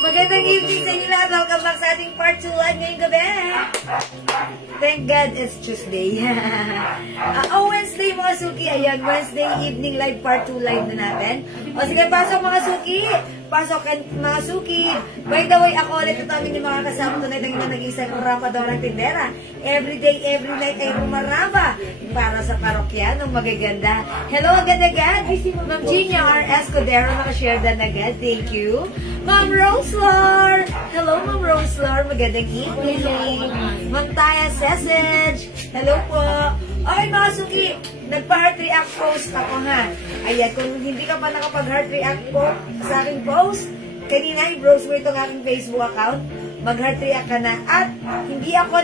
Magandang evening sa inyo lahat. Welcome back sa ating part 2 ngayong gabi. Thank God it's Tuesday. Wednesday mga suki. Ayan, Wednesday evening live part 2 live na natin. O sige, pasok mga suki. Pasok mga suki. By the way, ako ulit ito aming yung mga kasama tonight ang inyong nag-iisang rapadorang tindera. Every day, every night ay rumaraba para sa parokyanong magaganda. Hello agad-agad. Ma'am Gina R. Escudero, nakashare na agad. Thank you. Ma'am Roselor. Hello, Ma'am Roselor. Magandang evening. Ma'am Taya Sesage. Hello po. Okay, mga suki. Nagpa-heart react post ako ha. Ayan, kung hindi ka pa nakapag-heart react po sa aking post, kanina i-browse mo itong aking Facebook account, mag-heart react ka na. At hindi ako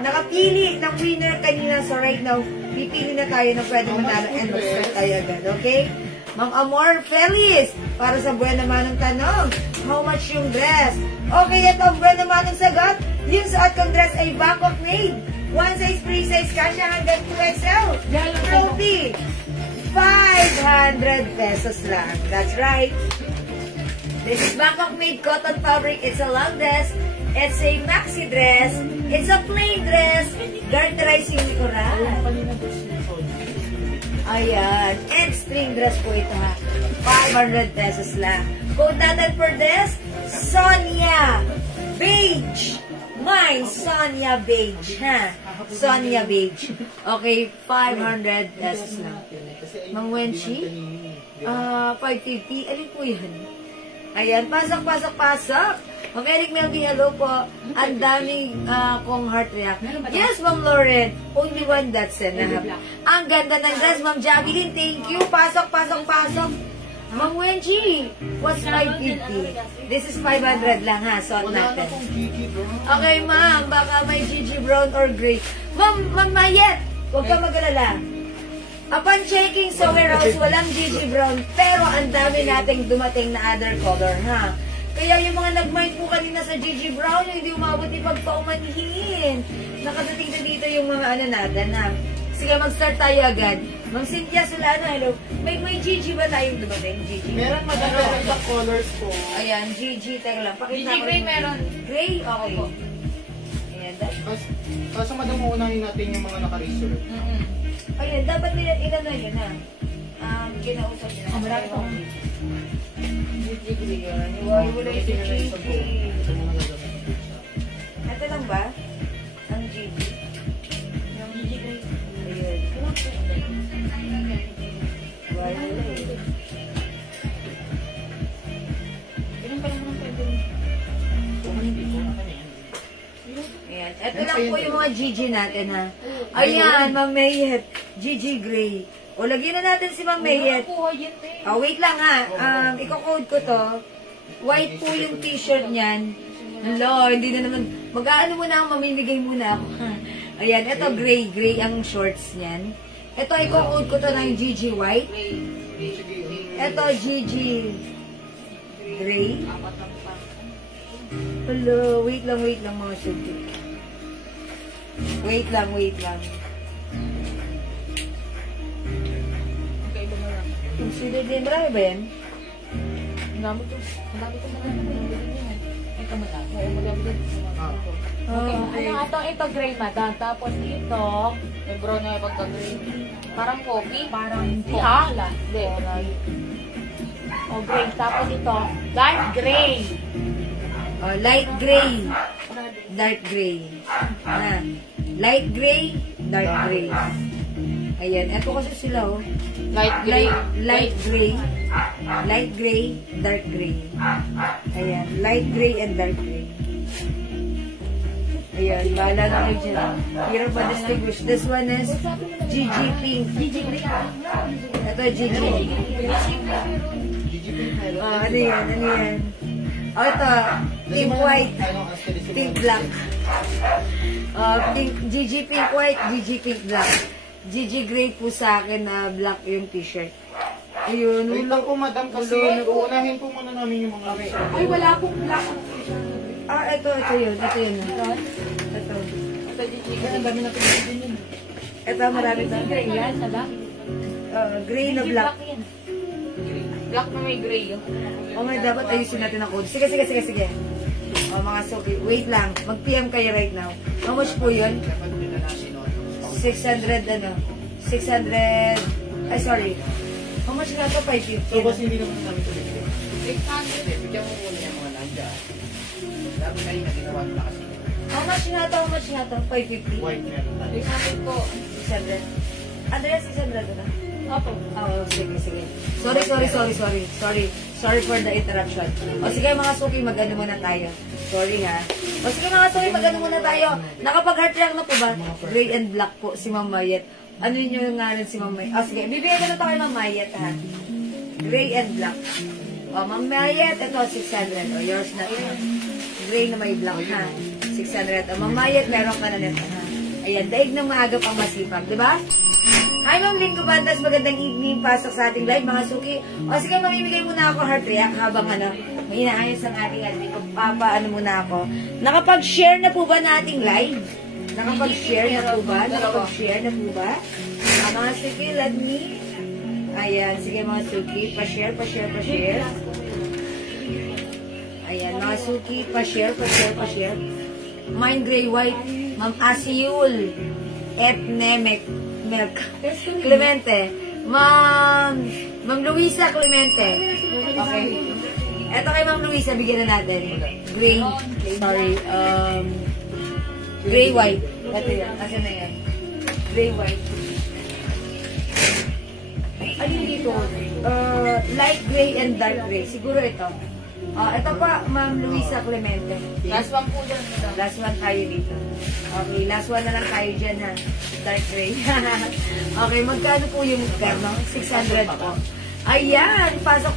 nakapili ng winner kanina. So right now, pipili na tayo na pwede manalo and mag-start tayo agad. Okay? Ma'am Amor Feliz, para sa buwan naman ng tanong, how much yung dress? Okay, ito ang buwan naman ng sagot. Yung suot kong dress ay Bangkok made. One size, free size, kasya hanggang 2XL. Trophy, 500 pesos lang. That's right. This is Bangkok made cotton fabric. It's a long dress. It's a maxi dress. It's a plain dress. Garterized yung likuran. Ayan. And string dress po ito ha. 500 pesos lang. Code natin for this, Sonia Beige. Mine, Sonia Beige. Ha? Sonia Beige. Okay, 500 pesos lang. Mang Wenshi? 550. Alin po yan? Ayan, pasok, pasok, pasok. Ma'am Eric Melvin, hello po. Ang daming kong heart react. Yes, Ma'am Lauren. Only one that's enough. Ang ganda ng dress, Ma'am Javelin. Thank you. Pasok, pasok, pasok. Ma'am Wenji, what's 550? This is 500 lang ha. Suot natin. Okay, Ma'am. Baka may Gigi Brown or gray. Ma'am Mayet, huwag ka mag-alala. Upon checking somewhere else, walang Gigi Brown. Pero ang dami nating dumating na other color ha. Kaya yung mga nag-mind po kanina sa Gigi Brown, yung hindi umabot ni pagpaumanhin. Nakadating na dito yung mga ano natin, ha? Sige, mag-start tayo agad. Ma'am Cynthia Solano, hello. May Gigi ba tayong dumating? Gigi? Meron maganda colors po. Ayan, Gigi. Teka lang. Pakita Gigi gray meron. Gray? Okay. Ayan. Kaso madam, uunahin natin yung mga naka-reserve. Ayan, dapat nila ilan na yun, ha? Kinausap nila. Marami po. Gigi yun. Wala yung Gigi. Ito lang ba? Ang Gigi? Yung Gigi gray. Ayan. Wala eh. Ilan pa lang naman pwede. Ayan. Ito lang po yung mga Gigi natin, ha? Ayan, Ma'am Mayet. Gigi gray. O, lagyan na natin si Ma'am Mayet. Wait lang ha. Iko-code ko to. White po yung t-shirt niyan. Hello, hindi na naman. Mag-aano muna ako, mamimigay muna ako. Ayan, ito gray. Gray ang shorts niyan. Ito, iko-code ko to na yung Gigi white. Ito, Gigi gray. Hello, wait lang mga sugi. Wait lang. Consider din, marami ba yan? Ang dami ko ito madami. Okay, ito gray madam. Tapos ito, may brown na yung pagka-gray. Parang coffee. Parang hindi. Hindi. O, gray. Tapos ito, dark gray. Light gray. Dark gray. Light gray, dark gray. Ayan. Ito kasi sila, oh. Light gray. Light gray. Light gray, dark gray. Ayan. Light gray and dark gray. Ayan. Bahala na kayo dyan. Hirap ba distinguish? This one is GG Pink. Ito, GG. Ano yan? Ano yan? Ito, Pink White. Pink Black. GG Pink White, GG Pink Black. GG Gray po sa akin na black yung t-shirt. Ayun. Wait lang po, madam, kasi uunahin po muna namin yung mga Ay, wala akong black. Ito yun. Ito yun. Ito. Ang dami na pinagin yun. Ito, marami na. Gray yan, diba? Gray na black. Yan. Black na may gray. May dapat ayusin natin ang code. Sige. Mga soki, wait lang. Mag-PM kayo right now. How much po yun? 600, 600, ay sorry. How much nga ito? 550. So, boss, hindi naman namin ito bigyan. 600. Bigyan mo muna yung mga nandyan. Dami kayo na ginawa na kasi. How much nga ito? 550? White meron tayo. 600 po. 600. Andrea, 600 na? Opo. Sige. Sorry for the interruption. O sige mga suki, mag-ano muna tayo. Sorry ha. O sige mga suki, mag-ano muna tayo. Nakapag-heart react na po ba? Gray and black po si Ma'am Mayet. Ano yun yung ngalan si Ma'am Mayet? O sige, bibigyan ko na ito kay Ma'am Mayet ha. Gray and black. O Ma'am Mayet, ito 600. O yours na ito. Gray na may black ha. 600. O Ma'am Mayet, meron ka na nito ha. Ayan, daig ng maaga pang masipag, di ba? Hi, Ma'am Lynn Cubantas. Magandang evening. Pasok sa ating live, mga suki. O sige, mamimigay muna ako heart react habang may inaayos ang ating admin. Papaano muna ako. Nakapag-share na po ba na ating live? Nakapag-share na po ba? Mga suki, let me. Ayan, sige mga suki. Pa-share. Ayan, mga suki. Pa-share. Mine gray white. Ma'am Asiul. Etnemek. Milk. Clemente. Ma'am Luisa Clemente. Okay. Ito kay Ma'am Luisa, bigyan na natin. Gray. Sorry. Gray white. Ito yan. Asa na yan? Gray white. Ano yung dito? Light gray and dark gray. Siguro ito. Ito pa, Ma'am Luisa Clemente. Last one po dyan. Last one tayo dito. Okay, last one na lang tayo dyan ha. Dark gray. Okay, magkano po yung magkano? 600 po. Ayan! Pasok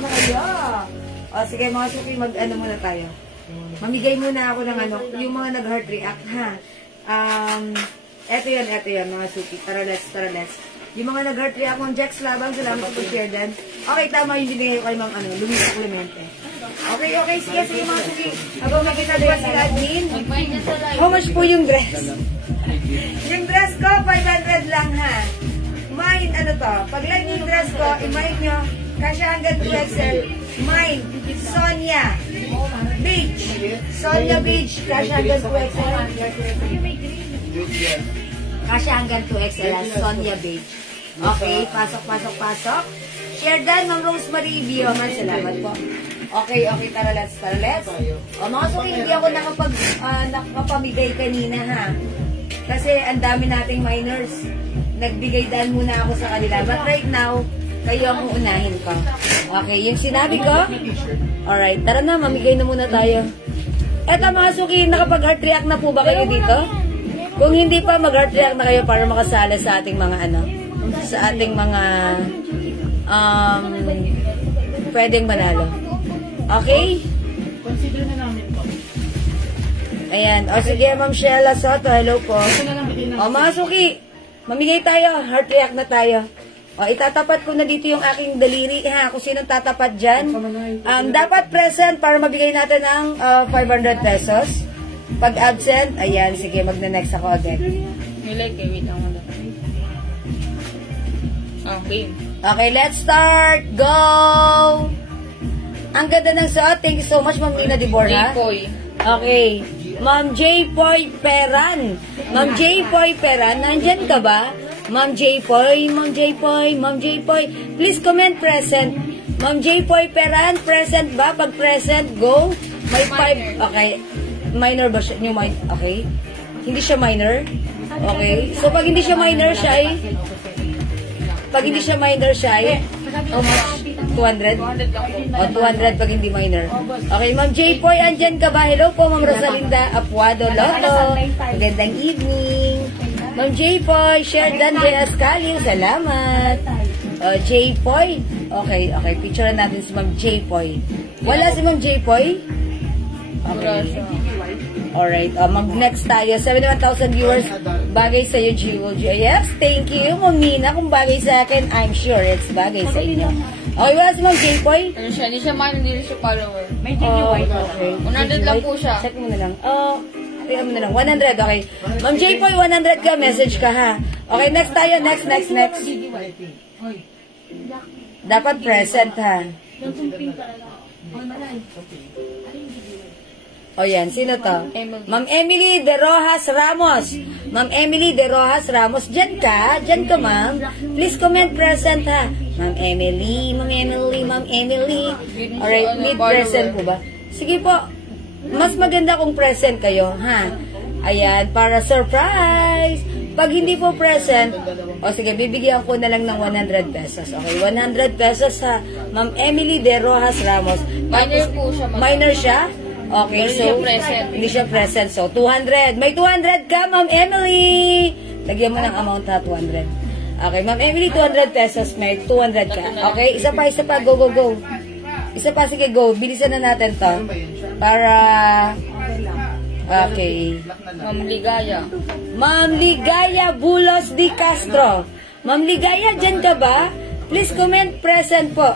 na kayo. O, sige mga suki, mag-ano muna tayo. Mamigay muna ako ng yung mga nag-heart react ha. Eto yan mga suki. Tara, let's. Yung mga nag-heart react ng Jax Labang, salamat po share din. Okay, tama yung binigay ko kay Ma'am Luisa Clemente. Okay, sige mga suki. Habang makita ba si admin? How much po yung dress? Yung dress ko, 500 lang ha. Mine, pag like yung dress ko, i-mine nyo, kasya hanggang 2XL. Mine, Sonia Beach. Kasya hanggang 2XL. Kasya hanggang 2XL, Sonia Beach. Okay, pasok. Share dan, Ma'am Rosemary Bioman, salamat po. Okay, tara, let's. O mga suki, hindi ako nakapamigay kanina ha. Kasi ang dami nating minors. Nagbigay daan muna ako sa kanila. But right now, kayo ang uunahin ko. Okay, yung sinabi ko. Alright, tara na, mamigay na muna tayo. Eto mga suki, nakapag-heart react na po ba kayo dito? Kung hindi pa, mag-heart react na kayo para makasala sa ating mga sa ating mga pwedeng manalo. Okay? Consider na namin po. Ayan. O sige, Ma'am Sheila Soto. Hello po. O mga suki, mamigay tayo. Heart react na tayo. O itatapat ko na dito yung aking daliri. Kung sinong tatapat dyan. Dapat present para mabigay natin ng 500 pesos. Pag absent, ayan. Sige, magna-next ako agad. Wait lang. Okay. Okay, let's start. Go! Ang ganda ng suot. Thank you so much, Ma'am Lina Deborah. J-Poy. Okay. Ma'am J-Poy Peran. Nandyan ka ba? Ma'am J-Poy. Please comment present. Ma'am J. Poy Peran, present ba? Pag present, go. May 5. Okay. Minor ba siya? New minor. Okay. Hindi siya minor. Okay. So, pag hindi siya minor, siya ay... Pag hindi siya minor, siya ay... How much? 200? O, 200 pag hindi minor. Okay, Ma'am J. Poy, andyan ka ba? Hello po, Ma'am Rosalinda Apuado Loto. Magandang evening. Ma'am J. Poy, share dan J. Ascalio. Salamat. J. Poy. Okay, okay. Picture natin si Ma'am J. Poy. Wala si Ma'am J. Poy? Okay. Alright. Mag-next tayo. 71,000 viewers. Bagay sa'yo, Jewel. Yes, thank you, Ma'am Nina. Kung bagay sa akin, I'm sure it's bagay sa inyo. Okay, wala si Ma'am J. Poy? Ano siya? Hindi siya man, hindi rin siya follower. May GG white. Okay. 100 lang po siya. Check mo na lang. Tingnan mo na lang. 100, okay. Ma'am J. Poy, 100 ka. Message ka, ha? Okay, next tayo. Next. Dapat present, ha? O yan, sino to? Emily. Ma'am Emily De Rojas Ramos. Ma'am Emily De Rojas Ramos. Diyan ka, ma'am. Please comment present, ha? Ma'am Emily. Alright, need present po ba? Sige po. Mas maganda kung present kayo, ha? Ayan, para surprise. Pag hindi po present, o sige, bibigyan ko na lang ng 100 pesos. Okay, 100 pesos, ha? Ma'am Emily De Rojas Ramos. Minor po siya. Minor siya? Okay, so, hindi siya present. So, 200. May 200 ka, Ma'am Emily. Lagyan mo ng amount ha, 200. Okay, Ma'am Emily, 200 pesos. May 200 ka. Okay, isa pa. Go. Isa pa, sige, go. Bilisan na natin to. Para, okay. Ma'am Ligaya. Ma'am Ligaya Bulos Di Castro. Ma'am Ligaya, dyan ka ba? Please comment present po.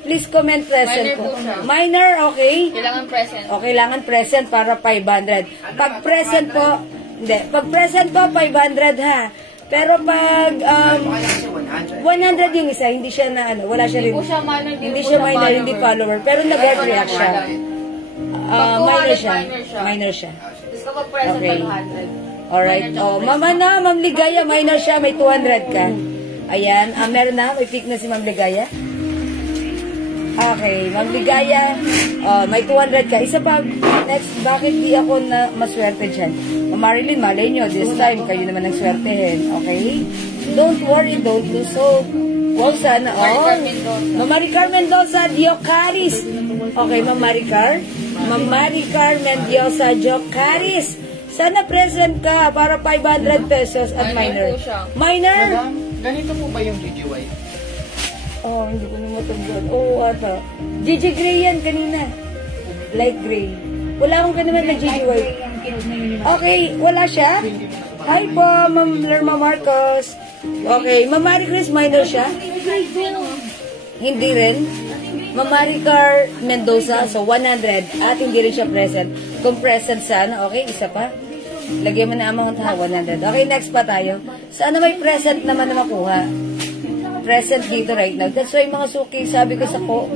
Please comment present Minor po. po siya. Minor, okay? Kailangan present. O, kailangan present para 500. Pag present po, hindi. Pag present po, 500 ha. Pero pag 100 yung isa, hindi siya na ano, wala siya rin. Hindi po siya minor, Hindi siya minor, hindi follower. Pero nag-heart react siya. Minor siya. Minor siya. Tapos kapag present, Okay. 500. Alright. Oh, mama na, Ma'am Ligaya, minor siya, may 200 ka. Ayan, meron na, may pick na si Ma'am Ligaya. Okay, Ma'am Ligaya, may 200 ka. Isa pa, next, bakit di ako na maswerte dyan? Ma'am Marilyn, malay nyo, this time, kayo naman ang swertehin, okay? Don't worry, don't lose hope. Wow, sana all. Ma'am Maricar Mendoza, Diocaris. Okay, Ma'am Maricar. Ma'am Maricar Mendoza, Diocaris. Sana present ka para 500 pesos at minor. Minor? Madam, ganito po ba yung GGY? Oh, hindi ko na matandaan. Oo, ata. GG Gray yan kanina. Light gray. Wala akong ka naman na GG White. Okay, wala siya? Hi po, Ma'am Lerma Marcos. Okay, Ma'am Marie Chris, minor siya? Hindi rin. Ma'am Maricar Mendoza, so 100. At hindi rin siya present. Kung present sana, okay, isa pa. Lagyan mo na amount ha, 100. Okay, next pa tayo. Sana may present naman na makuha. Present dito right now. That's why mga suki, sabi ko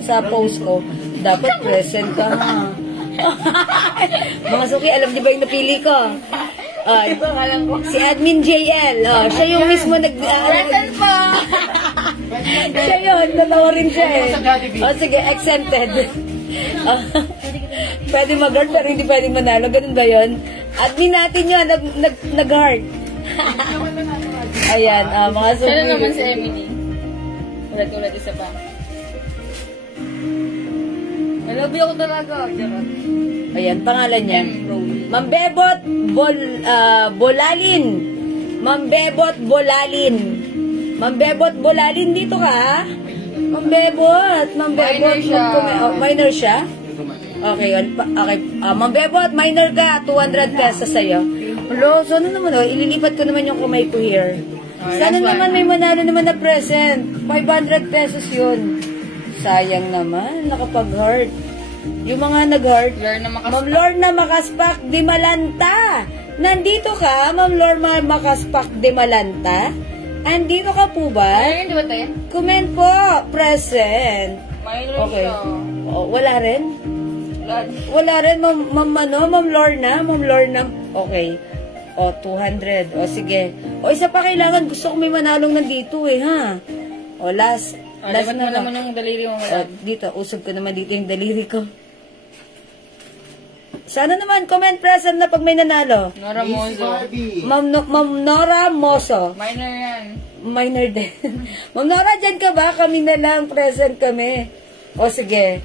sa post ko, dapat present ka ha. Mga suki, alam niyo ba yung napili ko? Si Admin JL. Siya yung mismo Present po! siya yun, natawa rin siya eh. Sige, exempted. Pwede mag-heart pero hindi pwede manalo. Ganun ba yun? Admin natin yun, nag-heart. Ayan, mga suki. Sana naman si Emily. Tulad isa pa. Nalabi ako talaga. Charot. Ayan, pangalan niya. Ma'am Bebot Bolalin. Ma'am Bebot Bolalin. Ma'am Bebot Bolalin, dito ka? Ma'am Bebot. Minor siya. Minor siya? Okay, okay. Ma'am Bebot, minor ka. 200 pesos sa'yo. Rose, ano naman, ililipat ko naman yung kamay ko here. Sana naman may manalo naman na present. 500 pesos yun. Sayang naman, nakapag-heart. Yung mga nag-heart, Ma'am Lorna Makaspak Di Malanta. Nandito ka, Ma'am Lorna Makaspak Di Malanta? Andito ka po ba? Ayun, di ba tayo? Comment po, present. Minor Okay. siya. Oh, wala rin? Wala rin, Ma'am Lorna. Okay. O, 200. O, sige. O, isa pa kailangan. Gusto ko may manalong nandito eh, ha? O, last. Last Dapat mo naman yung daliri mo. dito, usog ko naman dito yung daliri ko. Sana naman, comment present na pag may nanalo. Nora Miss Mozo. Barbie. Ma'am Nora Moso. Minor yan. Minor din. Ma'am Nora, dyan ka ba? Kami na lang, present kami. O sige.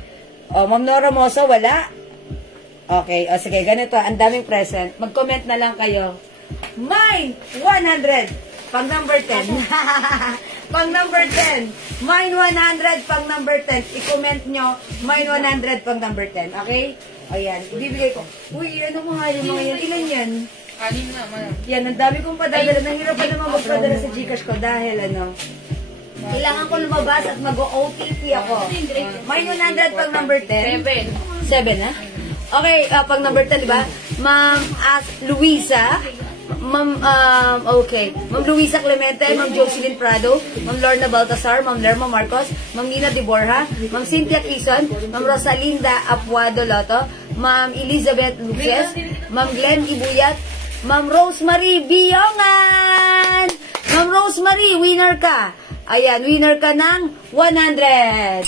O, Ma'am Nora Moso, wala? Okay, o sige, ganito, ang daming present. Mag-comment na lang kayo. Mine, 100. Pang number 10. Pang number 10. Mine 100, pang number 10. I-comment nyo, mine 100, pang number 10. Okay? Ayan, ibibigay ko. Uy, ano mga yan? Ilan yan? Anim na, man. Yan, ang dami kong padadala. Nahirapan naman magpadala sa Gcash ko dahil kailangan ko lumabas at mag-OTP ako. May 100 pang number 10. 7, ha? Okay, pang number 10, diba? Ma'am Luisa. Okay. Ma'am Luisa Clemente, Ma'am Jocelyn Prado, Ma'am Lorna Baltasar, Ma'am Lerma Marcos, Ma'am Nina De Borja, Ma'am Cynthia Quizon, Ma'am Rosalinda Apuado Loto, Ma'am Elizabeth Luces, Ma'am Glenn Ibuyat, Ma'am Rosemary Biongan! Ma'am Rosemary, winner ka! Ayan, winner ka ng 100!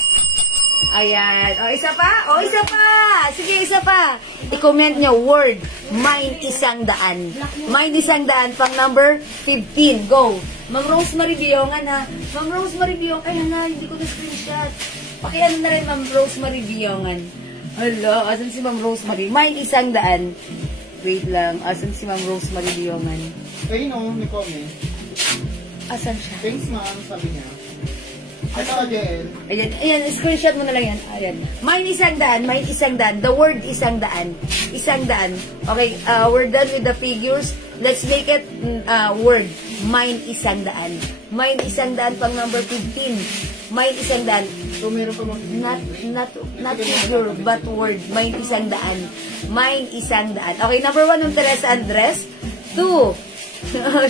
Ayan. O, isa pa? O, isa pa! Sige, isa pa! I-comment nyo, word, mine 100. Mine 100, pang number 15. Go! Ma'am Rosemary Biongan, ha? Ma'am Rosemary Biongan, ay, na, hindi ko na-screenshot. Pakiano na rin, Ma'am Rosemary Biongan. Hala, asan si Ma'am Rosemary? Mine 100. Wait lang, asan si Ma'am Rosemary Biongan? Ayun o, ni Come. Asan siya? Thanks ma'am, sabi niya. Ito again. Ayan, screenshot mo na lang yan. Ayan. Mine 100, mine 100. The word 100. 100. Okay, we're done with the figures. Let's make it word. Mine 100. Mine 100 pang number 15. Mine 100. So meron pa mga Not figure, but word. Mine 100. Mine 100. Okay, number 1 ng Teresa Andres. 2.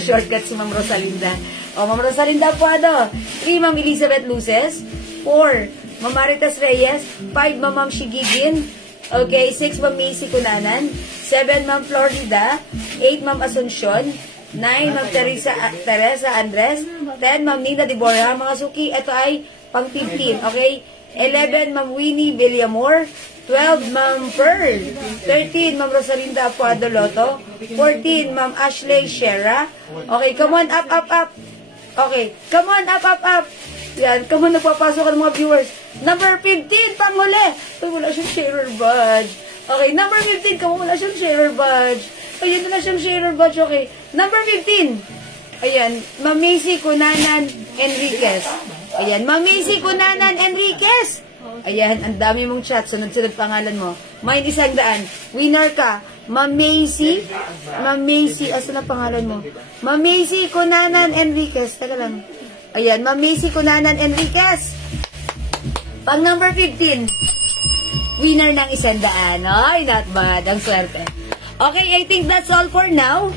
Shortcut si Ma'am Rosalinda. O, Ma'am Rosalinda Puado. 3, Ma'am Elizabeth Luces. 4, Ma'am Maritas Reyes. 5, Ma'am Shigigin. Okay, 6, Ma'am Macy Cunanan. 7, Ma'am Florida. 8, Ma'am Asuncion. 9, Ma'am Teresa Andres. 10, Ma'am Nina De Borja. Mga suki, ito ay pang 15. Okay? 11, Ma'am Winnie Villamor. 12, Ma'am Pearl. 13, Ma'am Rosalinda Apuado Loto. 14, Ma'am Ashley Shera. Okay, come on, up, up, up. Okay, come on, up, up, up. Yan, come on, nagpapasok ang mga viewers. Number 15, panghuli. Uy, wala siyang sharer badge. Okay, number 15, come on, wala siyang sharer badge. Ayun, wala siyang sharer badge, okay. Number 15. Ayan, Ma'am Macy Cunanan Enriquez. Ayan, Ma'am Macy Cunanan Enriquez. Ayan, ang dami mong chat. Sunod-sunod pangalan mo. Mine 100. Winner ka. Ma'am Macy. Ma'am Macy. Asan na pangalan mo? Ma'am Macy Cunanan Enriquez. Taka lang. Ayan, Ma'am Macy Cunanan Enriquez. Pang number 15. Winner ng 100. Ay, not bad. Ang swerte. Okay, I think that's all for now.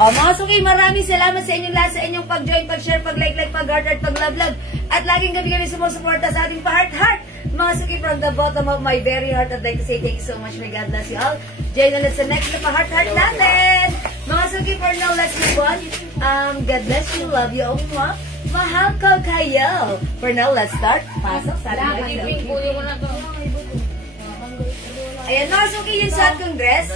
O, mga suki, maraming salamat sa inyong lahat, sa inyong pag-join, pag-share, pag-like, pag-heart, pag-love. At laging gabi-gabi sumusuporta sa ating pa-heart. Mga suki, from the bottom of my very heart, I'd like to say thank you so much. May God bless you all. Join ulit sa next na pa-heart natin. Mga suki, for now, let's move on. God bless you, love you, umwa. Mahal ko kayo. For now, let's start. Pasok sa ating video. Ayan, mga suki, yung suot kong dress.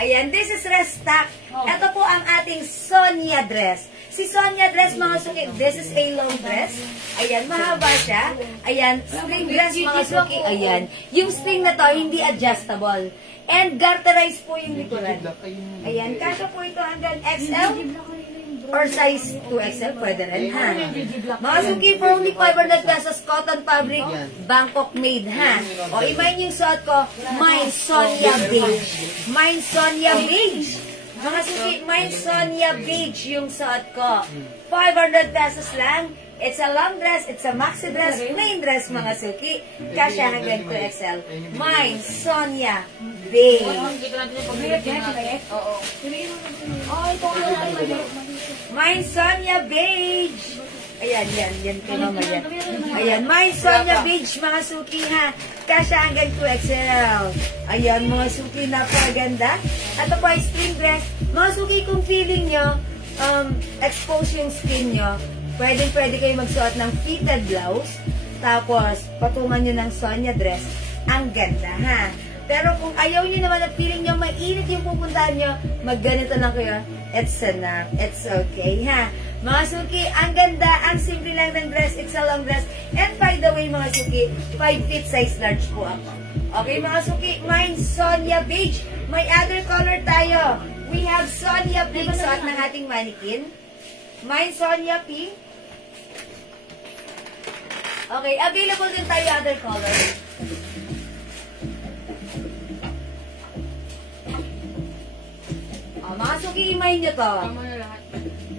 Ayan, this is Restock. Ito po ang ating Sonia dress. Si Sonia dress, mga suki, this is a long dress. Ayan, mahaba siya. Ayan, string dress, mga suki. Ayan, yung string na to, hindi adjustable. And garterized po yung likuran. Ayan, kasya po ito hanggang XL or size 2XL, pwede rin, ha? Mga suki, for only 500 pesos, cotton fabric, Bangkok made, ha? O, imayin yung suot ko, mine Sonia beige. Mine Sonia beige. Mga suki, mine Sonia beige yung suot ko. 500 pesos lang. It's a long dress, it's a maxi dress, plain dress, mga suki. Kasya hanggang 2XL. Mine Sonia beige. Mine Sonia beige. Ayan, yan kay mama yan. Ayan, Mine Sonia beige, mga suki, ha. Kasya hanggang 2XL. Ayan, mga suki, napakaganda. At ito po ay string dress. Mga suki, kung feeling nyo, expose yung skin nyo, pwede kayo magsuot ng fitted blouse. Tapos, patungan nyo ng Sonia dress. Ang ganda, ha? Pero kung ayaw nyo naman at feeling nyo mainit yung pupuntahan nyo, magganito lang kayo. It's enough. It's okay, ha? Mga suki, ang ganda, ang simple lang ng dress, XL long dress. And by the way, mga suki, 5 feet size large po ako. Okay, mga suki, mine Sonia beige. May other color tayo. We have Sonia pink suot ng ating mannequin. Mine Sonia pink. Okay, available din tayo other color. Mga suki, imay nyo to. Tama na lahat.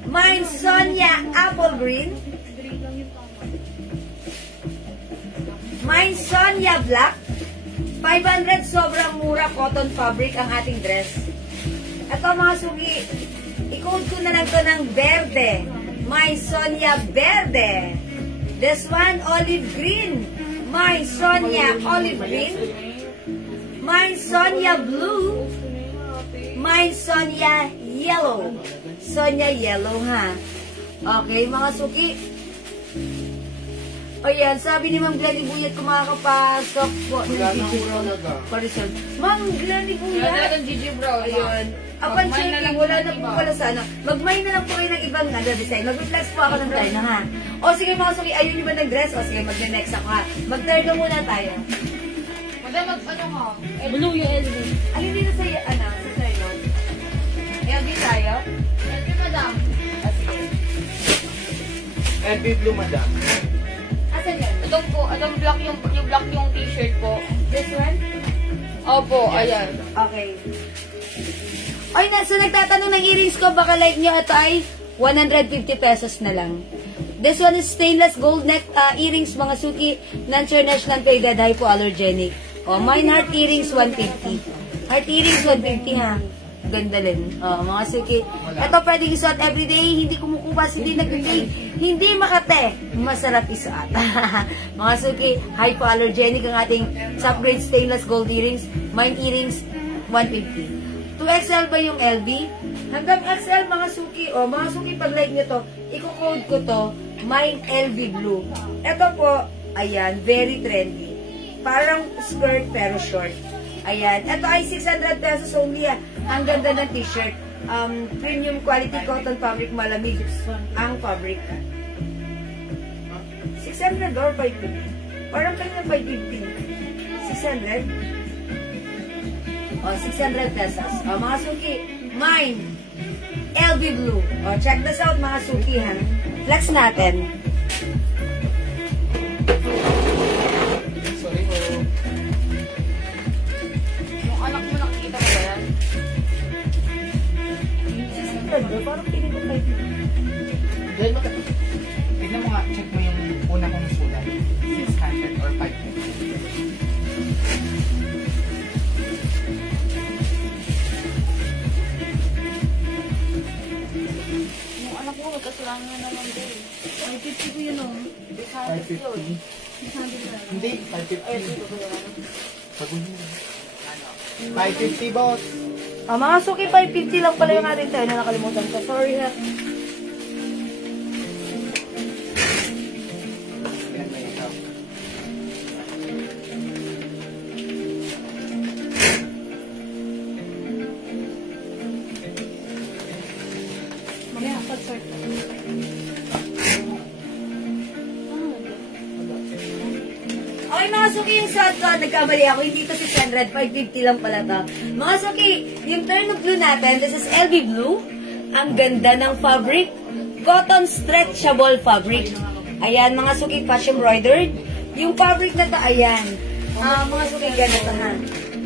Mine Sonia apple green. Mine Sonia black. 500, sobrang mura cotton fabric ang ating dress. Ito mga suki, i-code ko na lang to ng verde. Mine Sonia verde. This one olive green. Mine Sonia olive green. Mine Sonia blue. Mine Sonia yellow. Sonia yellow, ha? Okay, mga suki. O yan, sabi ni Ma'am Glenny Buyat kung makakapasok po ng Wala na Gigi ako Bro. talaga. Parisol. Ma'am Glenny Wala Buyat. talagang Gigi bro. Ayun. Upon checking, wala na po pala sana. Mag-mine na lang po kayo ng ibang design. Mag-reflex po ako ng tayo, ha? O sige mga suki, ayun nyo ba ng dress? O sige, mag-next ako, ha? Mag-turn muna tayo. Madam, ano ka? Blue yung LV. Alin dito sa, sa turn? LB tayo? Ito, madam. O sige. LB Blue, madam. Asan yan? Itong po, itong black yung t-shirt po. This one? Opo, ayan. Okay. Ay, nasa nagtatanong ng earrings ko, baka like nyo ito ay 150 pesos na lang. This one is stainless gold neck earrings, mga suki, non-international graded, hypoallergenic. O, mine heart earrings, 150. Heart earrings, 150 ha. Ganda din. O, mga suki. Ito pwedeng isuot everyday, hindi kumukupas, hindi nag-fade, hindi makate. Masarap isuot. Mga suki, hypoallergenic ang ating soft grade stainless gold earrings. Mine earrings, 150. 2XL ba yung LV? Hanggang XL, mga suki. O, mga suki, pag like nyo to, i-code ko to, mine LV blue. Ito po, ayan, very trendy. Parang skirt pero short. Ayan, ito ay 600 pesos only. Ang ganda ng t-shirt. Premium quality cotton fabric, malamig ang fabric. 600 or 550? Parang kanina 550. 600? O, 600 pesos. O, mga suki, mine, LV Blue. O, check this out, mga suki, ha. Flex natin. Sorry po. Yung anak mo nakikita mo ba yan? 600 bro, parang piling ko 550. Dahil tignan mo nga, check mo yung una kong sulat. 600 or 550. Yung anak mo, magkasulangan naman din. 550 ko yun, o. 550. Hindi, 550. Saguhin mo. 550, boss. O, mga suki, 550 lang pala yung ating tayo na nakalimutan ko. Sorry, ha. Yan na ito. Mamaya, pag-sort. Okay, mga suki, yung suot ko, nagkamali ako, hindi to 600, 550 lang pala to. Mga suki, yung turn of blue natin, this is LV Blue. Ang ganda ng fabric. Cotton stretchable fabric. Ayan, mga suki, patch embroidered. Yung fabric na to, ayan. Mga suki, ganito ha.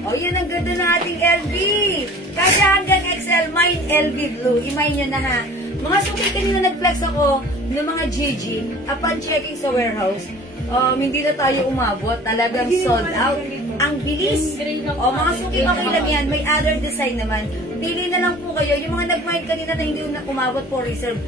O, yun ang ganda ng ating LV. Kasi hanggang XL, mine LV Blue. Imay nyo na ha. Mga suki, kanina nag-flex ako ng mga GG. Upon checking sa warehouse, hindi na tayo umabot. Talagang sold out. Ang bilis. O, mga suki, okay lang yan. May other design naman. Pili na lang po kayo. Yung mga nag-mind kanina na hindi na umabot po reserve,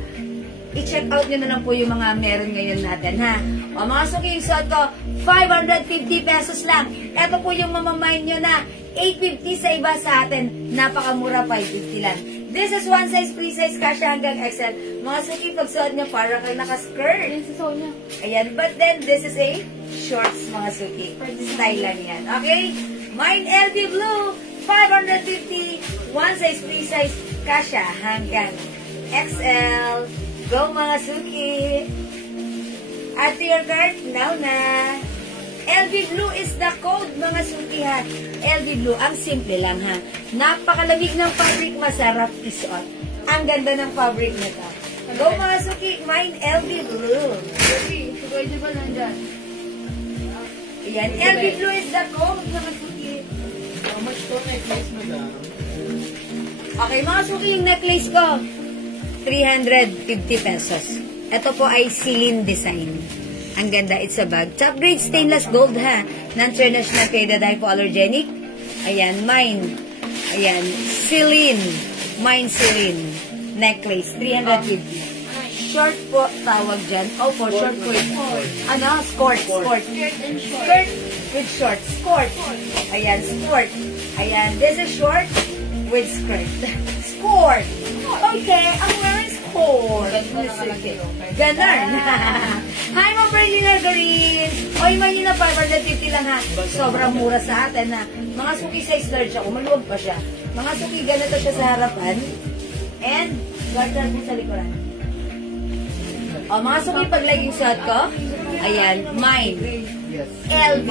i-check out nyo na lang po yung mga meron ngayon natin, ha? O, mga suki, yung suot ko, 550 pesos lang. Ito po yung mamamain nyo na 850 sa iba sa atin. Napakamura, 550 lang. This is one size, free size, kasya hanggang XL. Mga suki, pag suot nyo, para kang naka-skirt. Yan si Sonia. Ayan, but then, this is a shorts, mga suki. Style lang yan. Okay? Mine LV Blue, 550. One size, free size, kasha hanggang XL. Go, mga suki. Add to your cart, now na. LV Blue is the code, mga suki ha. LV Blue, ang simple lang ha. Napakalamig ng fabric, masarap isuot. Ang ganda ng fabric nito. Go, mga suki, mine LV Blue. Pwede ba nandyan? Ayan, LV Blue is the code, mga suki. How much to necklace, madam? Okay, mga suki, yung necklace ko, 350 pesos. Ito po ay Celine design. Ang ganda, it's a bag. Top grade stainless gold ha. Non-international faded hypoallergenic. Ayan, mine. Ayan, Celine. Mine Celine. Necklace, 350. Short po tawag dyan. Opo, short po ito. Ano? Skort. Skort. Skirt with short. Skort. Ayan, skort. Ayan, this is short with skirt. Skort. Okay, I'm wearing skort. Ganon. Hi, mga Berlin Margarine. Oy, man yun na 550 lang ha. Sobrang mura sa atin ha. Mga suki size large ako. Maluwag pa siya. Mga suki, ganito siya sa harapan. And, guard mo sa likuran. O, mga suki, pag legging suot ko, ayan, mine. LV.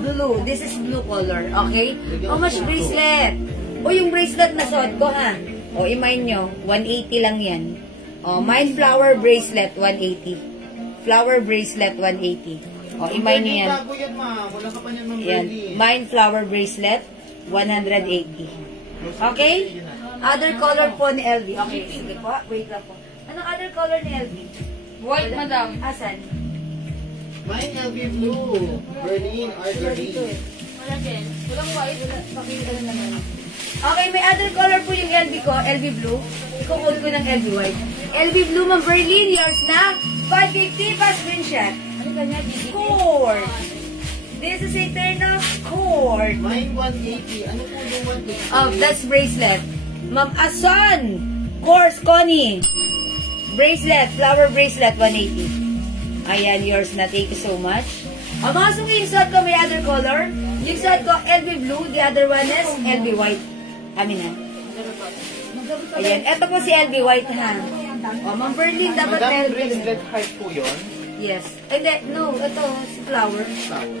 Blue. This is blue color. Okay? How much bracelet? O, yung bracelet na suot ko ha. O, i-mine nyo. 180 lang yan. O, mine flower bracelet, 180. Flower bracelet, 180. O, i-mine nyo yan. Bago yan, ma. Wala ka pa niyan, ma'am. Yan. Mine flower bracelet, 180. Okay? Other color po ni LV. Okay, sige po. Wait lang po. Anong other color ni LV? White, madam. Asan? Mine LV Blue. Berlin, Argery. Wala din. Walang white. Pakita na naman. Okay, may other color po yung LV ko. LV Blue. Iko-code ko ng LV White. LV Blue, ma'am Berlin. Yours na. 550 pa screenshot. Ano kanya? Cord. This is a turn of cord. Mine 180. Ano po yung 180? Oh, that's bracelet. Ma'am Ason. Course, Connie. Bracelet. Flower bracelet, 180. Ayan, yours na. Thank you so much. Ang mga suki, yung suot ko may other color. Yung suot ko, LV Blue. The other one is LV White. Amin na. Ayan. Ito po si LV White, ha. O, Ma'am Berlin, dapat Madam, LV. bracelet heart po yun. Yes. Hindi, no. Ito, si Flower. Flower.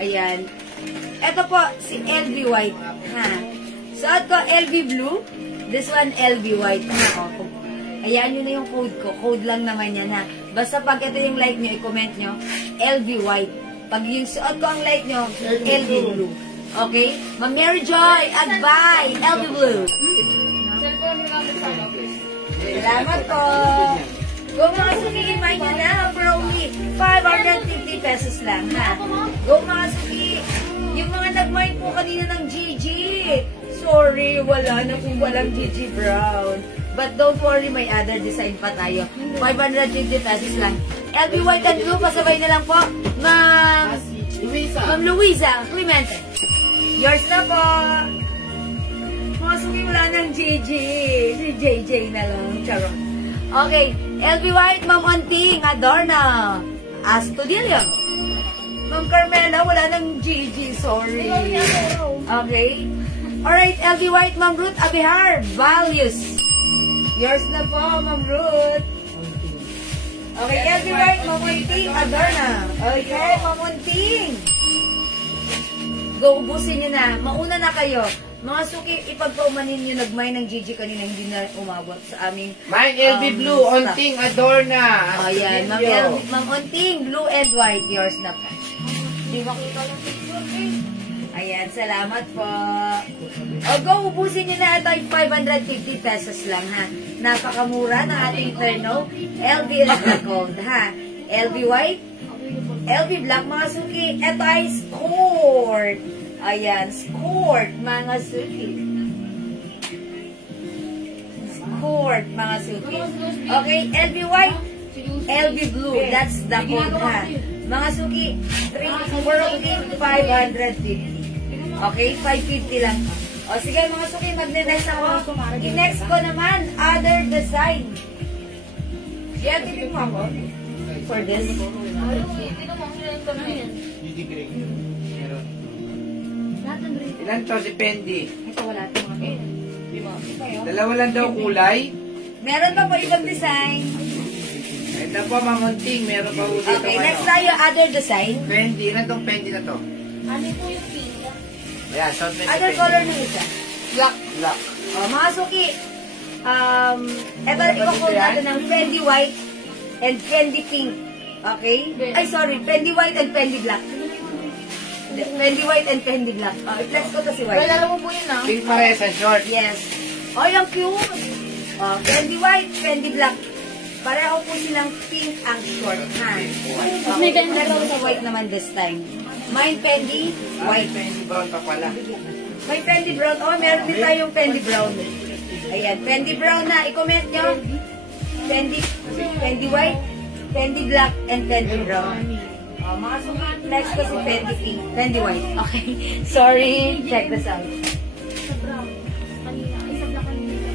Ayan. Ito po, si LV White, ha. Suot ko, LV Blue. This one, LV White, ha. O, ayan, yun na yung code ko. Code lang naman yan, ha. Basta pag ito yung like nyo, i-comment nyo, LV White. Pag yung suot ko ang like nyo, LV Blue. Okay? Ma'am Mary Joy, Agbay, LV Blue. Cellphone mo namin sa office. Salamat po. Go mga suki, i-mind nyo na for only 550 pesos lang, ha? Go mga suki. Yung mga nag-mind po kanina ng GG. Sorry, wala na kung walang GG Brown. But don't worry, may other design pa tayo. 550 pesos lang. LV White and Blue, pasabay na lang po. Luisa. Ma'am Luisa Clemente. Yours na po. Mga suki, wala ng GG. Si JJ na lang. Charot. Okay. LV White, Ma'am Onting, Adorna. Astudillo. Ma'am Carmela, wala ng GG. Sorry. Okay. Alright, LV White, Ma'am Ruth Abihar. Values. Yours na po, Ma'am Ruth. Okay, LV White, Ma'am Onting, Adorna. Okay, Ma'am Onting. Go, ubusin nyo na. Mauna na kayo. Mga suki, ipagpaumanin nyo nag-mine ng GG kanina, hindi na umabot sa aming Mine LV Blue, stock. Onting Adorna. Ayan, Ma'am LV, Ma'am Onting, Blue and White, yours na po. Di makita yung picture eh. Ayan, salamat po. O go, ubusin nyo na ito ay 550 pesos lang ha. Napakamura ng ating terno. LV Gold ha. LV White, LV Black, mga suki. Ito ay Skort. Ayan, Skort, mga suki. Skort, mga suki. Okay, LV White, LV Blue. That's the code ha. Mga suki, 550. Okay, 550 lang. O sige mga suki, magne-next ako. I-next ko naman, other design. Yeah, tignan mo ako. For this. Hindi naman sila yung ito na yan. UD Gray. Meron. Lahat ng red. Ilan to si Fendi? Ito wala ito mga red. Di ba? Dalawa lang daw kulay. Meron pa po ibang design. Ito po, mamunting. Meron pa po dito. Okay, next tayo, other design. Fendi. Ilan tong Fendi na to? Ano po yung pink? Ayan, short na si Other Fendi. color ng isa. Black. Black. Mga suki, eto i-call natin ng Fendi White and Fendi Pink. Okay? Ay, sorry. Fendi White and Fendi Black. Hindi, Fendi White and Fendi Black. I-flex ko to si Well, White. alam mo po yun ah. Pink pares and short. Yes. Oh, yung cute. Fendi White, Fendi Black. Pareho po silang pink ang short, ha? Okay, flex ko sa white naman this time. Mine Fendi, White. white. Fendi brown pa pala. May Fendi Brown. Oh, meron din tayong Fendi Brown. Ayan, Fendi Brown na. I-comment nyo. Fendi White, Fendi Black, and Fendi Brown. Mga sukat. Next ko si Fendi Pink. Fendi White. Okay. Sorry. Check this out. Sa brown. Kanina. Ay, sa black kanina.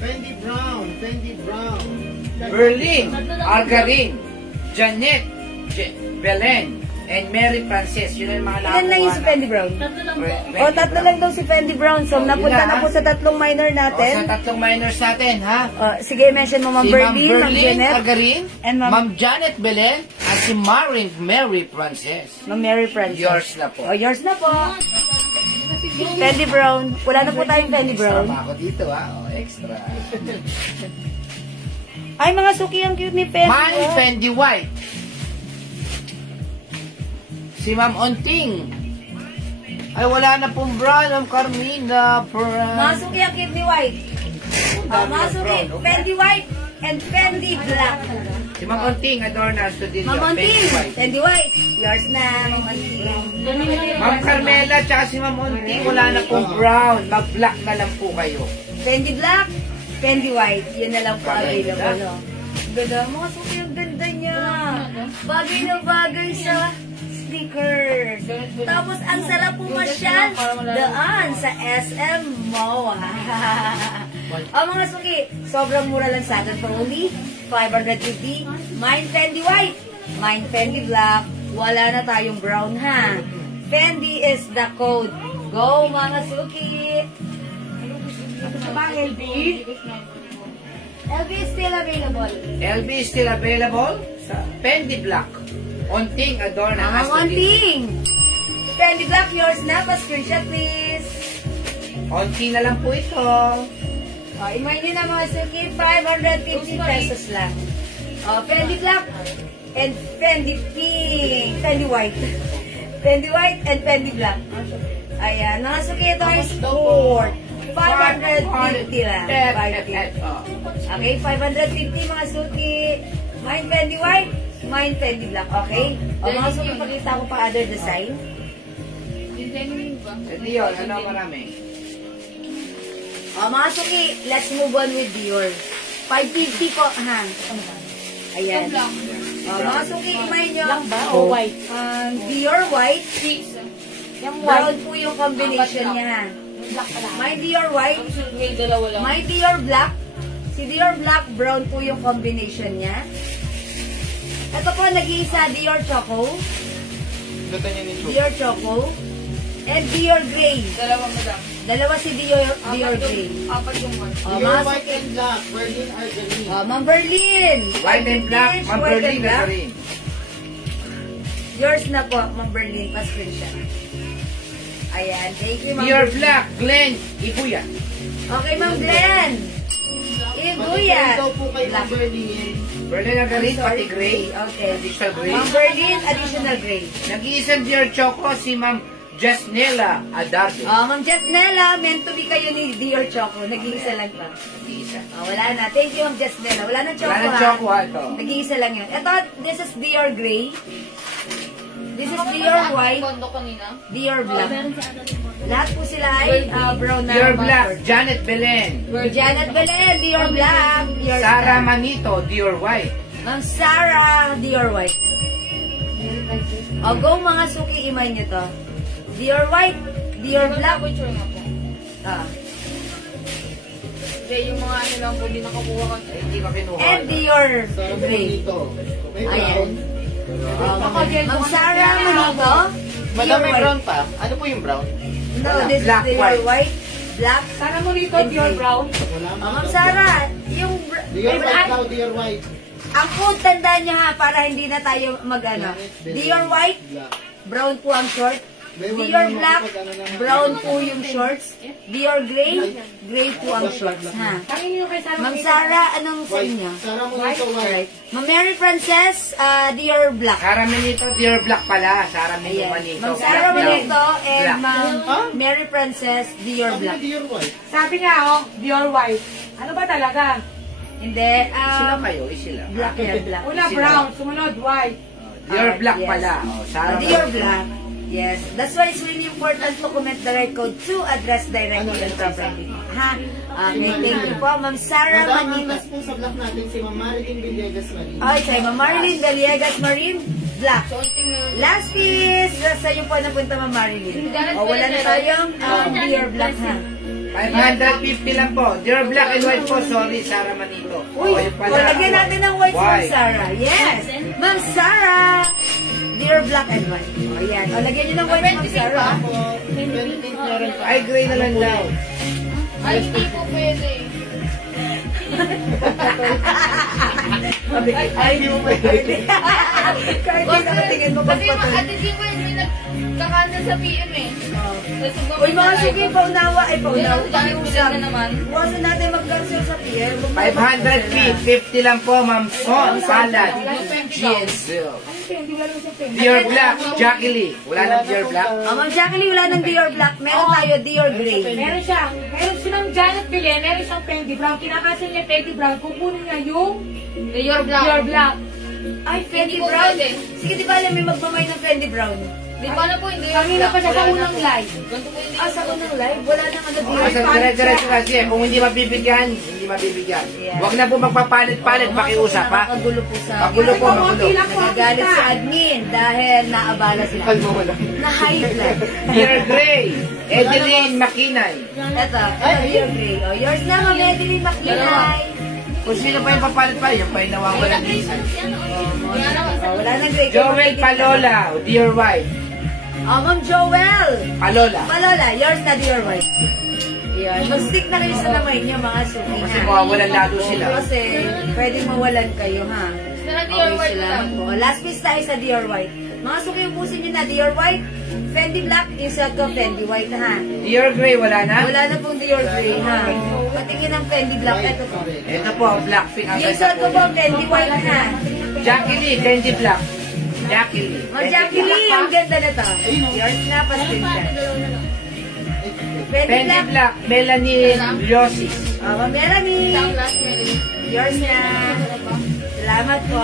Fendi Brown. Fendi Brown. Berlin, Algarin, Janet, Belen, and Mary Frances. Yun yung mga Ilan lang yung si Fendi Brown? Tatlo lang po. O, tatlo lang daw si Fendi Brown. So, napunta na po sa tatlong minor O, natin. sa tatlong minors natin, ha? Sige, mention mo Ma'am Si Ma'am Berlin, Ma'am Berlin, Janet, Algarin, and Ma'am Janet Belen, at si Mary Frances. Ma'am Mary Frances. Yours na po. O, yours na po. Fendi Brown. Wala na po tayong Fendi Brown. Sama ako dito, ha? O, extra. Ay, mga suki ang cute ni Fendi. Mine, oh. Fendi White. Si Ma'am Onting. Ay, wala na pong brown. Ma'am Carmina. Mga suki ang cute ni White. Mga suki, Fendi White and Fendi Black. Si Ma'am Onting, Adorna Studio. Ma'am Fendi Ontin, White. Fendi White. Yours na, Ma'am Ontin. Ma'am Carmela, tsaka si Ma'am Onting, wala na pong brown. Mag-black na lang po kayo. Fendi Black, Fendi White. Yun na lang po available. No? Ganda, mga suki ang ganda niya. Bagay na bagay sa stickers. Tapos, ang sarap pumasyal daan sa SM MOA. Mga suki, sobrang mura lang sa atin for only 550. Mine Fendi White, mine Fendi Black. Wala na tayong brown, ha? Fendi is the code. Go, mga suki! LB? LB is still available. LB is still available sa Fendi Black. Onting, Adorna Mga Studio. konting. Fendi Black, yours na. Pa-screenshot, please. Onting na lang po ito. Imay nyo na mga suki, 550 pesos lang. Fendi Black and Fendi Pink. Fendi White. Fendi White and Fendi Black. Ayan, mga suki, ito ay sport. 550 lang. 550. Okay, 550 mga suki. Mine Fendi White, mine Fendi Black. Okay? Mga suki, pakita ko pa other design. Designing ba? Sa Dion, ano marami? Mga suki, let's move on with Dior. 550 po, ha? Ayan. Mga suki, imay nyo. Black ba o white? Dior White. Yung Brown white. po yung combination niya, ha? Black pala. My Dior White. May dalawa lang. My Dior Black. Si Dior Black, brown po yung combination niya. Ito po, nag-iisa, Dior Choco. Ganda niya ni Chu. Dior Choco. And Dior Gray. Dalawa madam. Dalawa si Dior Gray. Apat yung one. Dior Mga White suki. and Black. Berlin Argentine. Ma'am Berlin. White and black, Ma'am White and Berlin na black. rin. Yours na po, Ma'am Berlin. Pa-screenshot. Ayan. Thank you, Ma'am Dior Berlin. Black, Glenn, Ibuya. Okay, Ma'am Glenn. Ibuya. Daw po kay Ma'am Berlin. Berlin na rin, pati gray. Okay. Additional gray. Ma'am Berlin, additional gray. Nag-iisang Dior Choco si Ma'am Jasnela Adardo. Ma'am Jasnella, meant to be kayo ni Dior Choco. Nag-iisa lang pa. Nag-iisa. Wala na. Thank you, Ma'am Jasnella. Wala nang Choco, Wala ng Choco, ha, ito. Nag-iisa lang yun. Ito, this is Dior Gray. This is Dior White. Kondo kanina. Dior Black. Lahat po sila ay brown na. Dior Black, buttered. Janet Belen. Janet Belen, Dior Black. Dior Sarah Black. Manito, Dior White. Ma'am Sarah, Dior White. Go mga suki, imay nyo to. Dior White, Dior Black. Picture nga po. Hindi, yung mga ano lang po, hindi nakakuha ka. Hindi ka kinuha. And Dior Gray. May Ayan. brown. Ma'am Sarah, Manito. Madam, may Dior brown pa. Ano po yung brown? No, Wala. this Black, is Dior white. white. Black. Sana mo rito, pure brown. Ma'am Sarah, yung... Dior white daw, Dior white. Ang code, tandaan nyo ha, para hindi na tayo mag-ano. Dior white, brown po ang short. Dior black, brown po yung shorts. Dior gray, gray po ang shorts, ha. Tangin nyo kay Sarah. Ma'am Sarah, anong sa inyo? Sarah mo nito white. Alright. Ma'am Mary Frances, Dior black. Sarah Manito, Dear Black pala. Sarah Ayan. Manito. Ma'am Sarah Manito and Black. Ma'am Mary Frances, Dior Ano black. Dior white? Sabi nga, oh, Dior white. Ano ba talaga? Hindi, Sila kayo, sila. black yan, black. Una brown, sumunod white. Dear Black Yes. pala. Oh, Sarah Dior Manito. black. Yes, that's why it's really important to comment the right code to address directly and properly. Ha? Okay, thank you po. Ma'am Sarah Madam, ang Manito. last po sa block natin si Ma'am Marilyn Villegas Marin. Okay, sorry. Ma'am Marilyn Villegas Marine, black. Last piece. Sa iyo po napunta, Ma'am Marilyn. O, wala na tayong Dior black, ha? 550 lang po. Dear Black and White po. Sorry, Sarah Manito. Uy, Ayun o, lagyan natin ng white, Ma'am Sarah. Yes. Ma'am Sarah. Dior black and white. O, yan. O, lagyan nyo ng white, Ma'am Sarah. Ako, 20 meron pa. Ay, gray na lang daw. Ay, hindi po pwede. Ay, hindi mo pwede. Kahit hindi nakatingin mo, Kasi magpatuloy. ate di ko hindi nagkakanda sa PM eh. Uy, mga sige, paunawa. Ay, paunawa. Pakiusap na naman. Buwasan natin mag-cancel sa PM. 500 feet. 50 lang po, Ma'am Son. Salad. GNC. Hindi wala sa pen. Dear Black, Jackie Lee. Wala nang Dear Black. Ma'am Jacqueline, wala ng Dior black. Meron tayo Dior gray. Meron siya. Meron silang Janet Pille. Meron siyang Fendi Brown. Kinakasin niya Fendi Brown. Kukunin niya yung Dior Black. Ay, Fendi Hindi po Brown. pwede. Sige, di ba alam may magpamay ng Fendi Brown? Di ba na po hindi? Kanina pa siya sa unang live. Ganito po yung Ah, sa unang live? Wala nang ano Dior. Asa dire-diretso kasi. Kung hindi mabibigyan, hindi mabibigyan. Huwag na po magpapalit-palit. Pakiusap, ha? Nakagulo po sa... Magulo po, magulo. Nagagalit sa admin dahil naabala sila. Na high blood. Dear Gray, Edeline Makinay. Ito Dior gray. Oh, yours na, Ma'am Edeline Makinay. Kung sino pa yung papalit-palit, yung pa yung nawawalan minsan. Oh, wala na gray. Joel Palola, Dear White. Oh, Ma'am Joel. Palola. Palola, yours na Dior white. Yan. Mag-stick na kayo sa lamay niyo, mga suki. Kasi ha? mawawalan lalo sila. Kasi pwedeng mawalan kayo, ha? Sana Dior Okay, white salamat lang. po. Last piece tayo sa Dior white. Mga suki, ubusin niyo na Dior white. Fendi black, insert ko Fendi white, ha? Dear Gray, wala na? Wala na pong Dior gray, ha? Patingin ang Fendi black. Ito po. Ito po, Blackpink ang Insert ko po ang Fendi white, ha? Jackie Lee, Fendi Black. Jackie Lee. Mga Jackie Lee, ang ganda na to. Yours na, pasensya. Fendi Fendi black. Black, Melanie Liosis. Ma'am Melanie. Last minute. Yours na. Salamat po.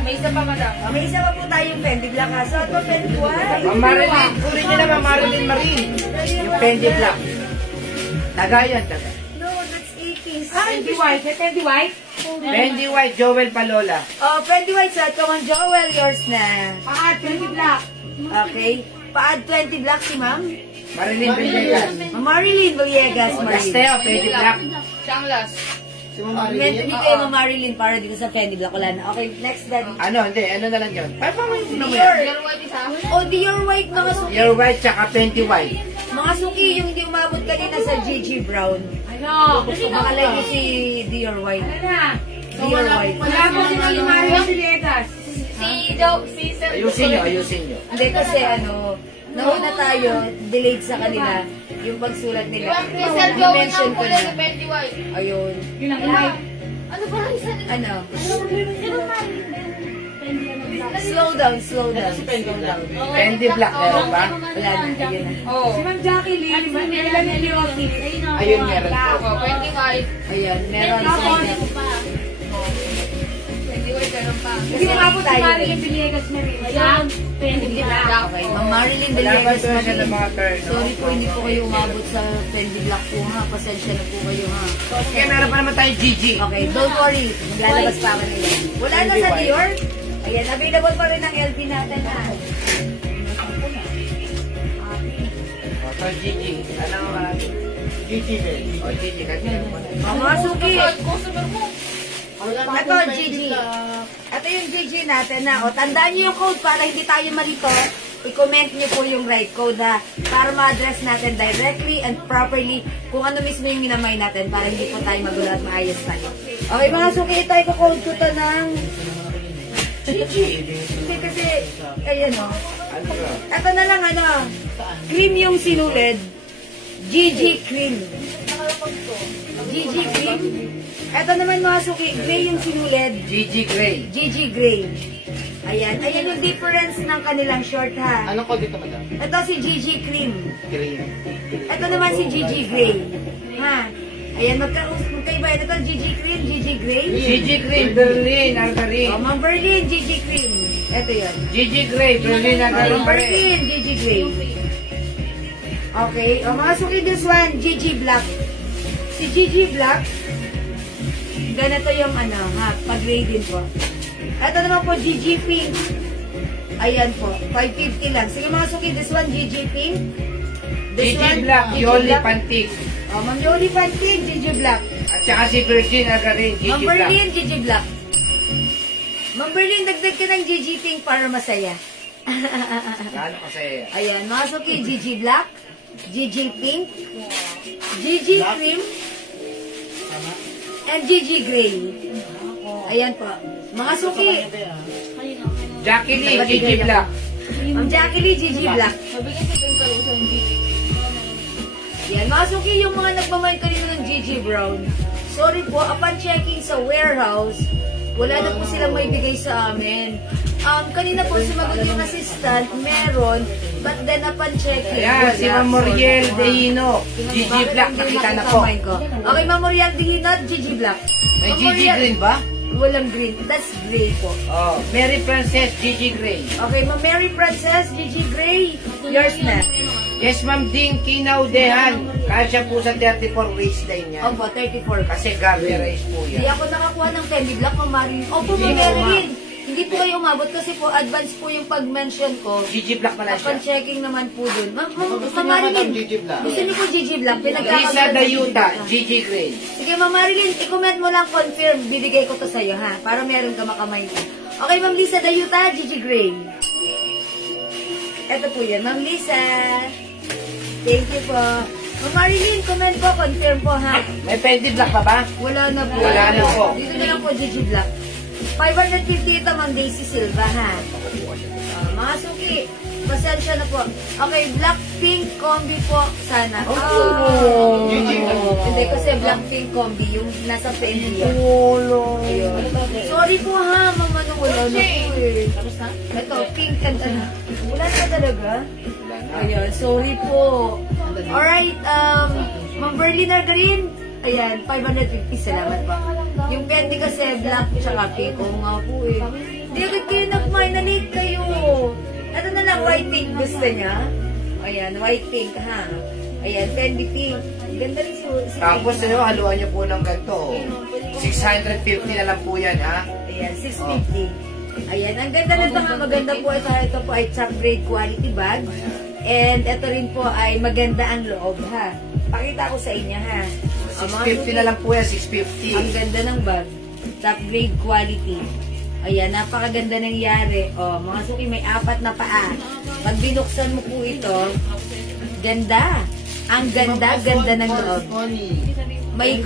May isa pa, madam. May isa pa po tayong Fendi Black ha. So, ito Fendi White. Ma'am Marilyn, kunin niyo naman Marilyn Marin. Yung Fendi Black. Taga yan, taga. No, that's 80s. Fendi white. May Fendi white. Fendi White, Joel Palola. Oh, Fendi White sa ito. Ma'am Joel, yours na. Paad, Fendi black. Okay. Pa-add 20 black si ma'am. Marilyn Villegas. Ma'am Marilyn Villegas. Last tayo, Fendi Black. Siya ang last. Si Ma'am Meant to Marilyn. be kayo Ma'am Marilyn para dito sa Fendi Black. Wala na. Okay, next daddy. Ano, hindi, ano na lang yun? Papaman mo naman Dior. yan. Dior white isa. Oh, Dior White mga suki. Dear White, tsaka Fendi White. Mga suki, yung hindi umabot kanina sa GG Brown. Ano? Makalay ko si Dior White. Ano na? Dior White. Wala mo si Mario Villegas. Si Joe, si Sir. Ayusin nyo, ayusin nyo. Hindi kasi nauna tayo, delayed sa kanila, yung pagsulat nila. Si Sir Joe, Na-mention ang ko kulay na. ni Fendi white. Ayun. Yun ang live. Ano ba ang isa? Ano? Sino Marilyn? Fendi ano black. Slow down, slow down. Slow down. Fendi Black, meron ba? Wala na, ayun na. Oh. Si Ma'am Jackie Lee, Melanie Liosis. Ayun, meron po. Oh, Fendi white. Ayan, meron Tapos, sa Fendi white, meron pa. hindi umabot si Marilyn Villegas Marin. Ayan, Fendi black. Okay, Ma'am Marilyn Wala ba Villegas ito siya ng mga turn? Sorry po, hindi po kayo umabot sa Fendi Black po ha. Pasensya na po kayo ha. Kaya meron pa naman tayo GG. Okay, don't worry. Maglalabas pa ako nila. Wala na sa Dior. Ayan, available pa rin ang LP natin ha. O, so GG. Ano, GG Ben. O, Gigi, kasi. Mga suki. Customer mo. Wala Ito, natin GG. 20 lang. Ito yung GG natin na. O, tandaan niyo yung code para hindi tayo malito. I-comment niyo po yung right code ha. Para ma-address natin directly and properly kung ano mismo yung minamay natin para hindi po tayo magulo at maayos tayo. Okay mga suki, ito i-code ko to ng GG. Kasi, ayan o. Ano ba? Ito na lang ano. Cream yung sinulid. GG cream. GG cream. Ito naman mga suki, gray yung sinulid. Gigi Gray. GG Gray. Ayan. Ayan yung difference ng kanilang short ha. Anong code dito, madam? Ito si GG Cream. Green. Ito naman si GG Gray. Ha? Ayan, magkaiba. Ito GG Cream, GG Gray. Gigi Green, Berlin, Algarin. O, Ma'am Berlin, GG Cream. Ito yun. Gigi Gray, Berlin, Algarin. Ma'am Berlin, GG Gray. Okay. O, mga suki this one, GG Black. Si GG Black, ganito yung ano, ha? Pag-gray din po. Ito naman po, GG Pink. Ayan po, 550 lang. Sige mga suki, this one, GG Pink. This Gigi one, Black, GG Yoli Black. Pantik. Oh, Ma'am Yoli Pantig, GG Black. At saka si Virgin Algarin, Ma'am Gigi Black. Berlin, GG Black. Ma'am Berlin, dagdag ka ng GG Pink para masaya. Ano kasi? Ayan, mga suki, GG Black, GG Pink, GG Cream, and GG Gray. Ayan po. Mga suki, Jackie Lee, Gigi Black. Ma'am Jackie Lee, GG Black. Mabigyan sa 10,000. Yan, mga suki, yung mga nagmamahal kanino ng GG Brown. Sorry po, upon checking sa warehouse, wala na po silang may bigay sa amin. Kanina po sumagot yung assistant, meron, but then upon checking, Ayan, si Ma'am Moriel Dehino, Gigi Black, nakita na po. Okay, Ma'am Moriel Dehino, GG Black. May Ma'am Gigi Moriel- Green ba? Walang green, that's gray po. Oh, Mary Princess, Gigi Gray. Okay, Ma'am Mary Princess, GG Gray, yours na. Yes, Ma'am Ding Kinaw Dehan. Kasya po sa 34 waistline niya. Opo, 34. Kasi Gabi Rice po Hindi yan. ako nakakuha ng Fendi Black, Ma'am Marilyn. Opo, Ma'am Hindi po, Marilyn. Hindi po kayo umabot kasi po advance po yung pag-mention ko. Gigi Black pala Upon siya. checking naman po dun. Ma'am Gusto niya Marilyn, madam GG Black. gusto niyo po GG Black? Lisa Pinagkakaganda Dayuta, Gigi Gray. Sige, Ma'am Marilyn, i-comment mo lang confirm. Bibigay ko to sa'yo, ha? Para meron ka makamay ko. Okay, Ma'am Lisa Dayuta, GG Gray. Ito po yan, Ma'am Lisa. Thank you po. Ma'am Marilyn, comment po, confirm po, ha? May Fendi Black pa ba? Wala na po. Wala na po. Dito na lang po, GG Black. 550 ito, Ma'am Daisy Silva, ha? Mga suki, pasensya na po. Okay, Blackpink combi po, sana. Oh. Hindi, kasi Blackpink combi, yung nasa Fendi yan. Ayun. Sorry po ha, Mama, no, wala na po eh. Tapos na? Ito, pink and ano. Wala na talaga? Ayun, sorry po. Alright, Ma'am Berlin Green. Ayan, 550, salamat po. Yung Fendi kasi black tsaka pink. Oo nga po eh. Hindi agad kayo nag-mine, na-late kayo. Ito na lang, white pink gusto niya. Ayan, white pink ha. Ayan, Fendi pink. Ganda rin si Tapos haluan niyo po ng ganito. 650 na lang po yan, ha? Ayan, 650. Ayan, ang ganda nito nga, maganda po ito. Ito po ay top grade quality bag. And ito rin po ay maganda ang loob, ha. Pakita ko sa inyo, ha. 650 na lang po yan, Ang 650. ganda ng bag. Top grade quality. Ayan, napakaganda nangyari. O, mga suki, may 4 na paa. Pag binuksan mo po ito, ganda. Ang ganda, ganda ng loob. May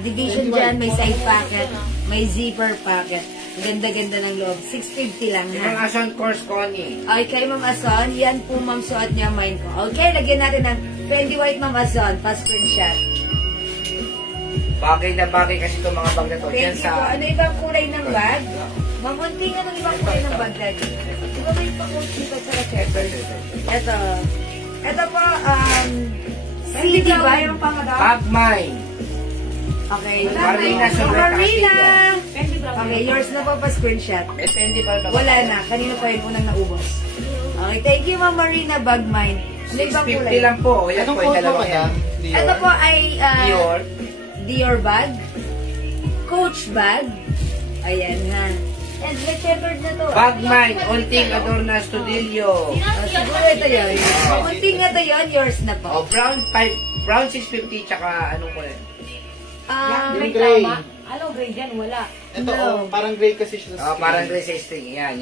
division dyan, may side pocket, may zipper pocket. Ganda-ganda ng loob. 650 lang, Yung ha. Ason Course Connie. Okay, Ma'am Azon, yan po, Ma'am, suot niya mine ko. Okay, lagyan natin ng Fendi White, Ma'am Azon. Pa-screenshot. Bagay na bagay kasi itong mga bag na to. Yan Thank you po. sa... Ano ibang kulay ng bag? Ma'am, unting anong ibang kulay ng bag natin? Di ba may pa-coach dito sa checker? Ito. Ito po, CD ba yung pangadap? Bag mine. Okay. Marina, sobrang Marina! Fendi Brown. Okay, yours na po pa-screenshot. May Fendi pa ba? Wala na. Kanina pa yung unang naubos. Okay, thank you, Ma'am Marina Bagmine. Ano ibang 650 kulay? lang po. Yan Anong po yung code mo, dalawa yan. madam? Ito po ay Dior. Dior bag. Coach bag. Ayan ha. And may checkered na to. Bag mine. Unting Adorna Studio. Siguro ito yun. Unting ito yun, yours na po. O, brown Brown 650, tsaka anong kulay? Yan, may Yung gray. tama. Anong gray dyan? Wala. Ito, parang gray kasi siya sa Parang gray sa string. Yan.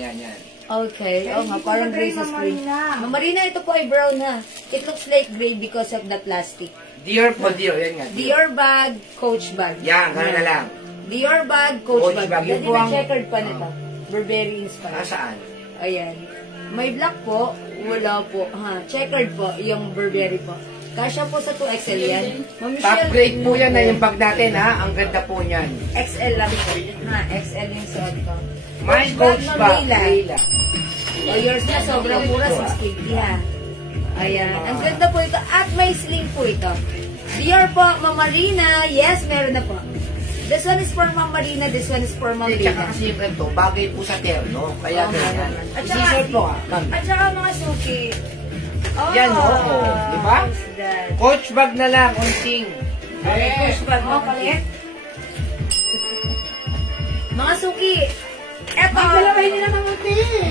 Okay. Oh, nga, parang gray sa screen. Ma'am Marina, ito po ay brown ha. It looks like gray because of the plastic. Dior po, Dior. Yan nga. Dior bag, Coach bag. Yan, gano'n na lang. Dior bag, Coach Coach bag. bag. Yan Yung din ang buwang- checkered pa nito. Burberry inspired. Nasaan? Ayan. May black po, wala po. Checkered po, yung Burberry po. Kasya po sa 2XL yan. Ma'am Top Michelle, grade po yan na yung bag natin, ha? Ang ganda po niyan. XL lang po. XL yung suot ko. My Coach bag, Layla. Layla. O yours na, sobrang mura, 650 ha. Ayan. Ang ganda po ito. At may sling po ito. Dior po, Ma'am Marina. Yes, meron na po. This one is for Ma'am Marina. This one is for Ma'am Tsaka Lina. kasi yung ganito, bagay po sa terno. Kaya Oo, ganyan. At saka- Isisort po, ha? Ma'am. At saka mga suki. Oh, Yan, oo. Di ba? how's that? Coach bag na lang, unting. Okay, push bag mo palit. Mga suki, eto,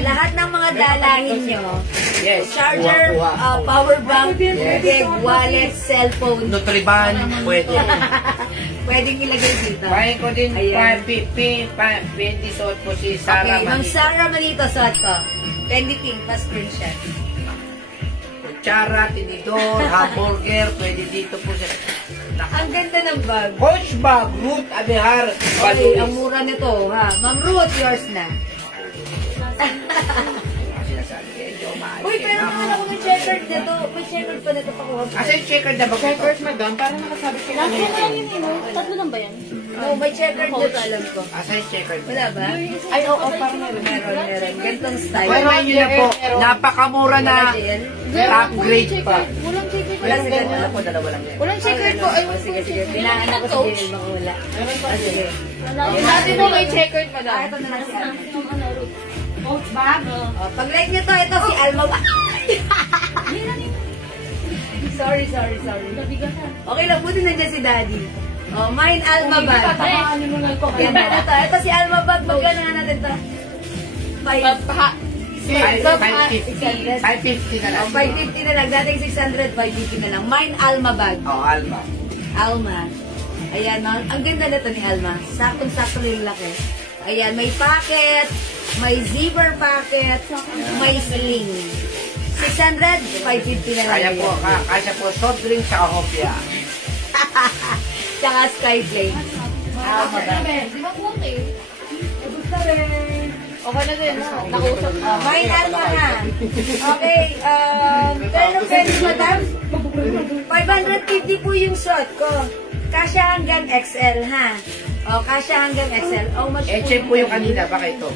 lahat ng mga dalahin nyo, Yes. charger, Kuha. power bank, Yes. bag, wallet, cellphone, Nutriban, pwede. pwedeng ilagay dito. Bayan ko din, Ayan. 20 suot po si Sarah Okay, Ma'am Manito. Sarah Manito, suot ko. Fendi pink, pa screenshot. Kutsara, tinidor, hamburger, pwede dito po siya. Ang ganda ng bag. Coach bag, Ruth Abehar, Okay, ang Balulis. mura nito, ha. Ma'am Ruth, yours na. Sinasabi, medyo maayos Uy, yan, pero ha? naman ako ng checkered nito. May checkered pa nito pa ko. Asa yung checker na bag ito? Checkers, madam, parang nakasabi ka na. Tatlo lang ba yan? No, may checkered dito, alam ko. Asa yung checker? Wala ba? Ay, oo, parang meron. Meron. Gantong style. Pero yun na po, napakamura na top grade pa. Walang checker. Wala sa Wala ganun. po, dalawa lang yan. Walang checker ko. Ay, Sige. Pinahan ako sa Jinil, baka wala. Sige. yung natin mo may checkered, madam. Ito na lang si Alma. Coach bag. Pag-like nyo to, ito si Alma. Sorry. Okay lang, buti nandiyan si Daddy. Mine Alma bag. Tamaan mo lang ko. Ganda na to. Ito si Alma bag. Magkano nga natin to? 550 na lang. 550 na lang. Dating 600, 550 na lang. Mine Alma bag. Oh, Alma. Alma. Ayan, ang ganda na to ni Alma. Saktong-sakto na yung laki. Ayan, may pocket, may zipper pocket, may sling. 600, 550 na lang. Kaya po, yan. kaya po, soft drink sa hopya. Tsaka Skyplane. Alma bag. Di ba puti? Gusto rin. Okay na din. Nakausap ka. Mine Alma ha. Okay, pero pwede madam, 550 po yung shot ko. Kasya hanggang XL ha. Kasya hanggang XL. Much Check po yung kanina, baka ito.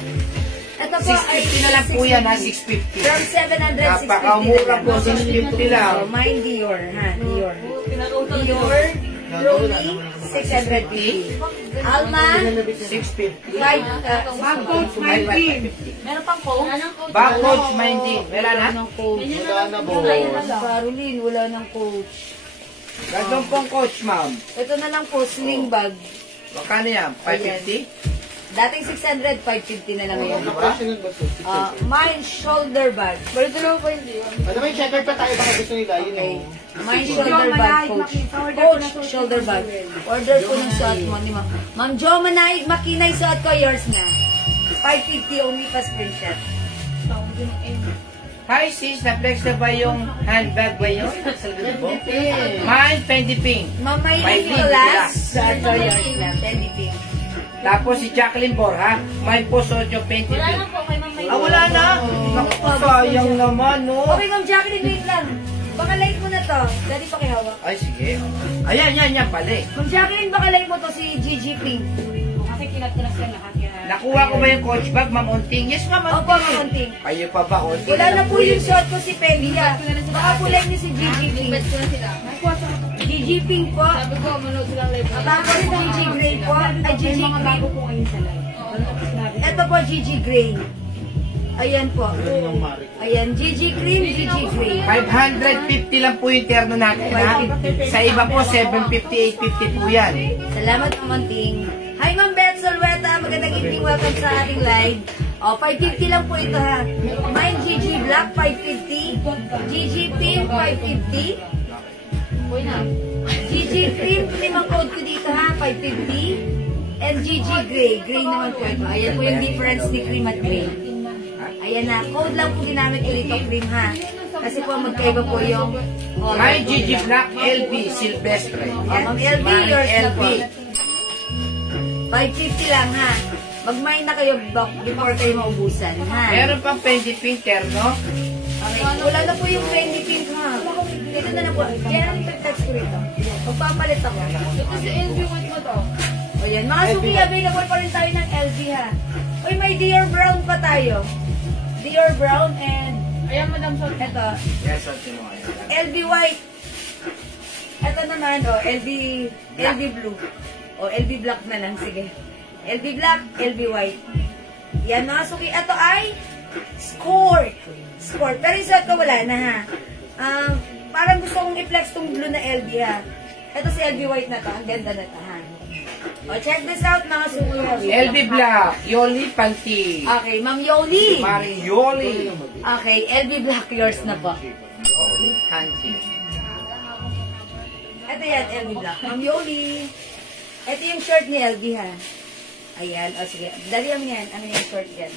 Ito po ay 650 na lang po yan, ha? 650. From 700, 650 Napakamura po, 650 lang. Mine Dior, ha? Dior. Dior, Brody, 650. Alma, 650. Bag coach 90. Meron pang phone? Back coach, minding. Wala na? Wala na, boss. Caroline, wala ng coach. Gandong pong coach, ma'am. Ito na lang po, sling bag. Magkano yan? 550? Dating 600, 550 na lang ngayon. Nakapresyonan ba, sus? Mine shoulder bag. Pero dalawa pa hindi. Ano may checker pa tayo baka gusto nila. Yun Okay. o. Mine shoulder bag, coach. Coach, shoulder bag. Order po ng suot mo ni Ma'am. Ma'am Jo Manaig, makinay suot ko, yours na. 550 only pa screenshot. Hi sis, na-flex na ba yung handbag ba yun? Sa libo? Mine, Fendi Pink. Mamay May Nicolas, link suot ko, yours na. Fendi pink. Tapos si Jacqueline Borja, may poso yung Fendi Wala Pink. lang po kay Mama. Wala na? Naku, sayang naman, no? Okay, Ma'am Jacqueline, wait lang. Baka like mo na to. Dali pa kay hawak. Ay, sige. Ayan, yan, balik. Ma'am Jacqueline, baka like mo to si Gigi Pink. Kasi kinat-kinas yan lahat yan. Nakuha ko ba yung coach bag, Ma'am Unting? Yes, Ma'am Opo, Unting. Ma'am Unting. Kayo pa ba, Unting? Wala na po yung shot ko si Pendia. Baka kulay niyo si Gigi Pink. Gigi Pink po. Sabi ko, manood silang live. Tapos Gigi Gray po. Ay, Gigi Mga Green. bago po ngayon sa live. Ito po, Gigi Gray. Ayan po. Yun yung Mari. Ayan, Gigi Cream, Gigi Gray. 550 lang po yung terno natin, ha? Sa iba po, 750, 850 po yan. Salamat, Ma'am Ting. Hi, Ma'am Beth Solweta. Magandang evening. Welcome sa ating live. 550 lang po ito, ha. Mine, Gigi Black, 550. Gigi Pink, 550. Uy na. GG Cream, limang code ko dito ha, 550. And GG Gray, Gray naman po ito. Ayan po yung difference ni Cream at Gray. Ayan na, code lang po ginamit ko dito, Cream ha. Kasi po magkaiba po yung color. Hi, Gigi Black, LB, Silvestre. Ma'am LB, yours na po. 550 lang ha. Mag-mine na kayo, Doc, before kayo maubusan ha. Meron pang Fendi Pinter, no? Okay, wala na po yung Fendi Pink ha. Dito na po. Kaya ang touch ko rito. Magpapalit ako. Ito si LB, want mo to? O yan, mga suki, available pa rin tayo ng LV ha. Uy, may Dior Brown pa tayo. Dior Brown and Ayan, Madam Sol. eto, Yes, sorti mo kayo. LV White. Eto naman, LV Blue. O, LV Black na lang, sige. LV Black, LV White. Yan, mga suki. Eto ay Score. Score. Pero yung suot ko wala na ha. Parang gusto kong i-flex tong blue na LV ha. Ito si LV White na to. Ang ganda na to ha. O, check this out mga suki. LB Black, Yoli Panty. Okay, Ma'am Yoli. Maring Yoli. Okay, LV Black, yours na po. Panty. Ito yan, LV Black. Ma'am Yoli. Ito yung short ni LV ha. Ayan, o sige. Dalihan mo yan. Ano yung short yan?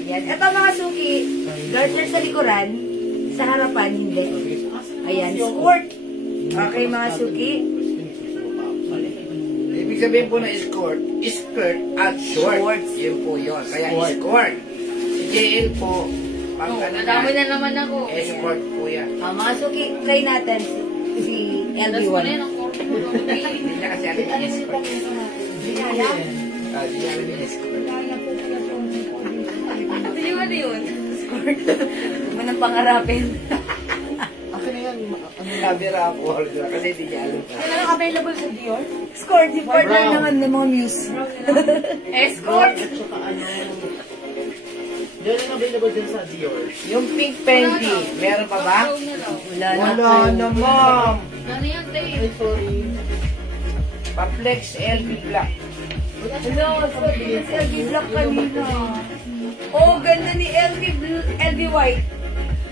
Ayan. Ito mga suki. Garter sa likuran. Sa harapan, hindi. Ayan, skirt. Okay mga suki. Ibig sabihin po na skirt at short. Yun po yun. Kaya skirt. Si JL po, pag Nadami na naman ako. escort po yan. Mga suki, try natin si Tapos ko na LV1. yun ang corpo mo. Hindi niya kasi alam yung escort. Hindi niya alam yung escort. Hindi mo na yun. Huwag mo nang pangarapin. Akin na yan. Camera ako. Kasi hindi niya alam. Kailan available sa Dior? Skirt, import lang naman ng mga muse. Escort. Tsaka ano. Diyan na available din sa Dior. Yung pink Fendi, meron pa ba? Wala na. Wala na, ma'am. Ano yan, Dave? Ay, sorry. Pa-flex LB Black. Hello, sabi niya si LV Black kanina. Oh, ganda ni LV White.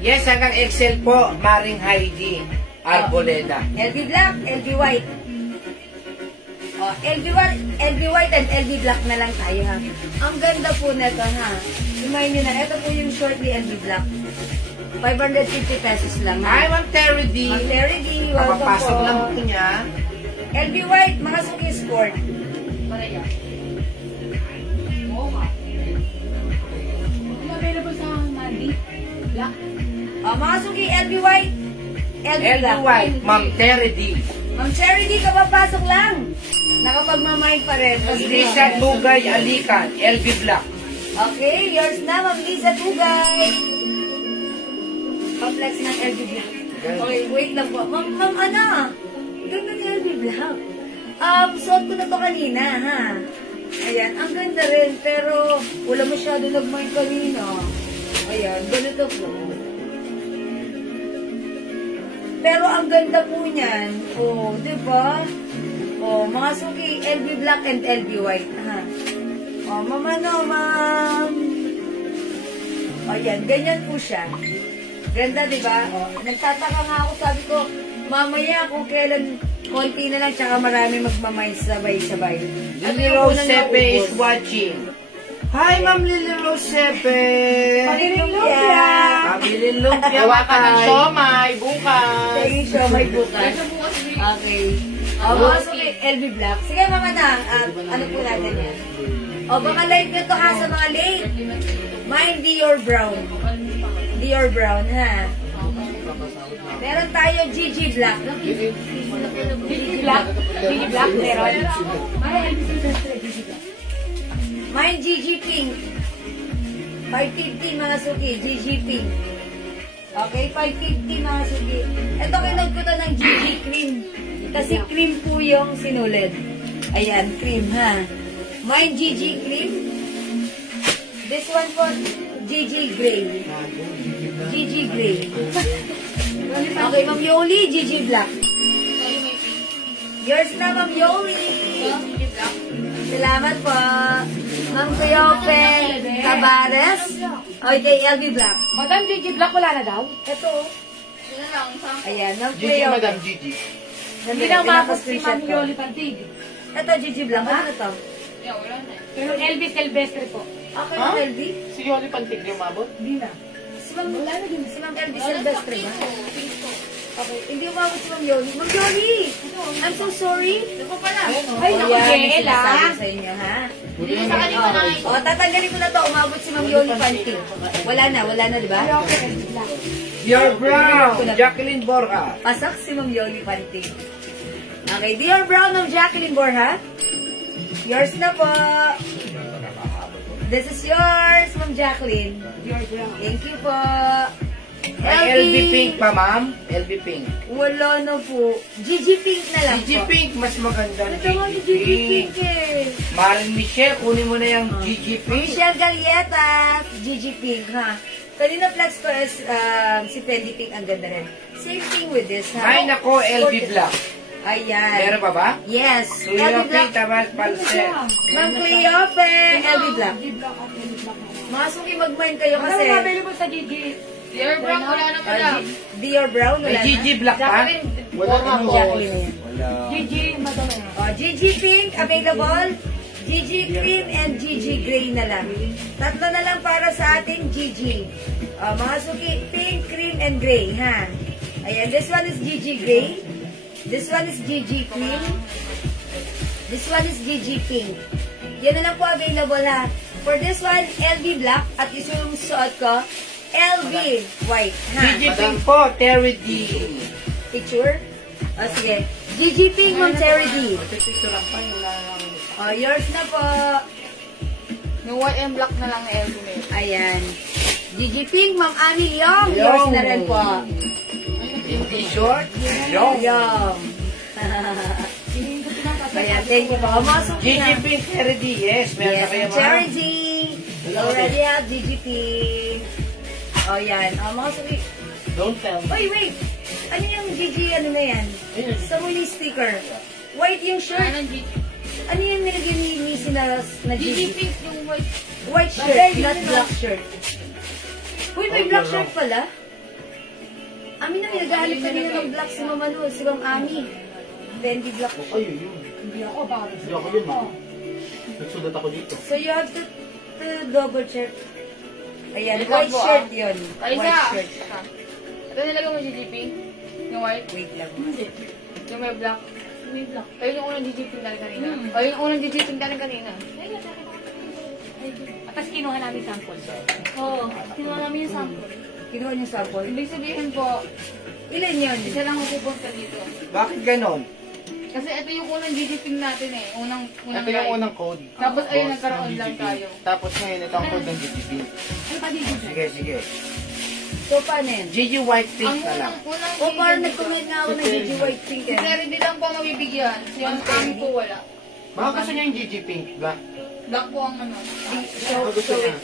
Yes, hanggang XL po, Maring Heidi Arboleda. LV Black, LV White. Oh, LV White and LV Black na lang tayo ha. Ang ganda po nito ha. Imayin nyo na, ito po yung short ni LV Black. 550 pesos lang ha. Hi, Ma'am Terry D. Ma'am Terry D, welcome Kapapasok po. lang po niya. LV White, mga suki sport. Para yan. Oo nga. Ano available sa Mandy? Black? Oh, mga suki, LV White. LV LB Black. White, Ma'am Terry D. Ma'am Cherry D, kapapasok lang. Nakapagmamay pa rin. Lisa Tugay Alikan, LB Black. Okay, yours na, Ma'am Lisa Tugay. Complex ng LV Black. Okay, wait lang po. Ma'am, ano? Ganda ni LV Black. Suot ko na to kanina, ha? Ayan, ang ganda rin, pero wala masyado nag-mind kanina. Ayan, ganito po. Pero ang ganda po niyan. Oh, di ba? Oh, mga suki, LV Black and LV White, ha? Oh, ma'am, ano, ma'am? Ayan, ganyan po siya. Ganda, di ba? Oh, nagtataka nga ako, sabi ko, mamaya kung kailan konti na lang, tsaka marami magmamay sabay-sabay. Lily Rose Sepe is watching. Hi, Ma'am Lily Rose Sepe. Pamiling lumpia! Pamiling lumpia. Hawakan ng siomay, bukas. Sige, siya may bukas. Ito bukas rin. Okay. O, mga suki, LV Black. Sige, mga na, ano po natin yan? O, baka late nito ha sa mga late. Mine, Dior Brown. Dior Brown, ha? Meron tayo GG Black. Gigi Black? Gigi Black? Meron? Mine, GG Pink. 550 mga suki, GG Pink. Okay, 550 mga suki. Ito kinag ko to ng GG Cream. Kasi cream po yung sinulid. Ayan, cream ha. Mine, GG Cream. This one po, GG Gray. GG Gray. Okay, Ma'am Yoli, GG Black. Yours na, Ma'am Yoli. Gigi Black? Salamat po. Ma'am Kuyope Cabares. Okay, LV Black. Madam, Gigi Black wala na daw? Ito. Yun na lang, sample. Ayan, Gigi, nag-play Madam Gigi. Hindi na umabot si Ma'am Yoli Pantig. Ito, Gigi Blanc. Ano to? Yeah, wala na. Pero Elvis Silvestre po. Okay, Ha? LV? Si Yoli Pantig yung umabot? Hindi na. Si Ma'am LV Wala Silvestre sa ba? pink ko. Okay, hindi umabot si Ma'am Yoli. Ma'am Yoli! I'm so sorry. Ito pa pala. Ay, naku, Ayan, may Jel, ah. sinasabi sa inyo, ha? Hindi ko sa kanina na ito. O, tatanggalin ko na to. Umabot si Ma'am Yoli Panting. Wala na, di ba? Dior Brown, Jacqueline Borja. Pasak si Ma'am Yoli Panting. Okay, Dior Brown ng Jacqueline Borja. Yours na po. This is yours, Ma'am Jacqueline. Dior Brown. Thank you po. May LB Pink pa, ma'am. LB Pink. Wala na po. Gigi Pink na lang Gigi po. Pink, mas maganda. Ito nga si Gigi Pink eh. Maring Michelle, kunin mo na yung Gigi Pink. Michelle Galieta, Gigi Pink, ha? Kanina flex ko is si Fendi Pink, ang ganda rin. Same thing with this, ha? Ay, nako, LB Black. Ayan. Meron pa ba? Yes. Kuya LB Pink, Black. tamas, palset. Ma'am Cleofe, LB Black. Mga suki mag-mind kayo Ano kasi. na available sa Gigi? Dear Brown, wala na pala. Dior Brown, wala May Gigi Black pa? Wala na po. Jacqueline na yan. Wala. Gigi, madami na. Gigi Pink, available. Gigi Cream and Gigi Gray na lang. Tatlo na lang para sa ating Gigi. Mga suki, Pink, Cream, and Gray, ha? Ayan, this one is Gigi Gray. This one is Gigi Cream. This one is Gigi Pink. Yan na lang po available, ha? For this one, LV Black. At yung suot ko, LV White, ha? Gigi Pink po, Terry D. Picture? Sige. Gigi Pink, Ma'am Terry D. Picture lang pa, wala lang. Yours na po. Yung white and black na lang na LB na yun. Ayan. Gigi Pink, Ma'am Ami Young. Yours na rin po. Hindi short, long. Young. Ayan, thank you po. Kamasok Gigi na. Pink, Terry D. Yes, meron na Yes, kayo, ma'am. Cherry G. We already have Gigi Pink. O, yan. Mga suki. Don't tell me. Wait. Ano yung Gigi, ano na yan? Sa muli sticker. White yung Wala shirt. ng Gigi. Ano yung nilagay ni Missy na Gigi Gigi? pink yung white. White shirt, not black shirt. Uy, may black shirt pala. Amin na, nagahalip kanina ng black si Mama Lu, si Ma'am Ami. Fendi black. Ay, yun. Hindi ako, bakit? Hindi ako yun, ma'am. Nagsulat ako dito. So you have to double check. Ayan, Wait white lang po, shirt yun. Ay, White isa. shirt. Ito nilagay mo Gigi pink. Yung white. Wait lang. Yung may black. May black. Ayun yung unang Gigi pink natin kanina. O yung unang Gigi pink natin kanina. Tapos kinuha namin sample. Oo. Kinuha namin yung sample. Kinuha niyo sample. Ibig sabihin po, Ilan yun? isa lang mapupunta dito. Bakit ganon? Kasi ito yung unang Gigi pink natin eh. Unang Ito yung guide. unang code. Tapos ayun, Boss, nagkaroon ng lang GGP. tayo. Tapos ngayon, ito ang code ng GGP. Ano pa Gigi? Sige. So, paano yun? Gigi White Ang Pink na lang. unang O, parang nag-comment nga ako ng Gigi White Pink eh. Pero hindi lang po mabibigyan. Yung amin po wala. Baka gusto niya yung GG Pink, black. Black po ang ano. Show it to them.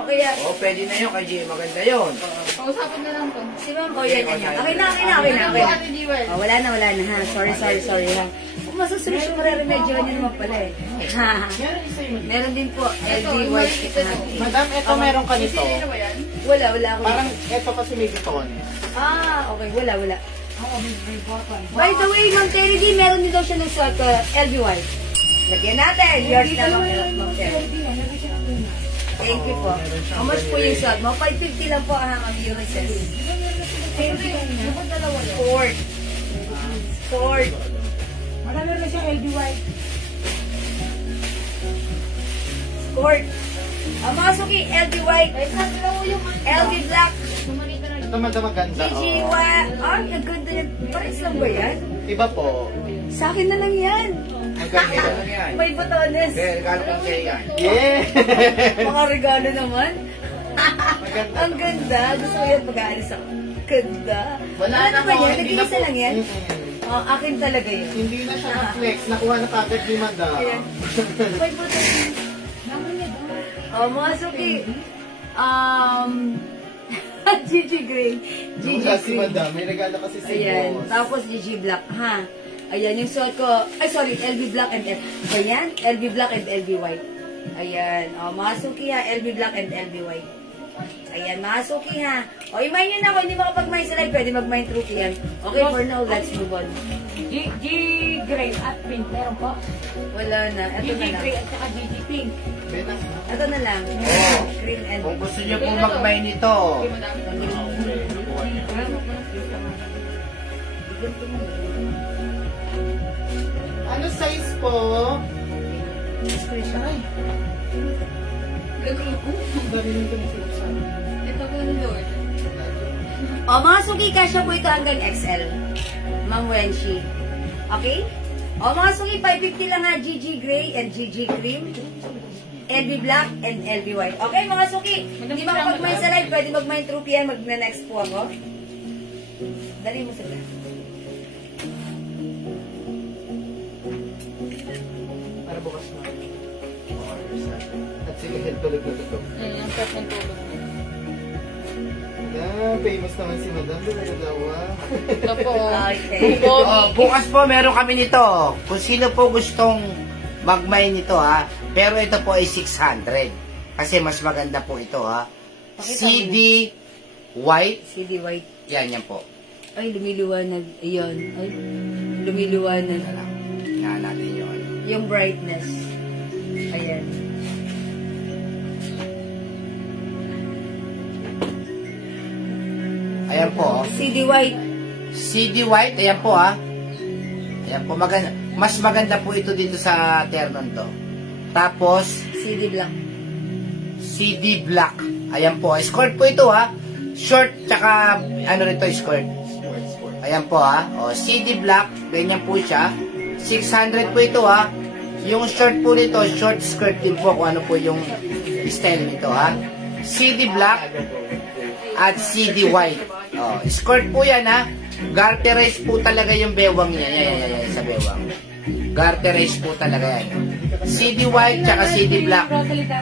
Okay, Oh, pwede na yun kay G. Maganda yun. Pausapan na lang to. si Ma'am, yan. Okay na. Ano po Ate Jewel? Wala na ha. Sorry ha. Kung masusolusyon mo remedyo niyo naman pala eh. Ha. Meron isa yun. Meron din po Ito, LG yung White. maliit ito. Madam, ito meron ka nito. Sino ba yan? Wala ako. Parang ito kasi may bitones. Okay. Wala. Oo, may bottle. By the way, Ma'am Terry D, meron din daw siya ng suot LG White. Lagyan natin. Yours na lang. Ma'am Terry. Thank you po. How much po yung suot mo? 550 lang po ang Urises. Ford. Marami rin siyang LB White. Ford. Ang mga suki, LG White, Ay, sabi lang mo yung LG Black, Sumalita na Ito madam maganda. GG oh. White. Ang ganda yan. Pares lang ba yan? Iba po. Sa akin na lang yan. Maganda lang yan. May botones. Kaya regalo ko sa'yo yan. Yeah! Mga regalo naman. Maganda. Ang ganda. Gusto ko yan pag-aalis ako. Ganda. Wala Ano na ba po, yan? hindi na Nag-iisa po. lang yan? Akin talaga yun. Hindi na siya na-flex. Nakuha na kagad ni madam. Ayan. May botones. Mga suki. GG Gray. GG Kasi Green. madam, may regalo kasi si Ayan. boss. Tapos GG Black, ha? Ayan, yung suot ko. Ay, sorry. LB Black and Ayan. LB Black and LB White. Ayan. Mga suki ha. LB Black and LB White. Ayan, mga suki ha. O, i-mine nyo na. Kung hindi makapag-mine sa live, pwede mag-mine through PM. Okay, for now, let's move on. G Gray at Pink. Meron po. Wala na. Ito GG na lang. Gray at saka GG Pink. Ito na lang. Green and Kung gusto niyo po mag-mine ito, Ano size po? screenshot. O, mga suki, kasya po ito hanggang XL. Ma'am Wenshi. Okay? O, mga suki, 550 lang ha. GG Gray and GG Cream. LB Black and LB White. Okay, mga suki. Hindi makapag-mine sa live. Pwede mag-mine through PM. Mag-next po ako. Dali mo sila. Para bukas na. At sige, head tulog na ito. Ang set ng tulog. Famous naman si Madam. Dalawa. Ito po. Okay. bukas po meron kami nito. Kung sino po gustong mag-mine nito ha. Pero ito po ay 600. Kasi mas maganda po ito ha. CD White. CD White. Yan po. Ay, lumiliwanag. Ayun. Ay, lumiliwanag. Yan natin yun. Yung brightness. Ayan. Ayan po. CD White. CD White. Ayan po ha. Ayan po. Maganda. Mas maganda po ito dito sa Ternon to. Tapos, CD Black. CD Black. Ayan po. Skirt po ito ha. Short tsaka ano rito skirt. Ayan po ha. O, CD Black. Ganyan po siya. 600 po ito ha. Yung short po nito, short skirt din po kung ano po yung style nito ha. CD Black at CD White. O, skirt po yan ha. Garterize po talaga yung bewang niya. Yan, sa bewang. Garterize po talaga yan. CD White tsaka CD Black.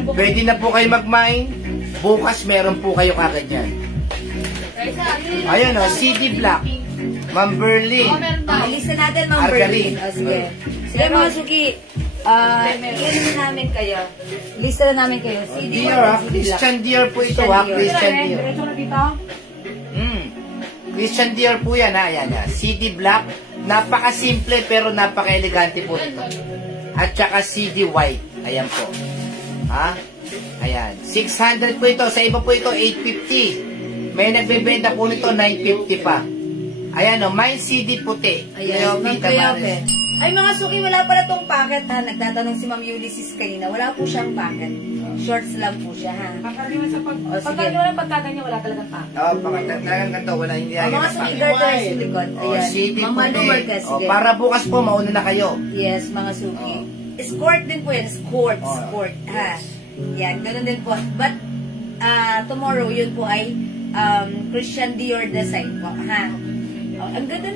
Pwede na po kayo mag-mine. Bukas meron po kayo kagad yan. Ayan o, CD Black. Ma'am Berlin. Lista natin, Ma'am Argaling. Berlin. Sige. Sige, mga suki. I-lista namin kayo. Lista na namin kayo. CD Dior ha. White, CD Black. Christian Dior po ito ha. Christian Dior. Diretso na dito. Christian Dior po yan ha. Ayan ha. CD Black. Napaka-simple pero napaka-elegante po ito. At saka CD White. Ayan po. Ha? Ayan. 600 po ito. Sa iba po ito, 850. May nagbebenta po nito, 950 pa. Ayan o. Mine CD puti. Ayan, Ma'am Cleopatra Cleope. Maris. Ay, mga suki, wala pala tong packet ha. Nagtatanong si Ma'am Ulysses kanina. Wala po siyang packet. Shorts lang po siya ha. Kakaliwan sa O, sige. pagkaliwan ng pagkaganyan, wala talagang pa. Oo, talagang ganito. Wala, hindi O, ayaw mga na suki, packet. garter sa likod. O, Ayan. CD Ma'am Malu puti. Marquez. O, Sige. para bukas po, mauna na kayo. Yes, mga suki. Escort din po yan. Escort. Oh. Escort. Ha. Yan. Ganun din po. But, tomorrow, yun po ay Christian Dior design po. Ha. Oh, ang ganda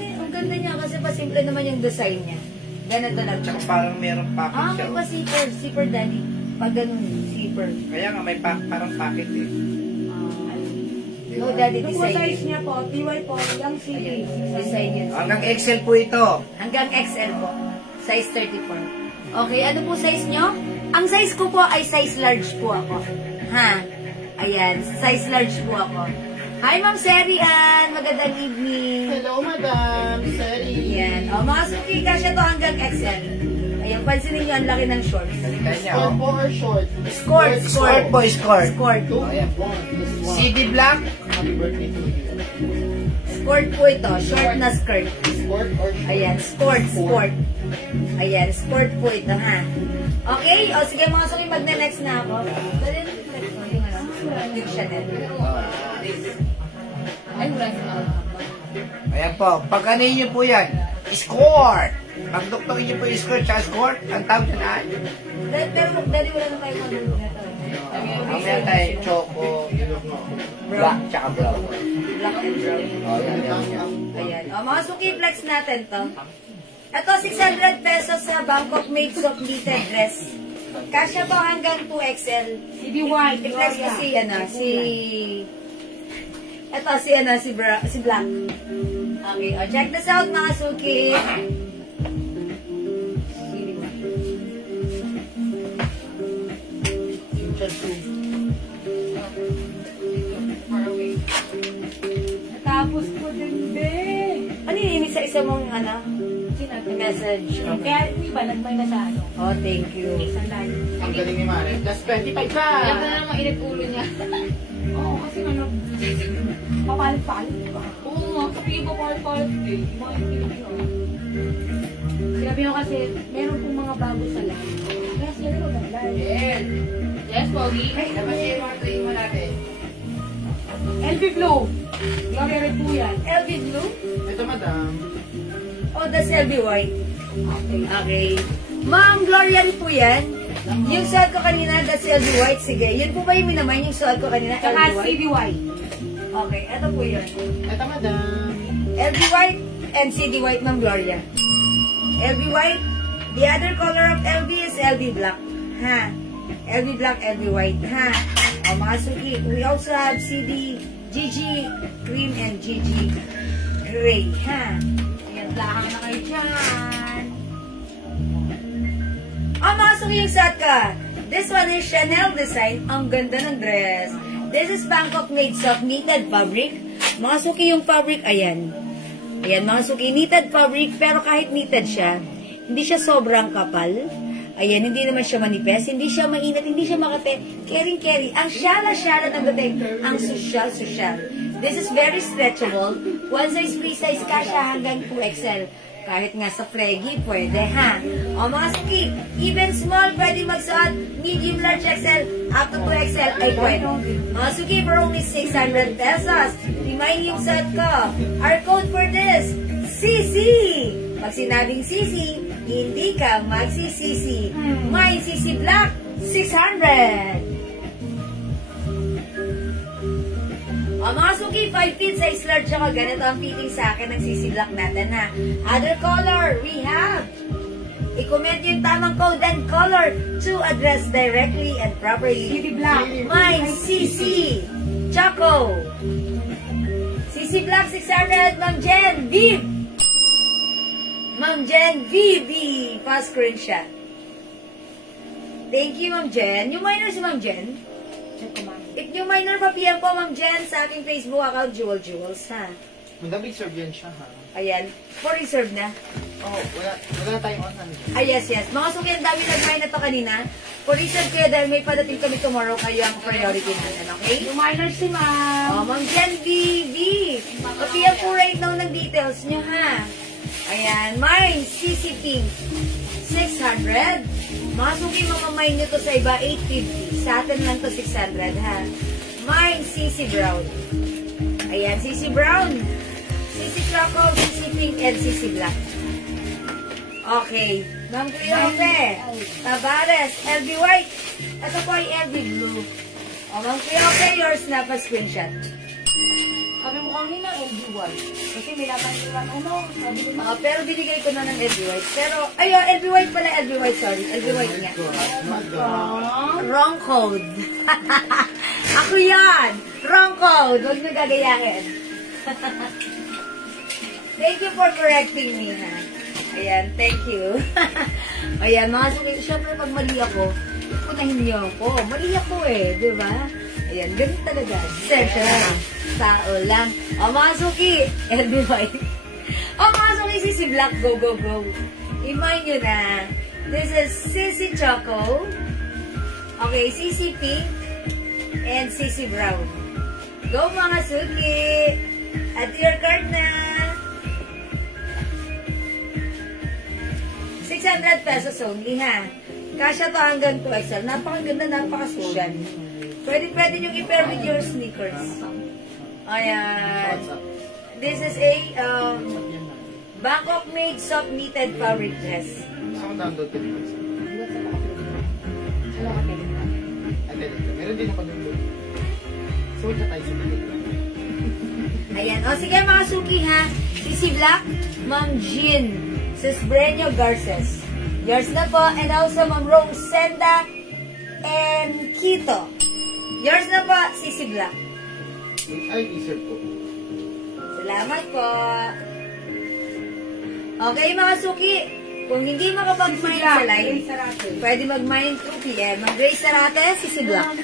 niya kasi pasimple naman yung design niya. Ganito lang. Tsaka parang merong packet siya. May pa zipper. Zipper, daddy. Pag ganun, zipper. Kaya nga, may parang packet eh. No, daddy, Ito po design. size niya po, TY po, yung CD. Design yun. Hanggang XL po ito. Hanggang XL po. Size 34. Okay, ano po size nyo? Ang size ko po ay size large po ako. Ha? Ayan, size large po ako. Hi, Ma'am Serian. Magandang evening. Hello, Madam. Sorry. Ayan. O, mga suki, kasya to hanggang XL. Ayan, pansinin nyo, ang laki ng shorts. Kanya, Short po or short? Skort, Skort skort. po, skort. Skort. Two? Ayan. One. This one. CD Black. Happy birthday to you. Skort po ito. Short na skirt. Sport or short? Ayan, skort, skort. Ayan, skort po ito, ha? Okay? O, sige mga suki, magne-next na ako. Dali na next mo, yung ano, yung Chanel. Ay, wala na. Ayan po. Pagkanin niyo po yan. Skort. Pag doktorin niyo po yung skort tsaka skort, ang tawag na ay. Pero dali wala na tayo mag Ang meron tayo, choco, black, tsaka brown. black and brown. O, yan. Ayan. O, mga suki, flex natin to. Ito, 600 pesos sa Bangkok made soft knitted dress. Kasya po hanggang 2XL. CD White, I-flex ko si, Ito, si Black. Okay, o, check this out, mga suki. isa mong, message. Okay. Kaya yung iba, nagmay na sa ano. Oh, thank you. Sa live. Ang galing ni Mare. Plus 25 ka! Alam ko na lang mainit ulo niya. Oo, kasi ano, papalit-palit. Oo nga, sabihin mo papalit-palit. Mga Pilipino. Sinabi ko kasi, meron pong mga bago sa live. Kaya sila maganda. Yes. Yes, Pogi? Hey, dapat yung mga train mo natin. LV Blue. Meron po yan. LV Blue? Ito, madam. Oh, that's LV White. Okay. Okay. Ma'am, Gloria rin po yan. Yung suot ko kanina, that's LV White. Sige, yun po ba yung minamain yung suot ko kanina? Saka LV White? CD White. Okay, eto po yun. Ito, madam. LV White and CD White, Ma'am Gloria. LV White, the other color of LV is LV Black. Ha? LV Black, LV White. Ha? O, mga suki. We also have CD, GG Cream and GG Gray. Ha? Ayan, lahang na kayo dyan. Mga suki yung suot ka. This one is Chanel design. Ang ganda ng dress. This is Bangkok made soft knitted fabric. Mga suki yung fabric, ayan. Ayan, mga suki, knitted fabric, pero kahit knitted siya, hindi siya sobrang kapal. Ayan, hindi naman siya manipes, hindi siya mainit, hindi siya makate. Caring-carry. Ang syala-syala ng dating. Ang social-social. This is very stretchable. One size, free size ka siya hanggang 2XL. Kahit nga sa flaggy, pwede, ha? O mga suki, even small, pwede magsuot. Medium, large XL, up to 2XL, ay pwede. Mga suki, for only 600 pesos. Remind yung suot ko. Our code for this, CC. Pag sinabing CC, hindi ka magsisisi. May CC Black, 600. O mga suki, 5 feet size large ako. Ganito ang fitting sa akin ng CC Black natin, ha. Other color, we have. I-comment yung tamang code and color to address directly and properly. CD Black. My CC Choco. CC Black 600, Ma'am Jen, Viv. Ma'am Jen, Vivi. Fast screenshot. Thank you, Ma'am Jen. Yung minor si Ma'am Jen. Check ko, ma'am. If yung minor pa PM po, Ma'am Jen, sa aking Facebook account, Jewels, ha. Madam, reserve yan siya, ha? Ayan. For reserve na. Oh, wala tayong on hand. Ah, yes. Mga suki, ang dami nag-mine na to kanina. For reserve kayo dahil may padating kami tomorrow, kayo ang priority natin, okay? Yung minor si ma'am. Oh, Ma'am Jen, Vivi. PM po right now ng details nyo, ha. Ayan. Mine, CC Pink, 600. Mga suki, mamamain nyo to sa iba, 850. Sa atin lang to 600, ha. Mine, CC Brown. Ayan, CC Brown. CC Choco, CC Pink, and CC Black. Okay. Ma'am Cleope, Tavares, LB White. Ito po ay LB Blue. O, Ma'am Cleope, yours na pa screenshot. Sabi mo kanina, LV White. Kasi may laman yung sabi mo. Pero binigay ko na ng LB White. Pero, LB White pala, LB White, sorry. LB White nga. Wrong code. Ako yan. Wrong code. Huwag na gagayahin. Thank you for correcting me, ha. Ayan, thank you. Ayan, mga suki, syempre pag mali ako, punahin niyo ako. Mali ako eh, di ba? Ayan, ganun talaga. Sensya na. Tao lang. O, mga suki, LB White. O, mga suki, CC Black, go, go, go. I-mind nyo na. This is CC Choco. Okay, CC Pink. And CC Brown. Go, mga suki. At your card na. 600 pesos only, ha. Kasya to hanggang 2XL. Napakaganda, napakasosyal. Pwede nyo i-pair with your sneakers. Ayan. This is a Bangkok made soft knitted fabric dress. Saan download ka dito? Ano ka Telegram? Meron din ako download. So, wala tayo sa Telegram. Ayan. O, sige mga suki, ha. CC Black, Ma'am Jean, Sis Brenyo Garces. Yours na po. And also, Ma'am Rosenda and Kito. Yours na po, CC Black. Ay, t-shirt ko. Salamat po. Okay, mga suki. Kung hindi makapag-mine sa live, pwede mag-mine 2 PM. Mag-Grace Sarate, CC Black.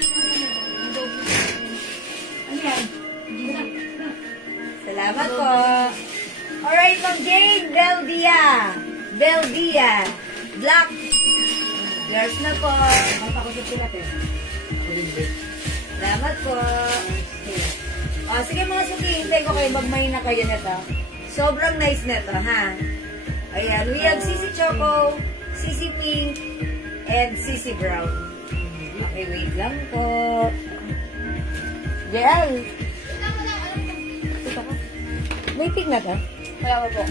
Ano yan? Salamat po. Alright, Ma'am Jane, Beldia. Black. Yours na po. Mapakusap sila, te. Salamat po. Sige mga suki, hintay ko kayo, magmay na kayo nito. Sobrang nice nito, ha? Ayan, we have Sisi Choco, Sisi Pink, and Sisi Brown. Okay, wait lang po. Jel. May pink na ka? Kaya po.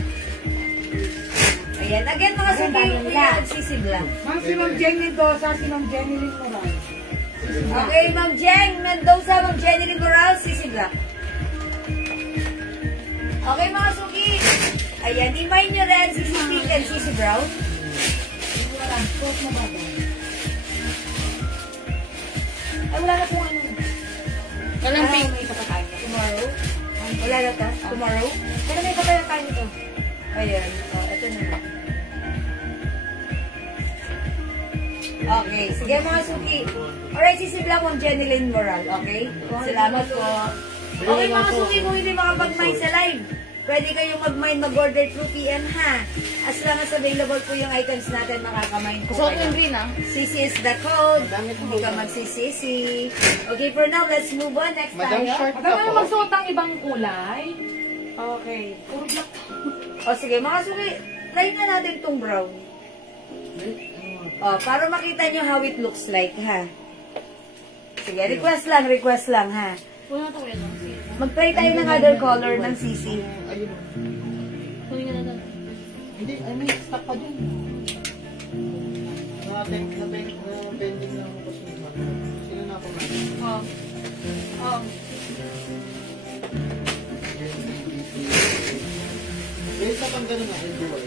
Ayan, again mga suki, we have Sisi Black. Ma'am, si Ma'am Jenny Mendoza, si Ma'am Jenny Moral. Okay, Ma'am Jeng Mendoza, Ma'am Jenny Liberal, Sisi Black. Okay, mga suki. Ayan, i-mine nyo rin Sisi Pink and Sisi Brown. Wala, post na ba ba? Ay, wala na po ano. Walang pink. May kapatay. Tomorrow? Wala na ta? Tomorrow? Pero may kapatay tayo nito. Ayan. Ito na. Okay. Sige mga suki. Alright, Sisi Black, Ma'am Jenny Lynn Moral. Okay? Salamat po. Okay mga suki, kung hindi makapag-mine sa live, pwede kayong mag-mine, mag-order through PM, ha? As long as available po yung icons natin, makaka-mine po So, kayo. yung green, ah. Sisi is the code. Hindi ka magsisisi. Okay, for now, let's move on. Next Madam tayo. short Huwag ka na po. magsuot ang ibang kulay. Okay. Puro black. O sige, mga suki, try na natin itong brown. O, para makita nyo how it looks like, ha? Sige, request lang, ha? Wala na ito, wala. Mag-try tayo ng other color ng sisi. Ayun. Kunin ka na doon. Hindi, may stock pa dun. Na-bending lang ako kasi. Sino na ako na? Dahil sa pang gano'n na, LGY.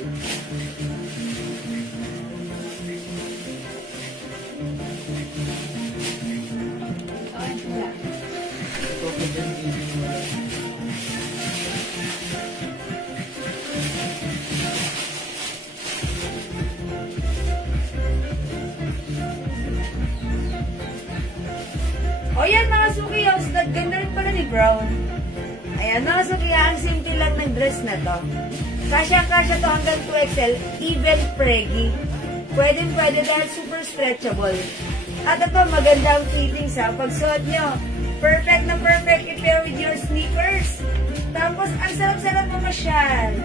Ito ko dyan, O yan mga suki, ang ganda rin pala ni Brown. Ayan mga suki, ang simple lang ng dress na to. Kasya-kasya to hanggang 2XL, even preggy. Pwede dahil super stretchable. At ito, maganda ang fittings ha. Pag suot nyo, perfect na perfect i-pair with your sneakers. Tapos, ang sarap-sarap mamasyal.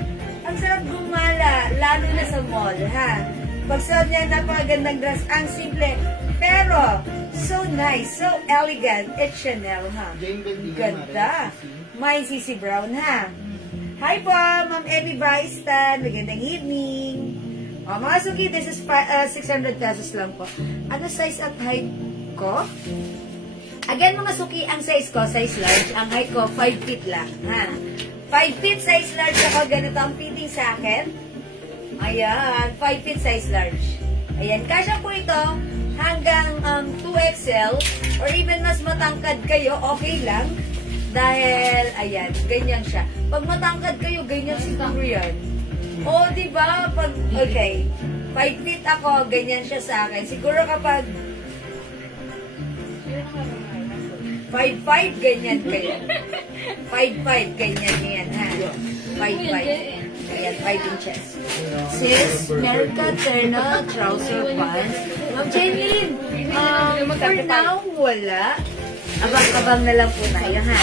Ang sarap gumala, lalo na sa mall, ha? Pag suot nyo, napakagandang dress. Ang simple, pero so nice, so elegant. It's Chanel, ha? Jane Bendiga, Ganda. May Sisi Brown, ha? Hi po, Ma'am Emmy Bryston. Magandang evening. O, mga suki, this is 600 pesos lang po. Ano size at height ko? Again, mga suki, ang size ko, size large. Ang height ko, 5 feet lang, ha? 5 feet size large ako. Ganito ang fitting sa akin. Ayan, 5 feet size large. Ayan, kasya po ito hanggang 2XL or even mas matangkad kayo, okay lang. Dahil, ayan, ganyan siya. Pag matangkad kayo, ganyan siguro yan. O, diba? Pag, okay, 5 feet ako, ganyan siya sa akin. Siguro kapag 5'5", ganyan kayo. 5'5", ganyan yan, ha? 5'5". Ayan, 5 inches. Sis, meron ka terno, trouser, pants. Ma'am Jenny, for now, wala. Abang-abang na lang po tayo, ha?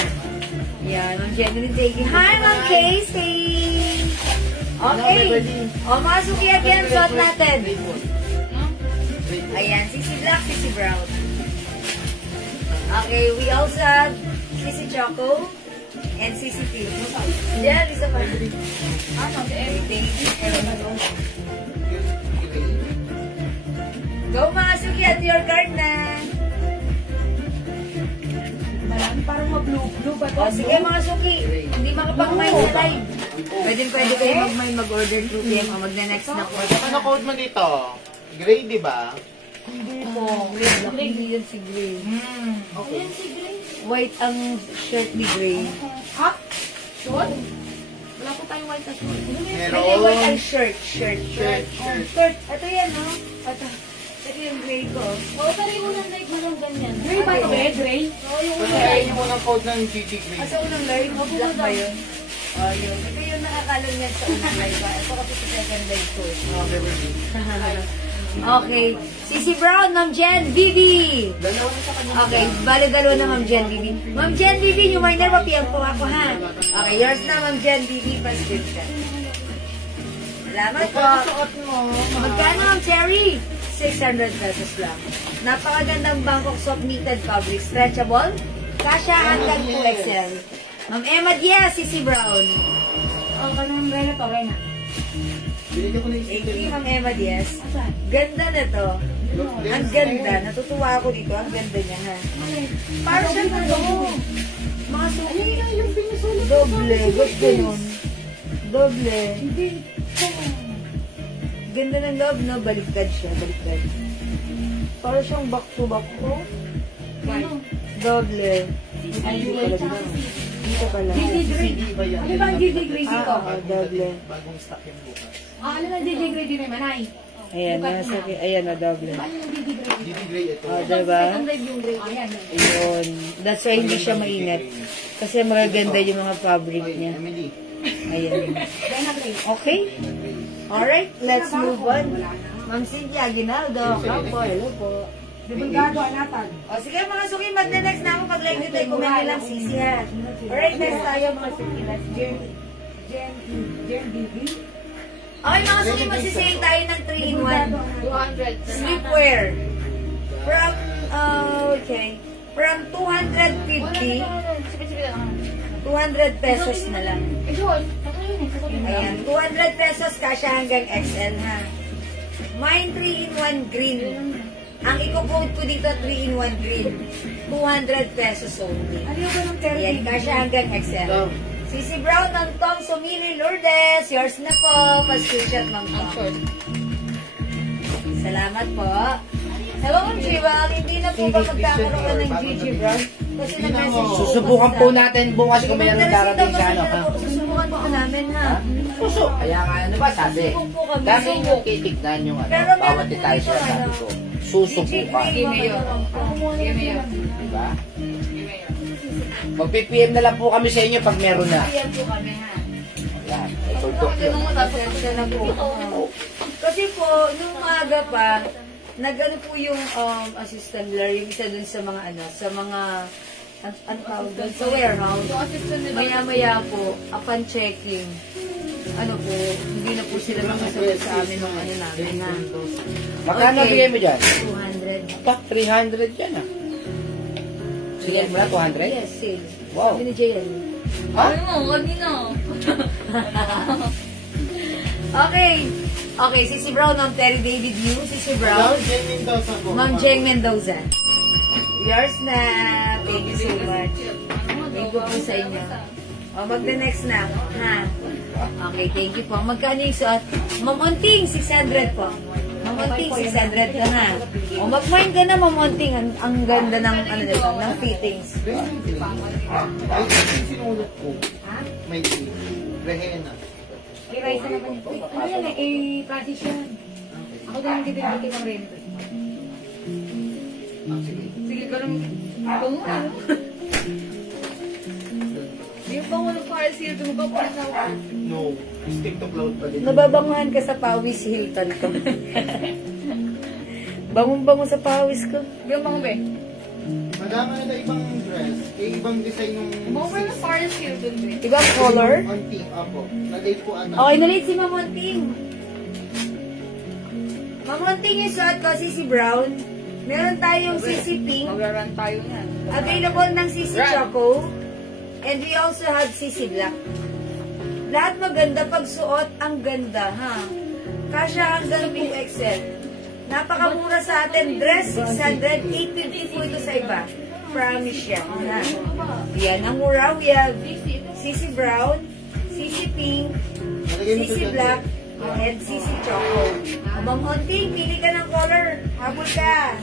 Yan, Ma'am Jenny, thank you. Hi, Ma'am Casey! Okay. O, mga suki again, suot natin. Ayan, Sisi Black, Sisi Brown. Okay, we also have Sisi Choco and Sisi Pink. Yeah, isa pa. Thank you. Go mga suki at your card na. Marami parang mag-blue ba to? O, sige mga suki, hindi makapag-mine sa live. Pwede kayo mag-mine, mag-order through PM o mag-next na po. Ano code mo dito? Gray, di ba? Hindi po. Hindi yan si Gray. Okay. White ang shirt ni Gray. Ha? Short? Wala po tayong white at short. Hindi, white ang shirt. Shirt. Ito yan, no? Ito yung Gray ko. Oo, pero yung unang like mo lang ganyan. Gray ba ito eh? Gray? Oo, yung Pagkain niyo muna ang code ng GG Gray. Asa unang line? Black ba yun? Oh, yun. Ito yung nakakalong yan sa unang live. Ito kasi sa second live ko. Okay. Sisi Brown, Ma'am Jen, Vivi. Okay, bali-dalo na Ma'am Jen, Vivi. Ma'am Jen, Vivi, yung minor, papiyan po ako, ha? Okay, yours na, Ma'am Jen, Vivi, pascription. Salamat po. Magkano, Ma'am Cherry? 600 pesos lang. Napakagandang Bangkok soft knitted fabric. Stretchable. Kasha hanggang 2XL. Ma'am Emma Diaz, Sisi Brown. Oh, kanang Rena to, Rena. Binigyan ko na yung Thank you, Ma'am Emma Diaz. Ganda na to. Ang ganda. Natutuwa ako dito. Ang ganda niya, ha? Para siya na to. Mga suki. Doble. Gusto nun. Doble. Ganda ng loob, no? Baliktad siya. Baliktad. Para siyang back to back ko. Doble. Ay, dito pala. Dito pala. Ano ba ang GG Gracie ko? Doble. bagong stock yung bukas. Ano na GG Gracie naman, ay? Ayan, nasa, ayan na doble. Ano yung GG Gracie? DD Gray ito. Diba? Second live yung Gracie. Ayan. Ayun. That's why hindi siya mainit. Kasi magaganda yung mga fabric niya. Emily. Ayan. Rena Gracie. Okay? Alright, let's move on. Ma'am Cynthia Aguinaldo. Hello po. Dibulgado, anatan. O sige mga suki, magna-next na ako. Pag like nyo tayo, comment nyo lang sisi ha. Alright, next tayo mga suki. Let's Jen Bibi. Okay mga suki, magsisale tayo ng 3-in-1 200. sleepwear. From, okay. From 250, 200 pesos na lang. Ayan, 200 pesos kasya hanggang XL ha. Mine 3-in-1 green. Ang i-code ko dito 3-in-1 green. 200 pesos only. Ano yung ganun pero? Ayan, kasya hanggang XL. Sisi Brown ng Tom Sumili Lourdes. Yours na po. Pa-screenshot ng Tom. Salamat po. Hello, Ma'am Jiwang. Hindi na po ba magkakaroon ka ng Gigi Brown? Kasi nag-message po. Susubukan po natin bukas kung mayroong darating sa ano. Ha? Susubukan po namin, ha? Suso. Kaya nga ano ba sabi? Dami nyo titignan yung ano. Pero meron Bawat po detalye dito, siya sabi ano? ko. Susubukan. Diba? Mag-PPM na lang po kami sa inyo pag meron na. Ayan po kami, ha? Ayan. Ay, tuldok yun. Pasensya na po. Kasi po, nung maaga pa, nag-ano po yung assistant blur, yung isa dun sa mga ano, sa mga, ano tawag dun, sa warehouse. Maya-maya po, upon checking, ano po, hindi na po sila makasagot sa amin ng ano namin, ha? Magkano Okay. bigay mo dyan? 200. Pa, 300 yan ah. Sige mo na, 200? Yes, sale. Wow. Sabi ni Jayan. Ha? Okay. Okay, Sisi Brown, Ma'am Terry David Yu, Sisi Brown, Jen Mendoza po. Ma'am Jeng Mendoza. Yours na. Thank you so much. Thank you po sa inyo. O, magda-next na. Ha? Okay, thank you po. Magkano yung suot? Ma'am Onting, 600 po. Ma'am Onting, 600 ka na. O, mag-mind ka na, Ma'am Onting. Ang ganda ng, ano nito, ng fittings. Ay, sinulot ko. May Rehena. Kay Raisa naman. Ano yan eh, kay Francis yan. Ako din ang titibigin ng rento. Sige, ganun. Kung ano. Yung pang walang fire seal, tumagpapalit na ako. No. Stick to cloud pa din. Nababanguhan ka sa pawis, Hilton ko. Bangon-bangon sa pawis ko. Yung mga be. Madama na ibang dress. Ibang design ng Mga walang fire seal dun be. Ibang color. On pink, apo. Na-date po ata. Okay, na-late si Ma'am Onting. Ma'am Onting yung suot ko, Sisi Brown. Meron tayong Sisi Pink. Mag-run tayo nga. Available ng Sisi Choco. And we also have Sisi Black. Lahat maganda pag suot, ang ganda, ha? Kasya hanggang 2XL. Napakamura sa atin. Dress, 600. 850 po ito sa iba. Promise yan, ha? Yan, ang mura. We have Sisi Brown, Sisi Pink, Sisi Black, and Sisi Choco. Ma'am Onting, pili ka ng color. Habol ka.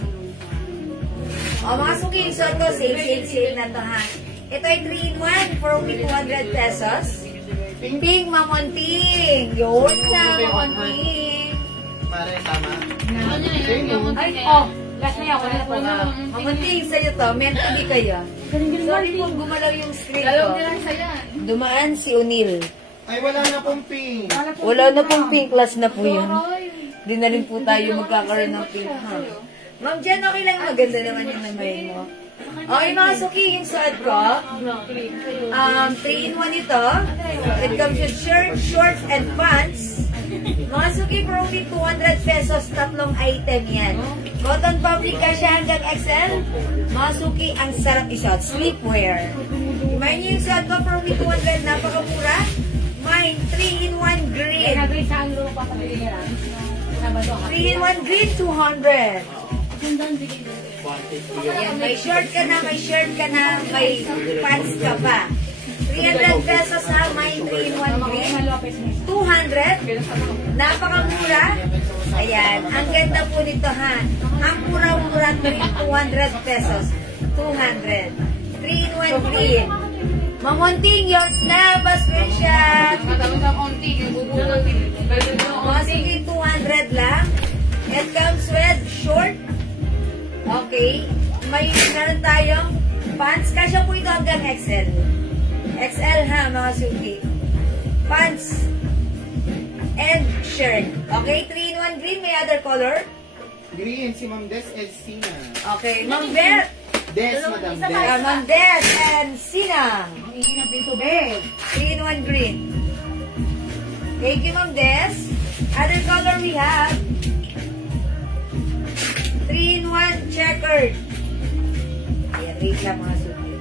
O, mga suking suot ko, sale na to, ha? Ito ay 3-in-1 for only 200 pesos. Pink, Ma'am Onting. Yun na, Ma'am Onting. Mare, tama. Ano yan? Ay, oh, Last na ako na po na. Mamunting sa'yo to. Mentally kayo. Sorry po, gumalaw yung screen Dalaw ko. nila sa yan. Dumaan si O'Neil. Ay, wala na pong pink. Wala na pong pink class na po yun. Di na rin po tayo magkakaroon ng pink. Ma'am Jen, okay lang. Maganda naman yung namay mo. Okay mga suki, yung suot ko. 3-in-1 ito. It comes with shirt, shorts, and pants. Mga suki, for only 200 pesos, tatlong item yan. Cotton fabric siya hanggang XL. Mga suki, ang sarap isuot. Sleepwear. Kumain niyo yung suot ko for only 200, napakamura. Mine, 3-in-1 green. Nag-green sa ang lupa pa pabili nila. 3-in-1 green, 200. Ayan, may short ka na, may shirt ka na, may pants ka pa. 300 pesos ha, may 3-in-1 green. 200. Napakamura. Ayan, ang ganda po nito ha. Ang mura-mura 200 pesos. 200. 3-in-1 green. Mamunting yours na, bas screenshot. Matawag sa konti, yung bubulog. Mga sige, 200 lang. It comes with short. Okay. May meron tayong pants. Kasya po ito hanggang XL. XL ha, mga suki. Pants and shirt. Okay, 3-in-1 green. May other color? Green, si Ma'am Des Elsina. Okay, Ma'am Beth. Des, Madam Des. Ma'am Des and Sinang. 3-in-1 green. Thank you, Ma'am Des. Other color we have 3-in-1 checkered. Ayan, wait lang mga suki.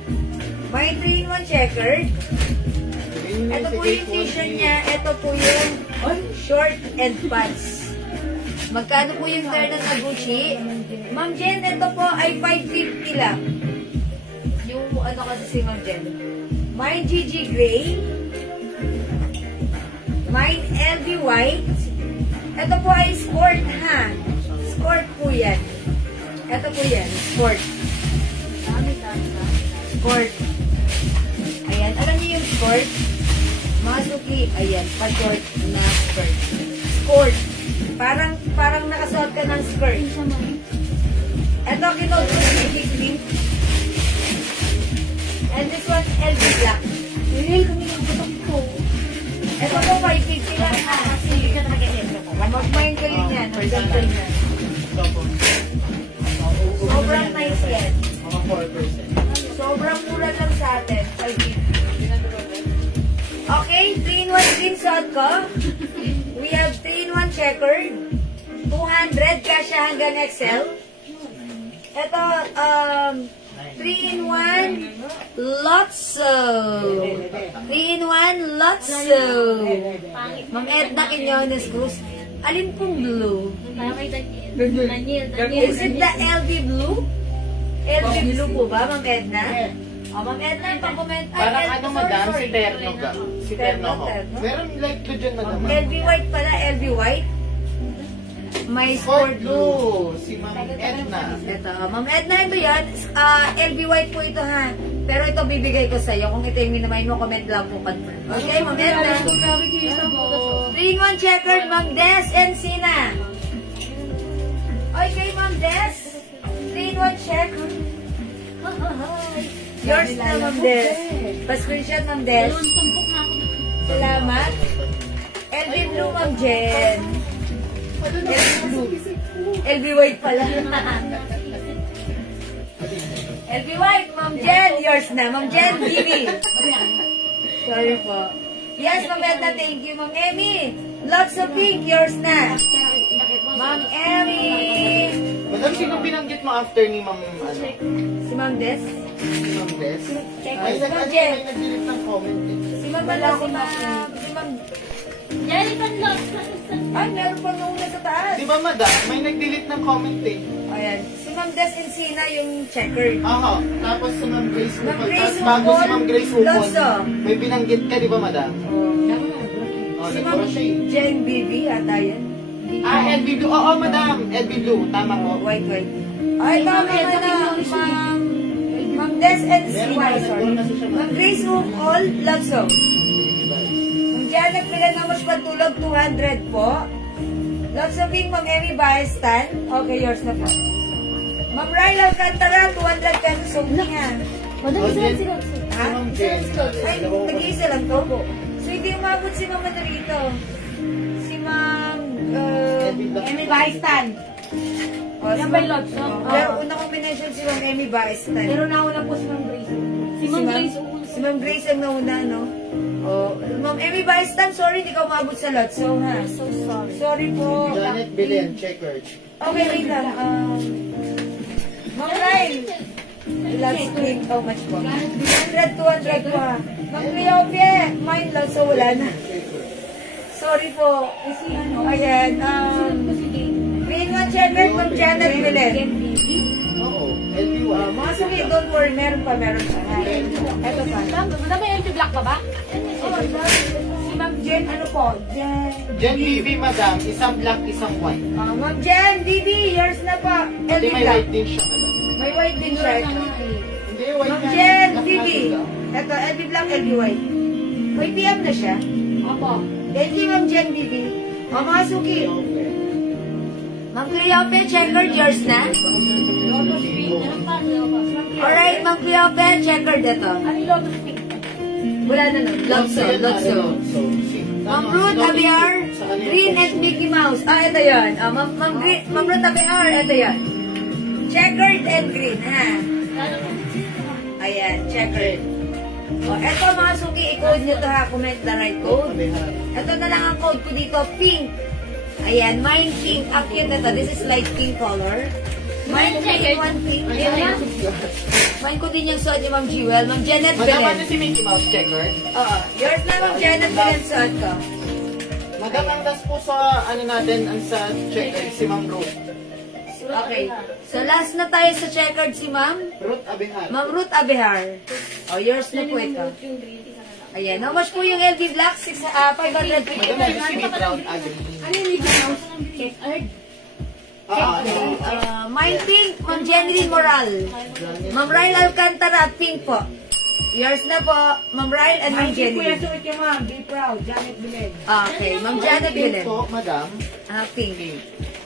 May 3-in-1 checkered. Ito po yung t-shirt niya. Ito po yung short and pants. Magkano po yung turn ng Gucci? Ma'am Jen, ito po ay 550 lang. Yung ano kasi si Ma'am Jen. Mine GG Gray. Mine LV White. Ito po ay sport ha. Sport po yan. Ito po yan. Sport. Sport. Ayan. Alam niyo yung sport? Mga suki. Ayan. Pa-short na skirt. Sport. Parang nakasuot ka ng skirt. Ito kinod ko GG Green. And this one LV Black. Real kami ng butang ko. Ito po 550 lang ha. Kasi hindi ka talaga ito po. Mag-mind ka rin yan. Mag-dental yan. Sobrang nice yan. Mga 4%. Sobrang mura lang sa atin. 550. Okay, 3-in-1 green suot ko. We have 3-in-1 checkered. 200 kasya hanggang XL. Ito, 3-in-1 Lotso. 3-in-1 Lotso. Ma'am Edna Quinones Cruz. Alin pong blue? Daniel. Is it the LV blue? LV blue po ba, Ma'am Edna? Oh, Ma'am Edna, pa-comment. Parang ano, madam, si Terno ka. Si Terno ho. Meron like to dyan, madam. LV white pala, LV white. May Sport sport blue. blue. Si Ma'am Edna. Ito, Ma'am Edna, ito yan. LV white po ito ha. Pero ito bibigay ko sa'yo. Kung ito yung minamay mo, comment lang po confirm. Okay, Ma'am Edna. 3-in-1 checkered, Ma'am Des and Sina. Okay, Ma'am Des. 3-in-1 checkered. Yours na, Ma'am Des. Pa-screenshot, Ma'am Des. Salamat. LV blue, Ma'am Jen. LV blue. LV white pala. LV white, Ma'am Jen. Yours na. Ma'am Jen, Gimme. Sorry po. Yes, Ma'am Edna, thank you. Ma'am Emmy, lots of pink. Yours na. Ma'am Emmy. Madam, sino binanggit mo after ni Ma'am, ano? Si Ma'am Des. Si Ma'am Des? Check. Ay, Si Ma'am Jen. nag-delete ng comment eh. Si Ma'am Bala, si Ma'am... Ay, meron pa nung nasa taas. Di ba, madam? May nag-delete ng comment eh. Ayan. Si Ma'am Des and Sina yung checkered. Aha. Tapos si Ma'am Grace Ma'am Hupon. Grace Tapos bago si Hupon, Ma'am Grace Hupon, Loso. may binanggit ka, di ba, madam? Oh, Si Ma'am nagpura siya eh. Jen BB ata yan. LB Blue. Oo, madam. LB Blue. Tama po. White. Ay, tama na. Ma'am Des and Sina. Sorry. Ma'am Grace Hupon, Loso. Diyan, nagpilan na mas patulog, 200 po. Lots of pink, Ma'am Emmy Baestan. Okay, yours na po. Ma'am Ryle Alcantara, 200 pesos only ha. Madam, isa lang sila. Ha? Ay, nag-iisa lang to. So, hindi umabot si Ma'am ano rito. Si Ma'am, Amy Baistan. Yan ba yung lots, no? Pero una kong minention si Ma'am Amy Baistan. Pero nauna po si Ma'am Grace. Si Ma'am Grace. Si Ma'am Grace ang nauna, no? Oh, Ma'am Amy Baistan, sorry, hindi ka umabot sa lot. So, ha? So sorry. Sorry po. Janet Belen, checkered. Okay, wait lang. Ma'am Ryle. Last week, how much po? 100, 200 po ha. Ma'am Cleope, mine lang, so wala na. Sorry po. Kasi ano? Ayan, green one checkered, Ma'am Janet Belen. Oo, LB1. Mga sulit, don't worry, meron pa. Ha? Ito pa. Madam, may empty black pa ba? Oh, si Ma'am Jen, ano po? Jen BB, madam. Isang black, isang white. Ma'am Jen, Didi, yours na po. Hindi, LB may Black. white din siya, madam. May white din siya. Hindi, white Ma'am na. Jen, Didi. Ito, LB Black, LB White. May PM na siya. Opo. Thank you, Ma'am Jen, Didi. Mga suki. Okay. Ma'am Cleope, checkered, yours na. Lotus pink. Anong pa? Alright, Ma'am Cleope, checkered ito. Ano yung lotus pink? Wala na nun. Lotso. Ma'am Ruth Abiar, green and Mickey Mouse. Ito yun. Ma'am Ruth Abiar, ito yun. Checkered and green, ha? Ayan, checkered. Ito mga suki, i-code nyo to ha. Comment the right code. Ito na lang ang code ko dito, pink. Ayan, mine pink. Ang cute ito. This is light pink color. Mine green, one pink. Ayan. Mine ko din yung suot ni Ma'am Jewel. Ma'am Janet Madam, ano Belen. si Mickey Mouse, checkered? Oo. Yours na, Ma'am Janet Belen suot ko. Madam, ang last po sa, ano natin, ang sa checkered, si Ma'am Ruth. Okay. So, last na tayo sa checkered si Ma'am. Ruth Abihar. Ma'am Ruth Abehar. Yours na po ito. Ayan. How much po yung LB Black? 500 po. Madam, ano si Mickey Brown, Agri? Ano yung Mickey Mouse? Checkered? Mine pink, Ma'am Jenny Moral. Ma'am Ryle Alcantara, pink po. Yours na po, Ma'am Ryle and Ma'am Jenny. Kuya, suot yung ma'am. Be proud. Janet Belen. Okay, Ma'am Janet Pink Belen. po, madam. Pink.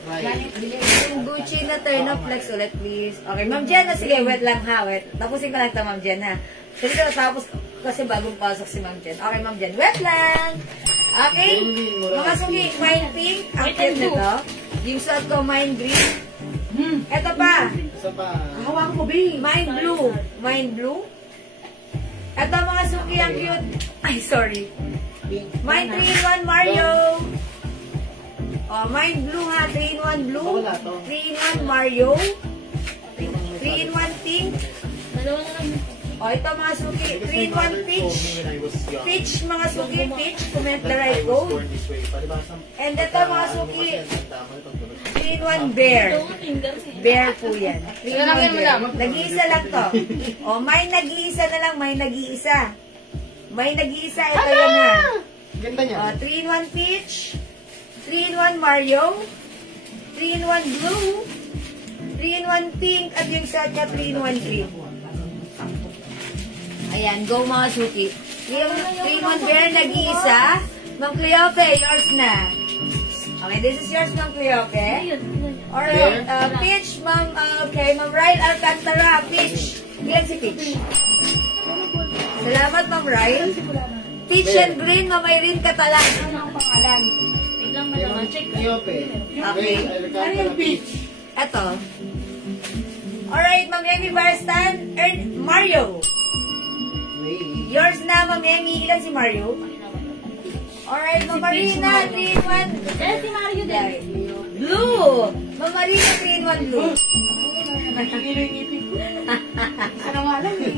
Right. Janet Belen. Yung Gucci na turn off flex ulit, please. Okay, Ma'am Jen, sige, wait lang ha, wait. Tapusin ko lang ito, Ma'am Jen, ha. Kasi ko natapos kasi bagong pasok si Ma'am Jen. Okay, Ma'am Jen, wait lang. Okay, mga sugi, mine pink, ang cute nito. Yung suot ko, mine green. Ito pa, Isa pa. Hawakan ko, B. mine blue. Mine blue. Ito mga suki, ang cute. Ay, sorry. Mine 3-in-1 Mario. Mine blue ha, 3-in-1 blue. Wala to. 3-in-1 Mario. 3-in-1 pink. Ito mga suki, 3-in-1 peach. Peach, mga suki, peach. Comment the right code. And ito mga suki, 3-in-1 bear. Bear po yan. 3-in-1 bear. Nag-iisa lang to. May nag-iisa na lang, may nag-iisa. May nag-iisa, ito yan ha. Ganda niya. 3-in-1 peach. 3-in-1 Mario. 3-in-1 blue. 3-in-1 pink. At yung set niya, 3-in-1 green. Ayan, go mga suki. Yung 3-in-1 bear, nag-iisa. Ma'am Cleope, yours na. Okay, this is yours, Ma'am Cleope. Alright, Peach, Ma'am, okay, Ma'am Ryle Alcantara, Peach. Ilan si Peach? Salamat, Ma'am Ryle. Peach and green, Ma'am Irene Catalan. Ano ang pangalan? Tignan mo naman. Check. Cleope. Okay. Ano yung peach? Eto. Alright, Ma'am Amy Barstan, earn Mario. Yours na, Ma'am Amy. Ilan si Mario? Alright, Ma'am Marina, 3-in-1. Eh, si Mario din. Blue! Ma'am Marina, 3-in-1 blue. Nakikilo yung ngipin ko. Ano nga lang eh.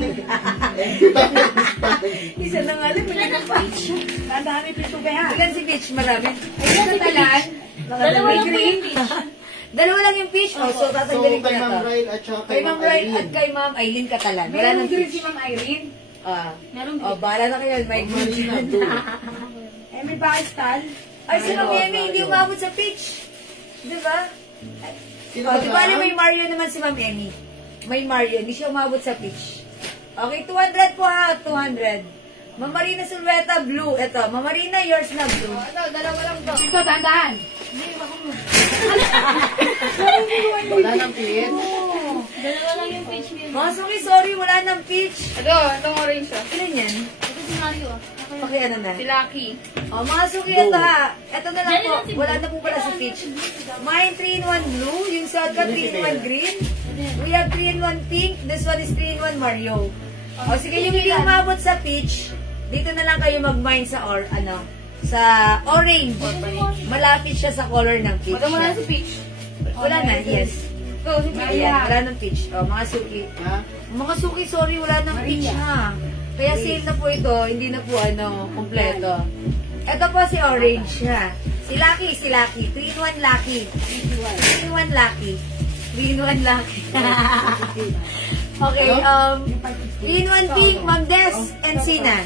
Isa na nga lang, may nagpa-peach. Nadami pito ba yan? Ilan si Peach? Marami. Ayun si Talan. Dalawa lang po yung peach. Dalawa lang yung peach. Oh, so tatanggalin ko kay na Ma'am to. Ryle at saka Kay Ma'am Ryle at Irene. kay Ma'am Aileen Catalan. Wala Meron nang din si peach. Ma'am Irene. Meron Oh, bahala na kayo. May Marina, good. blue. Eh, may pakistan. Ay, si Ma'am Amy, hindi umabot sa peach. Diba? Sino Oh, ba di siya? ba may Mario naman si Ma'am Amy? May Mario, hindi siya umabot sa peach. Okay, 200 po ha, 200. Ma'am Marina Sulweta, blue. Ito, Ma'am Marina, yours na blue. Ano, dalawa lang to. Dito, dahan-dahan. Wala ng pin. Dalawa lang yung page niya. Mga suki, sorry, wala nang peach. Itong orange siya. Ilan yan? Ito si Mario ah. Okay, ano na? Si Lucky. Mga suki, ito ha. Ito na lang po. Wala na po pala si peach. Mine 3-in-1 blue. Yung sa 3-in-1 green. We have 3-in-1 pink. This one is 3-in-1 Mario. O sige, yung hindi umabot sa peach, dito na lang kayo mag-mine sa sa orange. Malapit siya sa color ng peach. Wala mo na si Peach. Wala na, yes. Go, si Peach. Ayan, wala ng peach. O, mga suki. Mga suki, sorry, wala ng peach ha. Kaya sale na po ito, hindi na po kompleto. Ito po si orange ha. Si Lucky. 3-in-1 Lucky. 3-in-1 Lucky. 3-in-1 Lucky. Okay, 3-in-1 pink, Ma'am Des and Sina.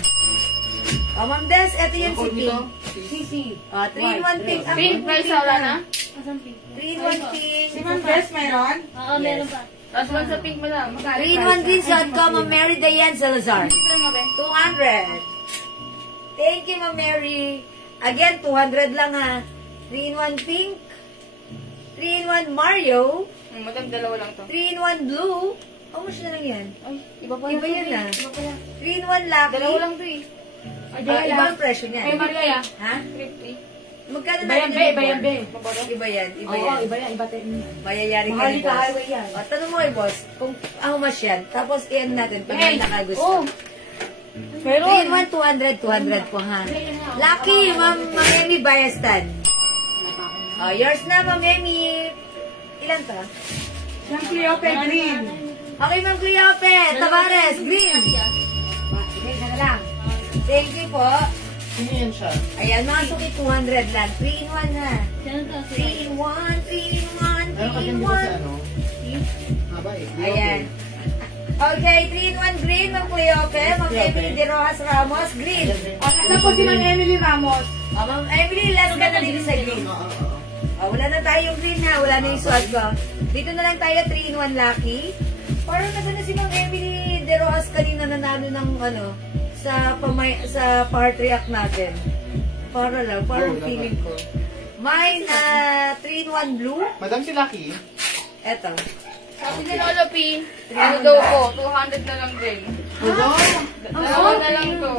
Ma'am Des, ito yung si pink. Sisi. 3-in-1 pink. Ang Pink, may isa wala na? Asan pink? 3-in-1 pink. Si Ma'am Bess meron? Oo, meron pa. Tapos man sa pink mo lang. 3-in-1 green shot ko, Ma'am Mary Diane Salazar. 200. Thank you, Ma'am Mary. Again, 200 lang ha. 3-in-1 pink. 3-in-1 Mario. Madam, dalawa lang to. 3-in-1 blue. How much na lang yan? Ay, iba pa Iba yan ah. Iba pala. 3-in-1 Lucky. Dalawa lang to eh. Iba ang presyo niya. Ay, Maria. Ha? 50. Magkano Iba yan, be. Iba yan, be. Iba yan. Iba Oo, yan. iba yan. Iba tayo. Mayayari ka Mahal ni ka boss. highway yan. O, tanong mo kay boss, kung how much yan. Tapos, iyan natin pag Hey! nakagusto. Oh! Pero, 3-in-1, 200 po ha. Lucky, Ma'am Amy Bayastan. Yours na, Ma'am Amy. Ilan to? Yung Cleope Green. Okay, Ma'am Cleope. Tavares, green. Sige, na lang. Thank you po. Sino yan siya? Ayan, mga suki 200 lang. 3-in-1 na. Sino to? 3-in-1, 3-in-1, Ano ka din dito sa 3-in-1. ano? Haba eh. Ayan. Okay, 3-in-1 green, Ma'am Cleope. Ma'am Emily De Rojas Ramos, green. Ano po si Ma'am Emily Ramos? Ma'am Emily, last ka na dito sa green. Wala na tayong green ha. Wala na yung swag ko. Dito na lang tayo, 3-in-1 Lucky. Parang nasa na si Ma'am Emily De Rojas kanina nanalo ng sa part react natin. Parang feeling ko. Mine, 3-in-1 blue. Madam si Lucky. Eto. sabi ni Lolo P, ano daw po, 200 na lang din. Dalawa na lang to.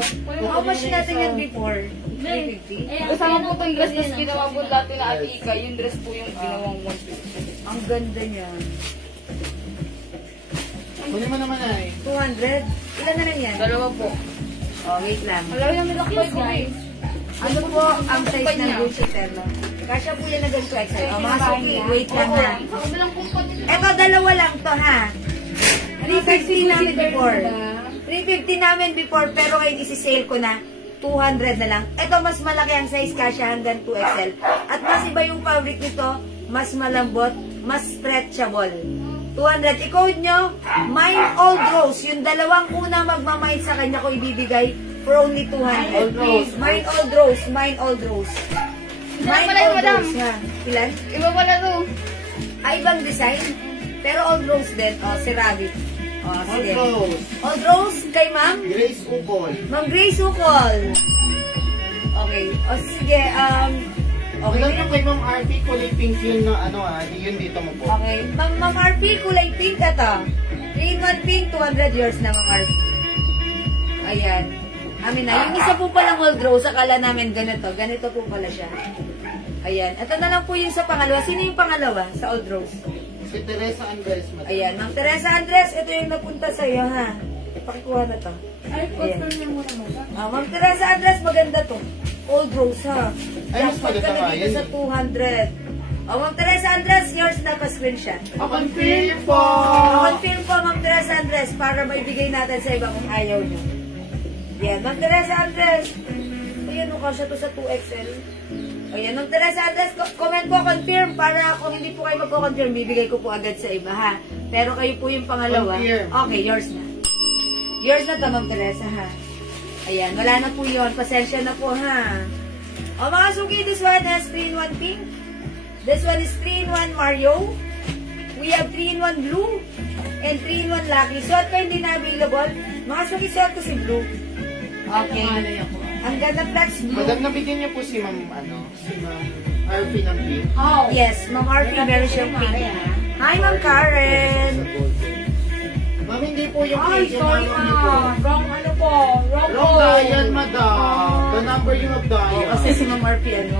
How much natin yan before? 350? Kasama po itong dress, tapos ginawa po dati na Ate Ika, yung dress po yung ginawang 150. Ang ganda niyan. Kunin mo naman ay. 200? Ilan na lang yan? Dalawa po. Wait lang. Wala yung nilakboy ko eh. Ano po ang size ng Gucci Terno? Kasya po yan na ganito XL. Mga suki, wait lang ha. Sabi lang po pati na. Eto, dalawa lang to ha. 350 namin before. 350 namin before, pero ngayon isi-sale ko na. 200 na lang. Ito, mas malaki ang size, kasya hanggang 2XL. At mas iba yung fabric nito, mas malambot, mas stretchable. 200. I-code nyo, Mine Old Rose. Yung dalawang una magmamahit sa kanya ko ibibigay for only 200. Mine Old Rose. Mine Old Rose. Mine pala yung Old madam. Rose. Ha? Ilan? Iba pala to. Ay, ibang design. Pero Old Rose din. O, si Rabbit. O, sige. Rose. Old Rose kay Ma'am? Grace Upol. Ma'am Grace Ukol. Okay. O, sige. Okay. Madam yung kay Ma'am RP, kulay pink yun na ano yun dito mo po. Okay. Ma'am RP, kulay pink ito. 3-in-1 pink, 200 yours na Ma'am RP. Ayan. Amin na. Yung isa po palang Old Rose, akala namin ganito. Ganito po pala siya. Ayan. Ito na lang po yung sa pangalawa. Sino yung pangalawa sa Old Rose? Si Teresa Andres, madam. Ayan. Ma'am Teresa Andres, ito yung napunta sa iyo, ha? Pakikuha na to. Ay, confirm niyo muna mo. Ma'am Teresa Andres, maganda to. Old Rose, ha? Ay, mas Jackpot ka maganda na nga dito yan sa eh. 200. Ma'am Teresa Andres, yours na pa-screenshot. Confirm po! Confirm po, Ma'am Teresa Andres, para maibigay natin sa iba kung ayaw nyo. Yan, Ma'am Teresa Andres. Ayan, mukha siya to sa 2XL. Ayan, Ma'am Teresa Andres, comment po, confirm, para kung hindi po kayo magko-confirm, bibigay ko po agad sa iba, ha? Pero kayo po yung pangalawa. Confirm. Okay, yours na. Yours na to, Ma'am Teresa, ha? Ayan, wala na po yun. Pasensya na po, ha? O, mga suki, this one has 3-in-1 pink. This one is 3-in-1 Mario. We have 3-in-1 blue. And 3-in-1 Lucky. Suot pa hindi na available. Mga suki, suot ko si blue. Okay. Ang ganda flex blue. Madam, nabigyan niyo po si Ma'am, si Ma'am RP ng pink. Yes, Ma'am RP, meron siyang pink. Hi, Ma'am Karen. Ma'am, hindi po yung Ay, cake yung sorry manok niyo po. na. Wrong ano po. Wrong Wrong code. dial, madam. The number you have dial. Kasi si Ma'am Murphy, ano,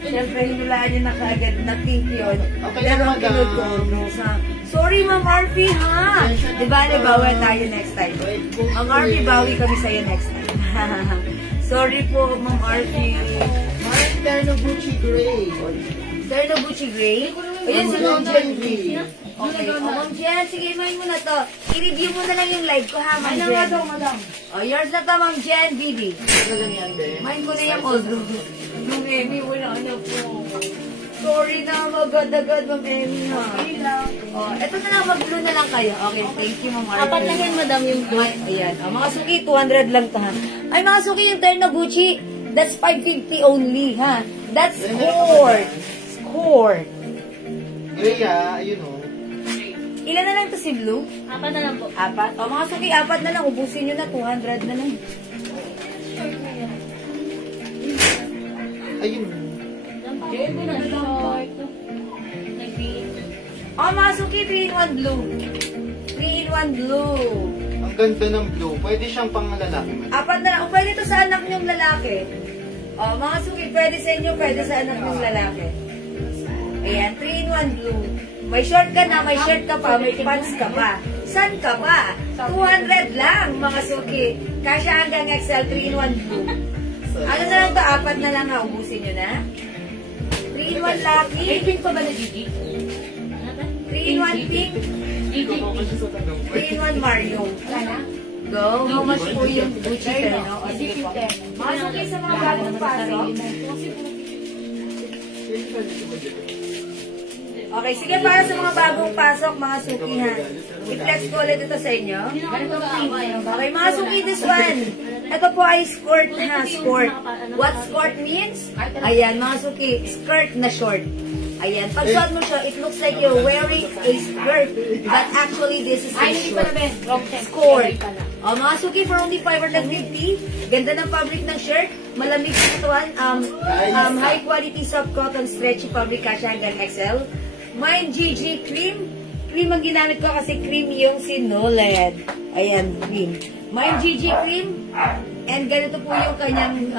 siyempre, hinulaan niya na kaagad na pink yun. Okay, Pero ang madam. kinod ko, no, sorry, Ma'am Murphy, ha? Di ba, bawi tayo next time. Ma'am Murphy, bawi kami sa'yo next time. Sorry po, Ma'am Murphy. Ma'am, Terno Gucci Gray. Sir Noguchi Gray? Ayun, si Ma'am Jen. Okay, Ma'am Jen, sige, imahin mo na to. I-review mo na lang yung live ko, ha, Ma'am Jen? Madam. Oh, yours na to, Ma'am Jen, Bibi. Mahin ko na yung old room. Yung Emmy, wala niya po. Sorry na, magad-agad, Ma'am Emmy, ha. Oh, eto na lang, mag-blue na lang kayo. Okay, thank you, Ma'am Arthur. Apat lang yan, madam, yung blue. Ayan. Oh, mga suki, 200 lang to, ha. Ay, mga suki, yung Terno Gucci, that's 550 only, ha. That's score. Score. Gray, ayun o. Ilan na lang to si Blue? Apat na lang po. Apat? O, mga suki, apat na lang. Ubusin nyo na, 200 na lang. Ayun. Jen, mo na short. O, mga suki, 3-in-1 blue. 3-in-1 blue. Ang ganda ng blue. Pwede siyang pang lalaki, madam. Apat na lang. O, pwede to sa anak nyong lalaki. O, mga suki, pwede sa inyo, pwede sa anak nyong lalaki. Ayan, 3-in-1 blue. May short ka na, may shirt ka pa, may pants ka pa. San ka pa? 200 lang, mga suki. Kasya hanggang XL, 3-in-1 blue. Ano na lang to? Apat na lang, ha? Ubusin nyo na. 3-in-1 lucky. May pink pa ba na Gigi? 3-in-1 pink. 3-in-1 Mario. Go. How much po yung Gucci Terno? O, sige po. Mga suki sa mga bagong pasok. Okay, sige, para sa mga bagong pasok, mga suki, ha. I-flex ko ulit ito sa inyo. Okay, mga suki, this one. Ito po ay skirt, ha, skirt. What skirt means? Ayan, mga suki, skirt na short. Ayan, pag suot mo siya, it looks like you're wearing a skirt. But actually, this is a short. Skirt. O, mga suki, for only 550. Ganda ng fabric ng shirt. Malamig na ito, high quality soft cotton stretchy fabric, kasya hanggang XL. Mine GG cream. Cream ang ginamit ko kasi cream yung sinulad. Ayan, cream. Mine GG cream. And ganito po yung kanyang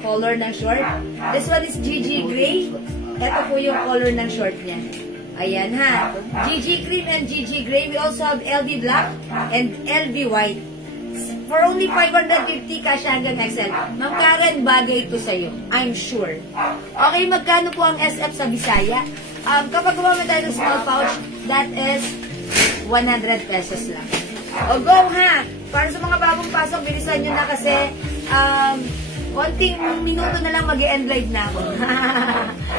color ng short. This one is GG gray. Ito po yung color ng short niya. Ayan, ha. GG cream and GG gray. We also have LV black and LV white. For only 550, kasya hanggang XL. Ma'am Karen, bagay ito sa'yo. I'm sure. Okay, magkano po ang SF sa Bisaya? Kapag gumamit tayo ng small pouch, that is 100 pesos lang. O, go, ha! Para sa mga bagong pasok, bilisan nyo na kasi konting minuto na lang mag-e-end live na ako.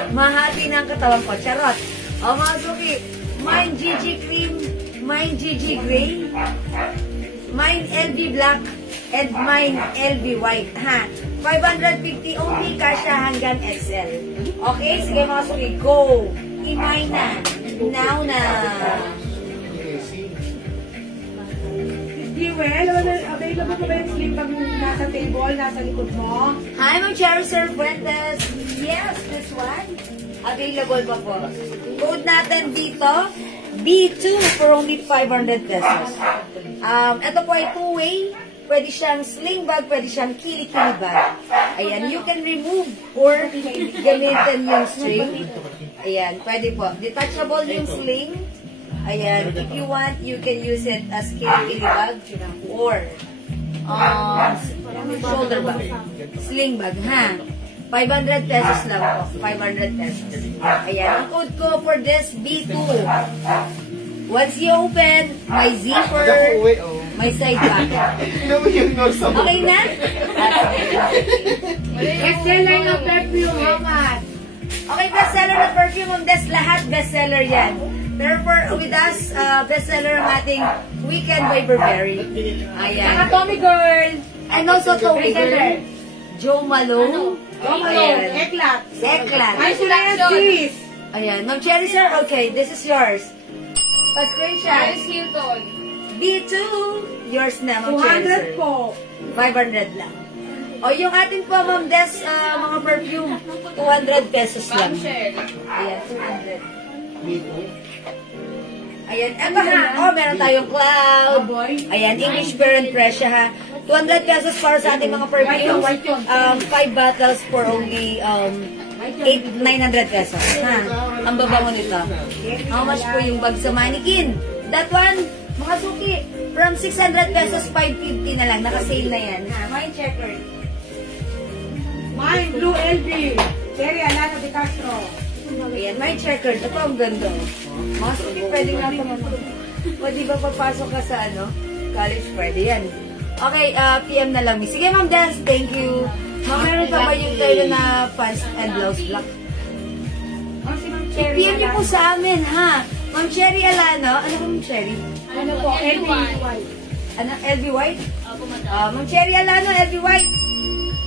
Mahati na ang katawan ko. Charot. O, mga suki, mine GG cream, mine GG gray, mine LV black, and mine LV white, ha? 550 only, kasya hanggang XL. Okay? Sige mga suki, go! Imay na. Now na. Jewel, available ba yung slip pag nasa table, nasa likod mo? Hi, Ma'am Cherry Sir Fuentes. Yes, this one. Available pa po. Code natin dito, B2 for only 500 pesos. Ito po ay two-way. Pwede siyang sling bag, pwede siyang kili-kili bag. Ayan, you can remove or gamitin yung string. Ayan, pwede po. Detachable yung sling. Ayan, if you want, you can use it as kili-kili bag or shoulder bag. Sling bag, ha? 500 pesos lang po. 500 pesos. Ayan, ang code ko for this, B2. Once you open, may zipper, may side pocket. Okay na? Bestseller ng perfume, how much? Okay, bestseller na perfume. That's lahat bestseller yan. Therefore, with us, bestseller ang ating Weekend by Burberry. Ayan. Saka Tommy Girl. And also Tommy Girl. Jo Malone. Ayan. Eklat. Eklat. Ay, sila yan, sis. Ayan. Ma'am Cherry Sir, okay, this is yours. Pa-screenshot. Hilton. B2, yours na, Ma'am Cherry Sir. 200 po. 500 lang. O, yung atin po, Ma'am Des, mga perfume, 200 pesos lang. Ayan, 200. Ayan, eto ha. Oh, meron tayong cloud. Ayan, English Parent Fresh siya ha. 200 pesos para sa ating mga perfumes. 5 bottles for only 900 pesos. Ha? Ang babango nito. How much po yung bag sa mannequin? That one, mga suki, from 600 pesos, 550 na lang. Naka-sale na yan. Ha? Mind checker. Mine, Blue LB. Cherry Alano de Castro. Ayan, mind checker. Ito ang ganda. Mga suki, pwede natin pwede ba papasok ka sa college? Pwede yan. Okay, PM na lang. Sige, Ma'am Dance, thank you. Ma'am, meron pa ba yung tayo na pants and blouse black? PM niyo po sa amin, ha? Ma'am Cherry Alano. Ano po, Ma'am Cherry? Ano po, LB White. Ano, LB White? Ma'am Cherry Alano, LB White.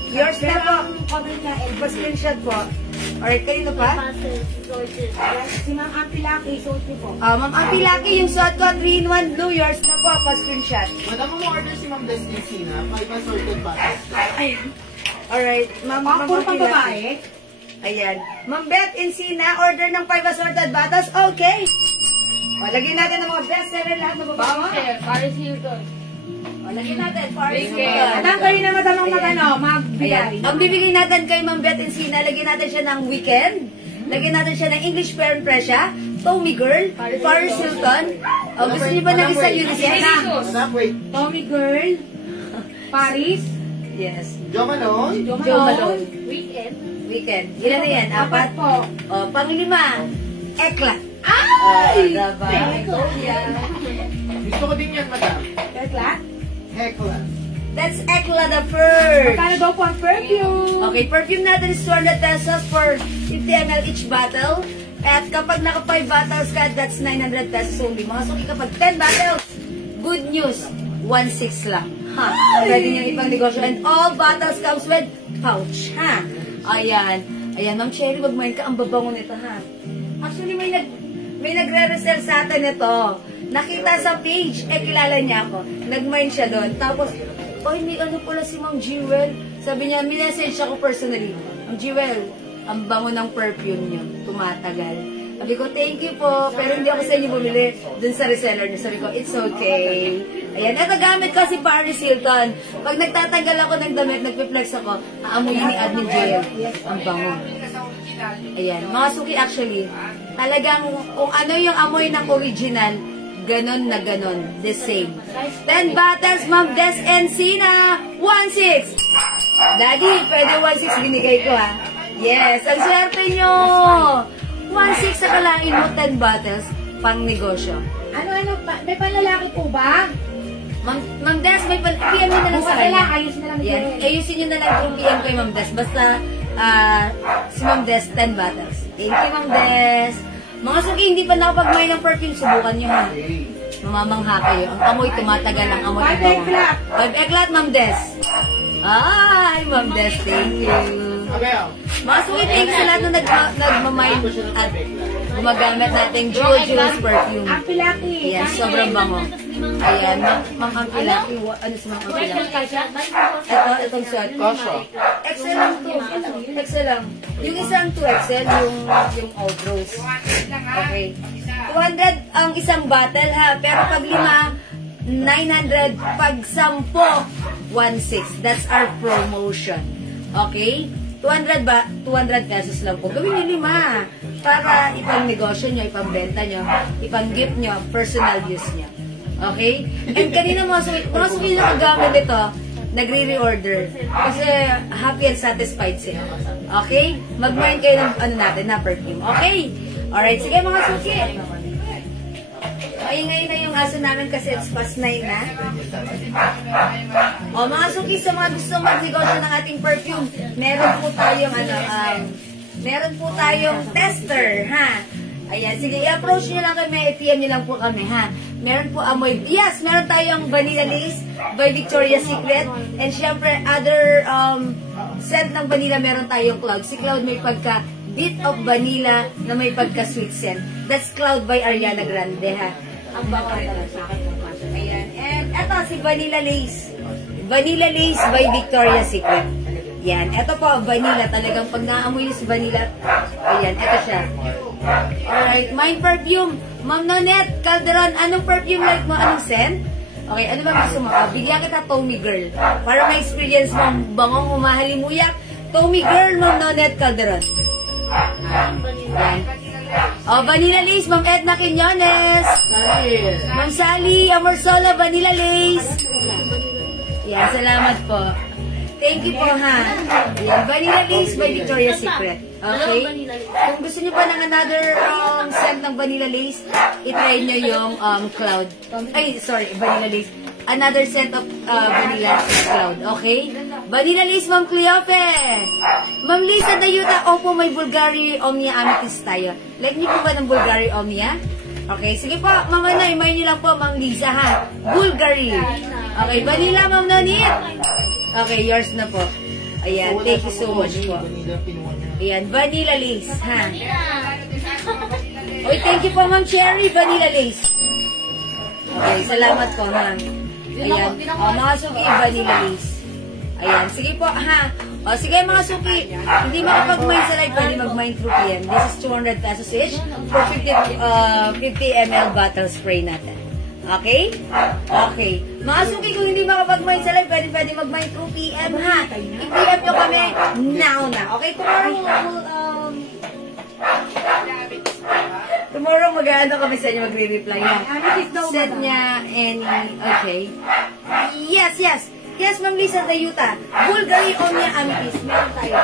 Yours na po. Comment na LB. Pa-screenshot po. Alright, kanino pa? Si Ma'am Ampilaki, suot niyo po. Ma'am Ampilaki, yung suot ko, 3-in-1 blue. Yours na po, pa-screenshot. Madam, mo-order si Ma'am Destiny Sina, 5 assorted bottles. Ay. Alright, Ma'am Puro pang Ampilaki. babae. Ayan. Ma'am Beth Encina, order ng 5 assorted bottles. Okay. O, lagyan natin ng mga bestseller lahat na babae. Paris Hilton. O, lagyan natin. Paris Hilton. At ang kayo na matamang Ayan. magbigay. Ang bibigay natin kay Ma'am Beth Encina, lagyan natin siya ng Weekend. Lagyan natin siya ng English Parent Pressure, Tommy Girl, Paris Hilton. O, gusto niyo ba ng isang unisex? Madam, wait. Tommy Girl. Paris. Yes. Jo Malone. Jo Joe Malone. Weekend. Ilan na yan? 4? Apat po. O, pang-5. Ekla. Ay! Diba? Gusto ko din yan, madam. Tekla. Hekla. That's Ekla the first. Magkano daw po ang perfume? Okay, perfume natin is 200 pesos for 50 ml each bottle. At kapag naka 5 bottles ka, that's 900 pesos only. Mga suki kapag 10 bottles, good news, 1.6 lang. Ha? Pwede niyang ipang negosyo. And all bottles comes with pouch. Ha? Ayan. Ayan, Ma'am Cherry, magmain ka. Ang babango nito, ha? Actually, may nagre-resell sa atin ito. Nakita sa page, kilala niya ako. Nag-mine siya doon. Tapos, may ano pala si Ma'am Jewel. Sabi niya, minessage ako personally. Ma'am Jewel, ang bango ng perfume niyo. Tumatagal. Sabi ko, thank you po. Pero hindi ako sa inyo bumili dun sa reseller niya. Sabi ko, it's okay. Ayan, eto gamit ko si Paris Hilton. Pag nagtatanggal ako ng damit, nagpe-flex ako, aamuyin ni Admin Jael. Ang bango. Ayan, mga suki actually, talagang kung ano yung amoy ng original, ganon na ganon, the same. 10 bottles, Ma'am Des Encina, 1.6. Daddy, pwede 1.6 binigay ko ha. Yes, ang swerte nyo. 1.6 sa kalain mo, 10 bottles, pang negosyo. Ano, may panlalaki po ba? Ma'am Des, may PM nyo na lang sa Bukas na lang, kanya. ayusin na lang. Yan, ayusin nyo na lang yung PM kay Ma'am Des. Basta, si Ma'am Des, 10 bottles. Thank you, Ma'am Des. Mga suki, hindi pa nakapag-may ng perfume, subukan nyo ha. Mamamangha kayo. Ang amoy, tumatagal ang amoy. 5 eklat. 5 eklat, Ma'am Des. Ay, Ma'am Des, thank you. Abel. Mga suki, thank you sa lahat na nagmamine at gumagamit nating Jewel's perfume. Ampilaki. Ayan, sobrang bango. Ayan, Ma'am Ampilaki. Ano si Ma'am Ampilaki? Itong shot. Excel lang to. Excel lang. Yung isang 2XL, yung Old Rose. Okay. 200 ang isang bottle ha. Pero pag 5, 900. Pag 10, 1.6. That's our promotion. Okay? 200 pesos lang po. Gawin niyo 5 para ipang negosyo nyo, ipang benta nyo, ipang gift nyo, personal use nyo. Okay? And kanina mga suki na magamit ito, nagre-reorder. Kasi happy and satisfied sila. Okay? Mag-mind kayo ng natin na perfume. Okay? Alright, sige mga suki. Ngayon na yung aso namin kasi it's past 9 na. O mga suki, sa mga gusto mag-negosyo ng ating perfume, meron po tayong tester, ha? Ayan, sige, i-approach nyo lang kami, i-PM nyo lang po kami, ha? Meron po amoy, yes, meron tayong Vanilla Lace by Victoria's Secret. And syempre, other scent ng vanilla, meron tayong Cloud. Si Cloud may pagka bit of vanilla na may pagka-sweet scent. That's Cloud by Ariana Grande, ha? Ang bango talaga sa akin. Ayan. And eto, si Vanilla Lace. Vanilla Lace by Victoria's Secret. Yan. Eto po, vanilla. Talagang pag naamoy niyo si vanilla, ayan, eto siya. Alright. Mind perfume. Ma'am Nonette Calderon, anong perfume like mo? Anong scent? Okay, ano ba gusto mo? Bigyan kita Tommy Girl. Para ma-experience mo ang bangong humahalimuyak. Tommy Girl, Ma'am Nonette Calderon. Yan. Vanilla Lace, Ma'am Edna Quinones. Ma'am Sally Amorsola, Vanilla Lace. Yan, salamat po. Thank you po, ha. Yan, Vanilla Lace by Victoria's Secret. Okay? Kung gusto niyo pa ng another scent ng Vanilla Lace, itry niyo yung Cloud. Ay, sorry, Vanilla Lace. Another scent of Vanilla Cloud. Okay? Vanilla Lace, Ma'am Cleope. Ma'am Lisa Dayuta, opo, may Bulgari Omnia Amethyst tayo. Like niyo po ba ng Bulgari Omnia? Okay, sige po, Ma'am Anay, may niyo lang po, Ma'am Lisa, ha? Bulgari. Okay, Vanilla, Ma'am Nonit. Okay, yours na po. Ayan, thank you so much po. Ayan, Vanilla Lace, ha? Oy, thank you po, Ma'am Cherry, Vanilla Lace. Okay, salamat po, ha? Ayan, mga suki, Vanilla Lace. Ayan, sige po, ha? O, sige mga suki, hindi makapag-mine sa live, pwede mag-mine through PM. This is 200 pesos each for 50 ml bottle spray natin. Okay? Okay. Mga suki, kung hindi makapag-mine sa live, pwede mag-mine through PM, ha? I-PM nyo kami now na. Okay, tomorrow mag-ano kami sa inyo, magre-reply na. Set niya any, okay. Yes, yes. Yes, Ma'am Lisa Dayuta. Bulgari Omnia Amethyst. Meron tayo.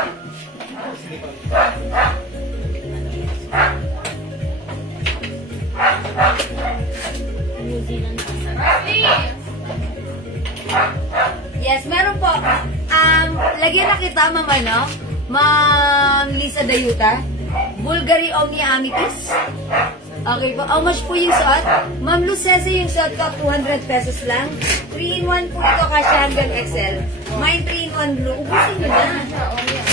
Yes, meron po. Lagyan na kita, Ma'am, ano? Ma'am Lisa Dayuta. Bulgari Omnia Amethyst. Okay po. How much po yung suot? Ma'am Lucese, yung suot ko, 200 pesos lang. 3-in-1 po ito, kasi hanggang XL. May 3-in-1 blue. Ubusin nyo na.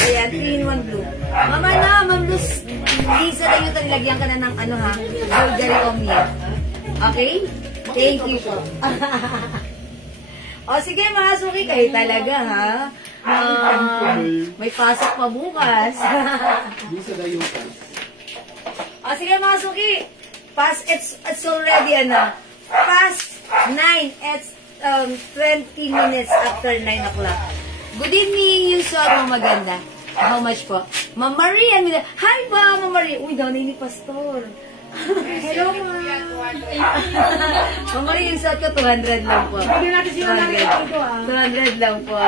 Ayan, 3-in-1 blue. Mama na, Ma'am Lisa, tayo lagyan ka na ng ano, ha? Bulgari Omnia. Okay? Thank you po. O sige mga suki, kayo talaga, ha? May pasok pa bukas. Lisa Dayuta. O sige mga suki, it's already past 9, it's 20 minutes after 9 o'clock. Good evening, yung suot mo maganda. How much po? Ma'am Marie, hi po, Ma'am Marie. Uy, daw na ni Pastor. Hello, Ma'am. Ma'am Marie, yung suot ko, 200 lang po. 200 lang po.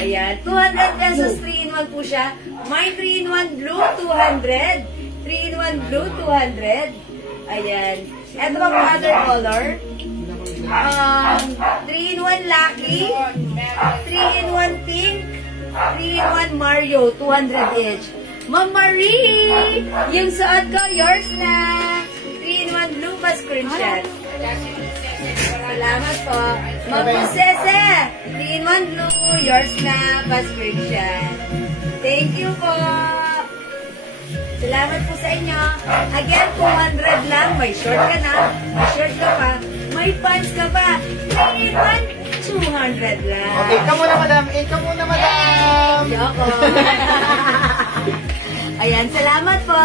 Ayan, 200 pesos, 3-in-1 po siya. May 3-in-1 blue, 200. 3-in-1 blue, 200. Ayan. Ito pa po other color. 3-in-1 Lucky. 3-in-1 Pink. 3-in-1 Mario, 200 each. Ma'am Marie, yung suot ko, yours na. 3-in-1 blue pa screenshot. Salamat po. Ma'am Pusese, 3-in-1 blue, yours na pa screenshot. Thank you po. Salamat po sa inyo. Again, 200 lang. May short ka na. May short ka pa. May pants ka pa. 3-in-1, 200 lang. Okay, ikaw muna, madam. Ikaw muna, madam. Yoko. Ayan, salamat po.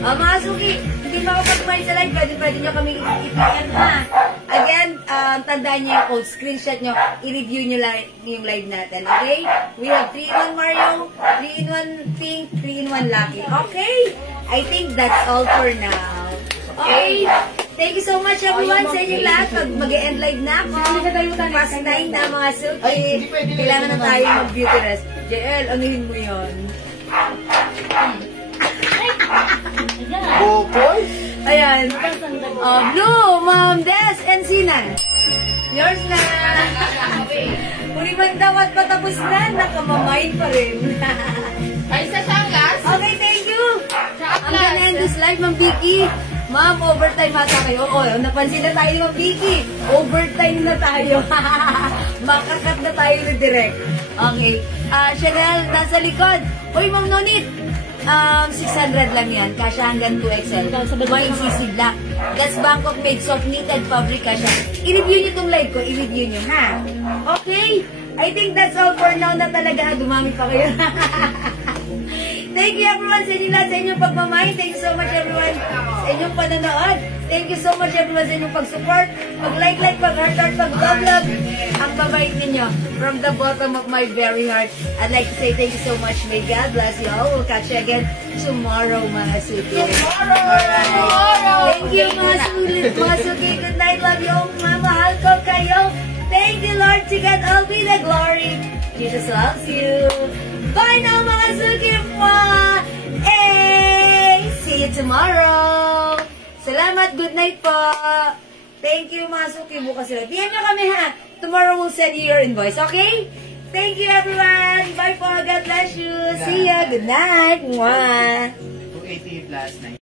Mga suki, hindi makapag-mine sa live. Pwede nyo kami i-PM, ha? Again, tandaan nyo yung code. Screenshot nyo. I-review nyo yung live natin. Okay? We have 3-in-1 Mario, 3-in-1 Pink, 3-in-1 Lucky. Okay? I think that's all for now. Okay? Thank you so much everyone sa inyong lahat. Pag mag-e-end live na ako. Past 9 na mga suki. Kailangan na tayo mag-beauty rest. JL, anuhin mo yun? Boy. Ayan. Blue, Ma'am Des, and Sinan. Yours na. Kung ibang dapat patapos na, nakamamay pa rin. Ay, sa Sangas? Okay, thank you. I'm gonna end this live, Ma'am Vicky. Ma'am, overtime ata kayo. O, napansin na tayo ni Ma'am Vicky. Overtime na tayo. Makakat na tayo na direct. Okay. Chanel, nasa likod. Uy, Ma'am Nonit. 600 lang yan. Kasha hanggang 2XL. May CC Black. That's Bangkok made soft knitted fabric kasha. I-review nyo itong live ko. I-review nyo, ha? Okay? I think that's all for now na talaga. Dumami pa kayo. Thank you everyone sa inyo lahat, sa inyong pagmamahal. Thank you so much everyone sa inyong panonood. Thank you so much everyone sa inyong pag-support, pag-like, pag-heart, pag-love. Ang babait ninyo. From the bottom of my very heart, I'd like to say thank you so much. May God bless you all. We'll catch you again tomorrow, mga suki. Thank you, mga suki. Good night. Love you all. Mahal ko kayo. Thank you, Lord. To God all be the glory. Jesus loves you. Bye now, mga suki. Hey! See you tomorrow. Salamat. Good night po. Thank you, mga suki. Bukas sila. PM nyo kami, ha? Tomorrow we'll send you your invoice, okay? Thank you, everyone. Bye po. God bless you. See ya. Good night. Mwah. 280 plus 9.